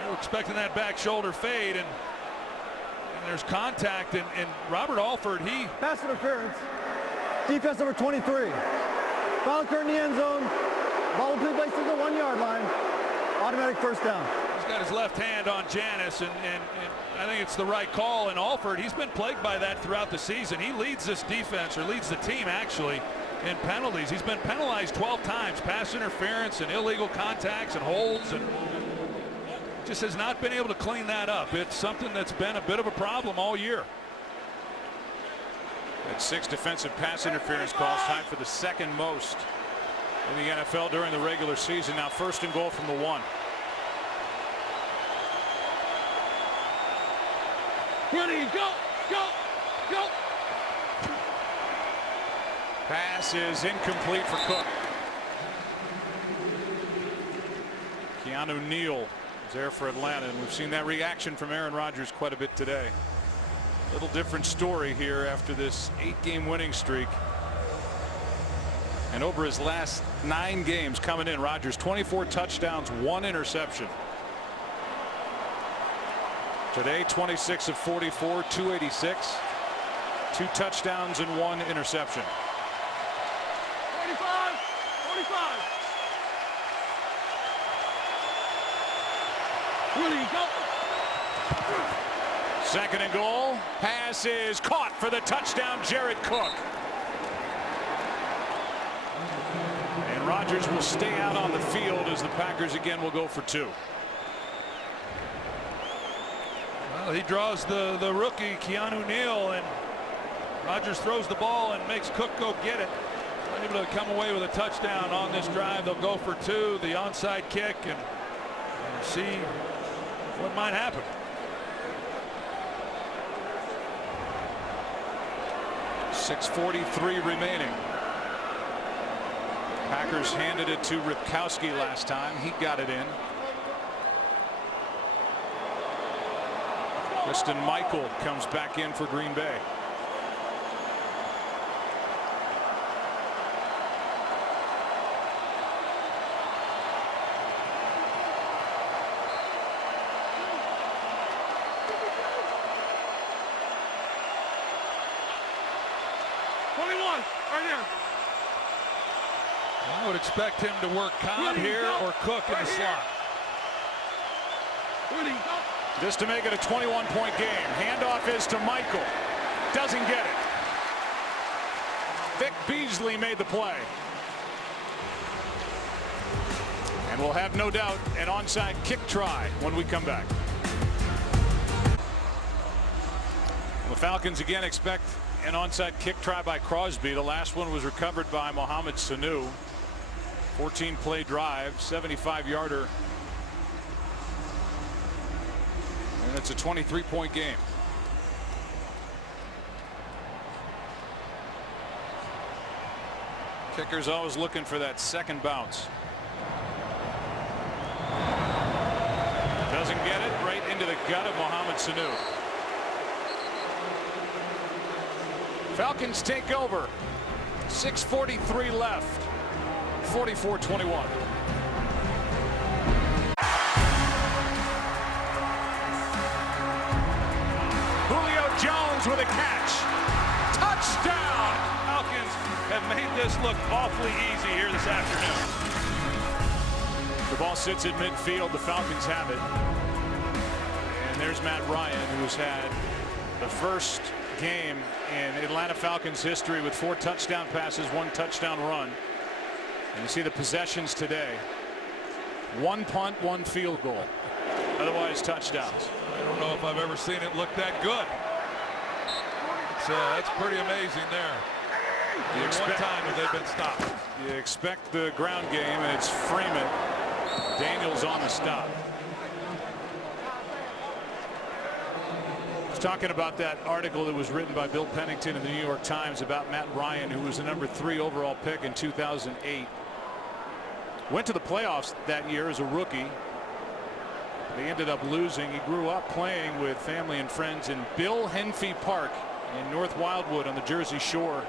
They were expecting that back shoulder fade, and there's contact, and Robert Alford, he... Pass interference. Defense number 23. Falcons in the end zone. Ball will be placed at the 1-yard line. Automatic first down. He's got his left hand on Janis, and I think it's the right call. And Alford, he's been plagued by that throughout the season. He leads this defense, or leads the team actually, in penalties. He's been penalized 12 times, pass interference and illegal contacts and holds, and just has not been able to clean that up. It's something that's been a bit of a problem all year. That's 6 defensive pass interference calls, tied for the 2nd most in the NFL during the regular season. Now 1st and goal from the 1. Ready, go, go, go. Pass is incomplete for Cook. Keanu Neal is there for Atlanta, and we've seen that reaction from Aaron Rodgers quite a bit today. Little different story here after this 8-game winning streak. And over his last 9 games coming in, Rodgers 24 touchdowns, 1 interception. Today 26 of 44, 286, 2 touchdowns and 1 interception. 45, 45. Ready, go. 2nd and goal. Pass is caught for the touchdown, Jared Cook. And Rodgers will stay out on the field as the Packers again will go for 2. Well, he draws the rookie Keanu Neal, and Rodgers throws the ball and makes Cook go get it. Able to come away with a touchdown on this drive. They'll go for 2, the onside kick, and see what might happen. .643 remaining. Packers handed it to Ripkowski last time. He got it in. Kristen Michael comes back in for Green Bay. I would expect him to work Cobb here or Cook in the slot. Just to make it a 21-point game. Handoff is to Michael. Doesn't get it. Vic Beasley made the play. And we'll have no doubt an onside kick try when we come back. The Falcons again expect an onside kick try by Crosby. The last one was recovered by Mohamed Sanu. 14-play drive, 75-yarder. And it's a 23-point game. Kicker's always looking for that second bounce. Doesn't get it. Right into the gut of Mohamed Sanu. Falcons take over. 6:43 left. 44-21. Julio Jones with a catch. Touchdown! Falcons have made this look awfully easy here this afternoon. The ball sits at midfield. The Falcons have it. And there's Matt Ryan, who's had the first game in Atlanta Falcons history with 4 touchdown passes, 1 touchdown run. And you see the possessions today. 1 punt, 1 field goal. Otherwise touchdowns. I don't know if I've ever seen it look that good. That's pretty amazing there. One time that they've been stopped. You expect the ground game, and it's Freeman. Daniels on the stop. I was talking about that article that was written by Bill Pennington in the New York Times about Matt Ryan, who was the number 3 overall pick in 2008. Went to the playoffs that year as a rookie. They ended up losing. He grew up playing with family and friends in Bill Henfey Park in North Wildwood on the Jersey Shore.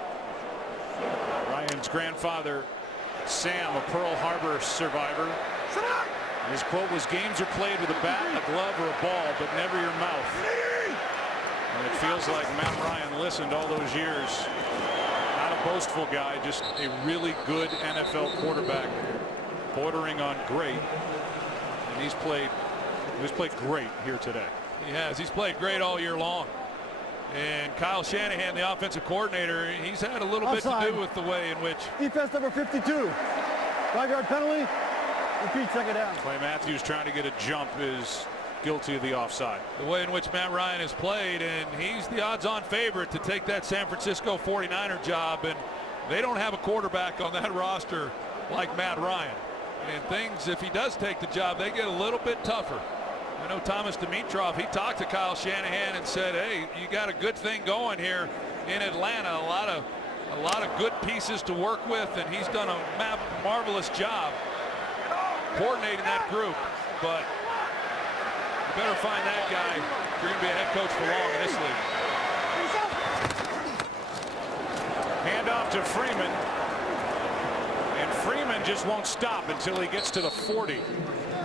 Ryan's grandfather, Sam, a Pearl Harbor survivor. His quote was, "Games are played with a bat, a glove, or a ball, but never your mouth." And it feels like Matt Ryan listened all those years. Not a boastful guy, just a really good NFL quarterback, bordering on great. And he's played great here today. He has. He's played great all year long. And Kyle Shanahan, the offensive coordinator, he's had a little bit to do with the way in which. Defense number 52. 5-yard penalty. Repeat, second down. Clay Matthews trying to get a jump is guilty of the offside. The way in which Matt Ryan has played, and he's the odds-on favorite to take that San Francisco 49er job, and they don't have a quarterback on that roster like Matt Ryan. And things, if he does take the job, they get a little bit tougher. I know Thomas Dimitroff, he talked to Kyle Shanahan and said, "Hey, you got a good thing going here in Atlanta. A lot of good pieces to work with, and he's done a marvelous job coordinating that group. But you better find that guy if you're going to be a head coach for long in this league." Hand off to Freeman. And Freeman just won't stop until he gets to the 40.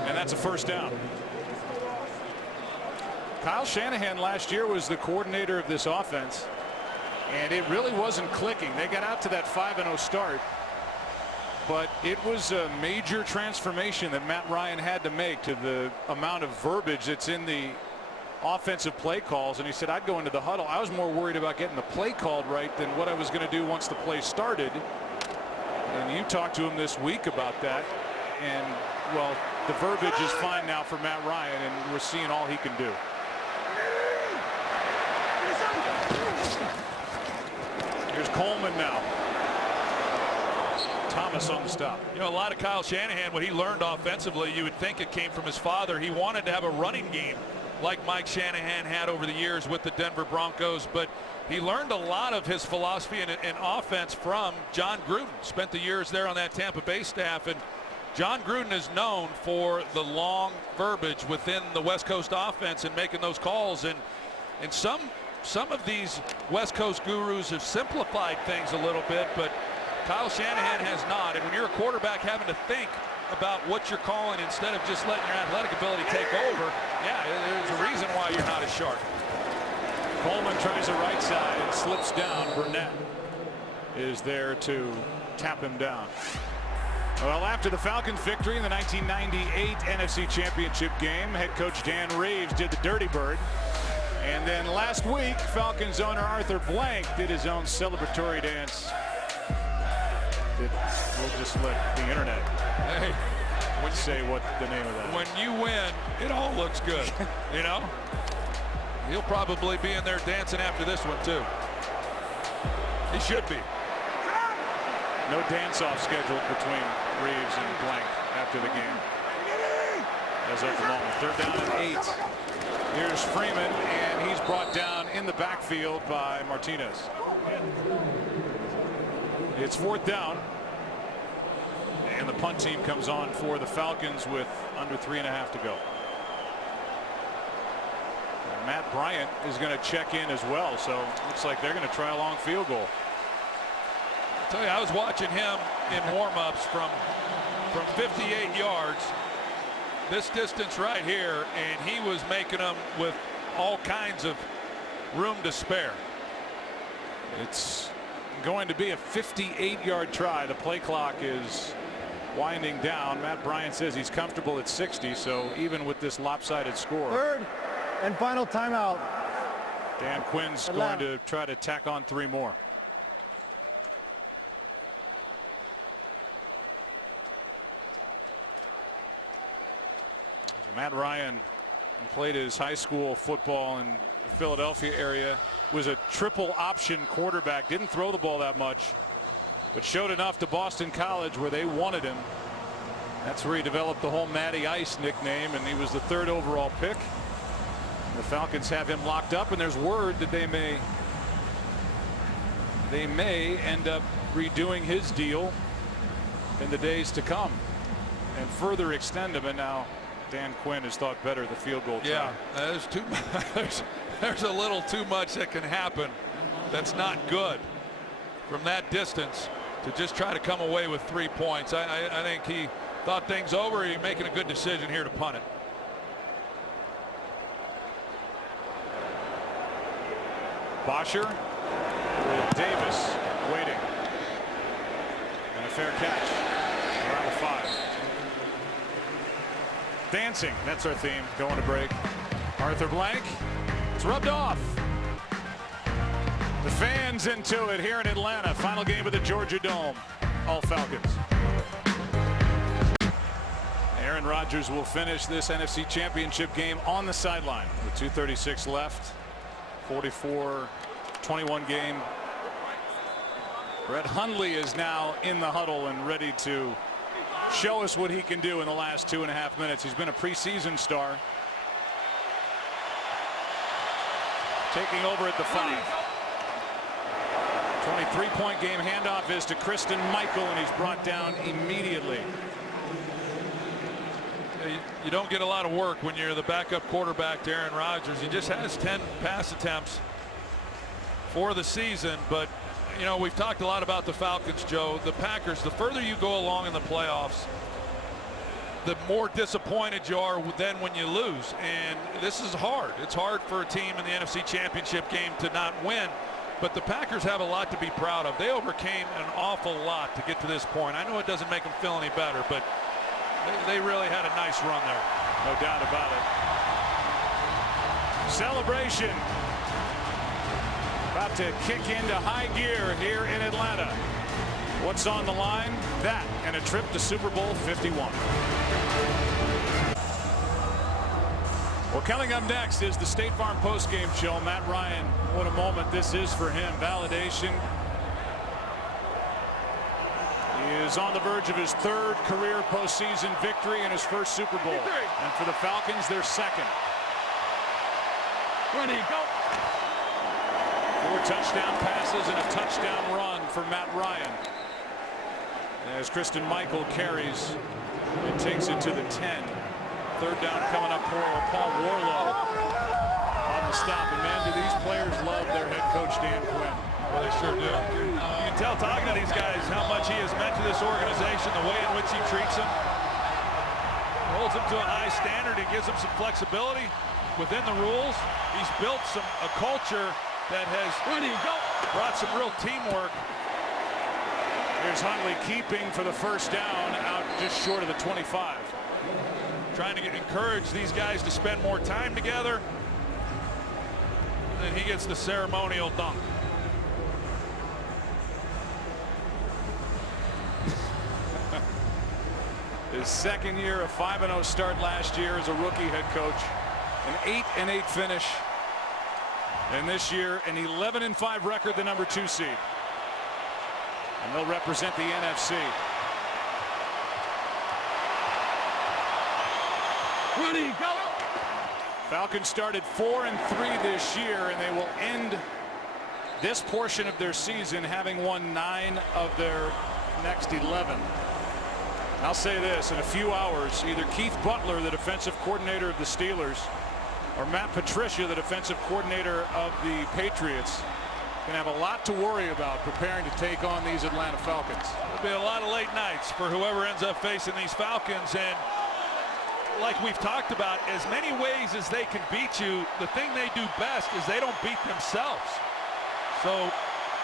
And that's a first down. Kyle Shanahan last year was the coordinator of this offense, and it really wasn't clicking. They got out to that 5-0 start, but it was a major transformation that Matt Ryan had to make to the amount of verbiage that's in the offensive play calls. And he said, "I'd go into the huddle. I was more worried about getting the play called right than what I was going to do once the play started." And you talked to him this week about that, and well, the verbiage is fine now for Matt Ryan, and we're seeing all he can do. Here's Coleman now. Thomas on the stop. You know, a lot of Kyle Shanahan, what he learned offensively, you would think it came from his father. He wanted to have a running game like Mike Shanahan had over the years with the Denver Broncos, but he learned a lot of his philosophy and offense from John Gruden. Spent the years there on that Tampa Bay staff, and John Gruden is known for the long verbiage within the West Coast offense and making those calls. And some of these West Coast gurus have simplified things a little bit, but Kyle Shanahan has not. And when you're a quarterback having to think about what you're calling instead of just letting your athletic ability take over, yeah, there's a reason why you're not as sharp. Coleman tries the right side and slips down. Burnett is there to tap him down. Well, after the Falcons' victory in the 1998 NFC Championship game, head coach Dan Reeves did the Dirty Bird. And then last week, Falcons owner Arthur Blank did his own celebratory dance. We'll just let the internet say what the name of that is. When you win, it all looks good, you know? He'll probably be in there dancing after this one, too. He should be. No dance-off scheduled between Reeves and Blank after the game. As of the moment. Third down and 8. Here's Freeman, and he's brought down in the backfield by Martinez. It's fourth down. And the punt team comes on for the Falcons with under 3.5 to go. And Matt Bryant is going to check in as well, so looks like they're going to try a long field goal. I tell you, I was watching him in warm-ups from 58 yards, this distance right here, and he was making them with all kinds of room to spare. It's going to be a 58-yard try. The play clock is winding down. Matt Bryant says he's comfortable at 60, so even with this lopsided score. Third and final timeout. Dan Quinn's going to try to tack on 3 more. Matt Ryan played his high school football in the Philadelphia area, was a triple option quarterback, didn't throw the ball that much, but showed enough to Boston College where they wanted him. That's where he developed the whole Matty Ice nickname, and he was the 3rd overall pick. The Falcons have him locked up, and there's word that they may end up redoing his deal in the days to come and further extend him. And now Dan Quinn has thought better of the field goal. Yeah, there's too there's a little too much that can happen. That's not good from that distance to just try to come away with 3 points. I think he thought things over. He's making a good decision here to punt it. Bosher with Davis waiting. And a fair catch around the 5. Dancing, that's our theme. Going to break. Arthur Blank. It's rubbed off. The fans into it here in Atlanta. Final game of the Georgia Dome. All Falcons. Aaron Rodgers will finish this NFC Championship game on the sideline with 2:36 left. 44-21 game. Brett Hundley is now in the huddle and ready to show us what he can do in the last 2.5 minutes. He's been a preseason star. Taking over at the 5. 23-point game. Handoff is to Christine Michael, and he's brought down immediately. You don't get a lot of work when you're the backup quarterback to Aaron Rodgers. He just has 10 pass attempts for the season. But, you know, we've talked a lot about the Falcons, Joe. The Packers, the further you go along in the playoffs, the more disappointed you are then when you lose. And this is hard. It's hard for a team in the NFC Championship game to not win. But the Packers have a lot to be proud of. They overcame an awful lot to get to this point. I know it doesn't make them feel any better, but they really had a nice run there. No doubt about it. Celebration about to kick into high gear here in Atlanta. What's on the line? That and a trip to Super Bowl 51. Well, coming up next is the State Farm postgame show. Matt Ryan, what a moment this is for him. Validation. He is on the verge of his 3rd career postseason victory and his first Super Bowl. And for the Falcons, their 2nd. Ready, go. 4 touchdown passes and a touchdown run for Matt Ryan. As Christine Michael carries and takes it to the 10. 3rd down coming up for Paul Warlow on the stop. And man, do these players love their head coach Dan Quinn. Well, they sure do. You can tell talking to these guys how much he has meant to this organization, the way in which he treats them. Holds them to a high standard. He gives them some flexibility within the rules. He's built a culture that has brought some real teamwork. Here's Hundley keeping for the 1st down out just short of the 25. Trying to encourage these guys to spend more time together. And then he gets the ceremonial dunk. His 2nd year, a 5-0 start last year as a rookie head coach. An 8-8 finish. And this year, an 11-5 record, the number 2 seed. And they'll represent the NFC. Ready, go. Falcons started 4-3 this year, and they will end this portion of their season having won 9 of their next 11. I'll say this, in a few hours, either Keith Butler, the defensive coordinator of the Steelers, or Matt Patricia, the defensive coordinator of the Patriots, can have a lot to worry about preparing to take on these Atlanta Falcons. There'll be a lot of late nights for whoever ends up facing these Falcons. And like we've talked about, as many ways as they can beat you, the thing they do best is they don't beat themselves. So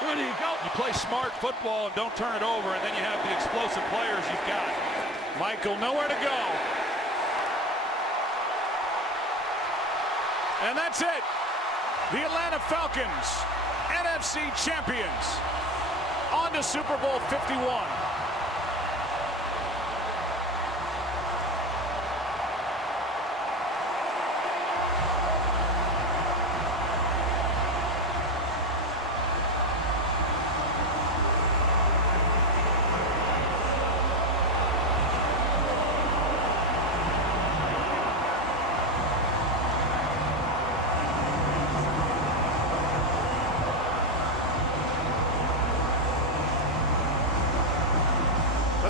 Ready, go. You play smart football and don't turn it over, and then you have the explosive players you've got. Michael nowhere to go. And that's it. The Atlanta Falcons, NFC champions, on to Super Bowl 51.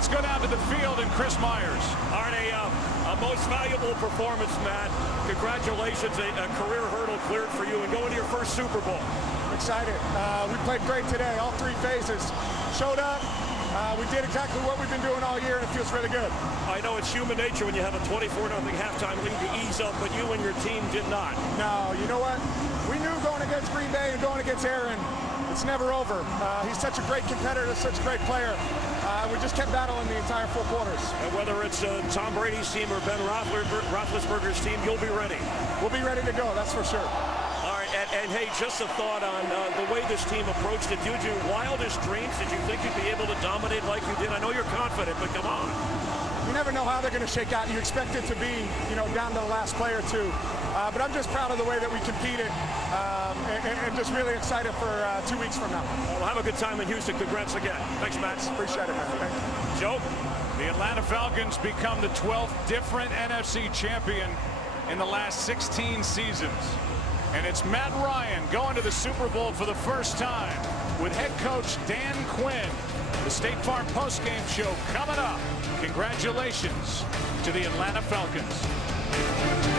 Let's go down to the field and Chris Myers. All right, a most valuable performance, Matt. Congratulations, a career hurdle cleared for you and going to your first Super Bowl. Excited. We played great today, all three phases. Showed up. We did exactly what we've been doing all year, and it feels really good. I know it's human nature when you have a 24-0 halftime lead to ease up, but you and your team did not. No, you know what? We knew going against Green Bay and going against Aaron, it's never over. He's such a great competitor, such a great player. We just kept battling the entire 4 quarters. And whether it's Tom Brady's team or Ben Roethlisberger's team, you'll be ready. We'll be ready to go, that's for sure. All right, and hey, just a thought on the way this team approached it. Did your wildest dreams, did you think you'd be able to dominate like you did? I know you're confident, but come on. You never know how they're going to shake out. You expect it to be, down to the last play or two. But I'm just proud of the way that we competed and just really excited for 2 weeks from now. Well, have a good time in Houston. Congrats again. Thanks, Matt. Appreciate it, man. Thank you. Joe, the Atlanta Falcons become the 12th different NFC champion in the last 16 seasons. And it's Matt Ryan going to the Super Bowl for the first time with head coach Dan Quinn. The State Farm postgame show coming up. Congratulations to the Atlanta Falcons.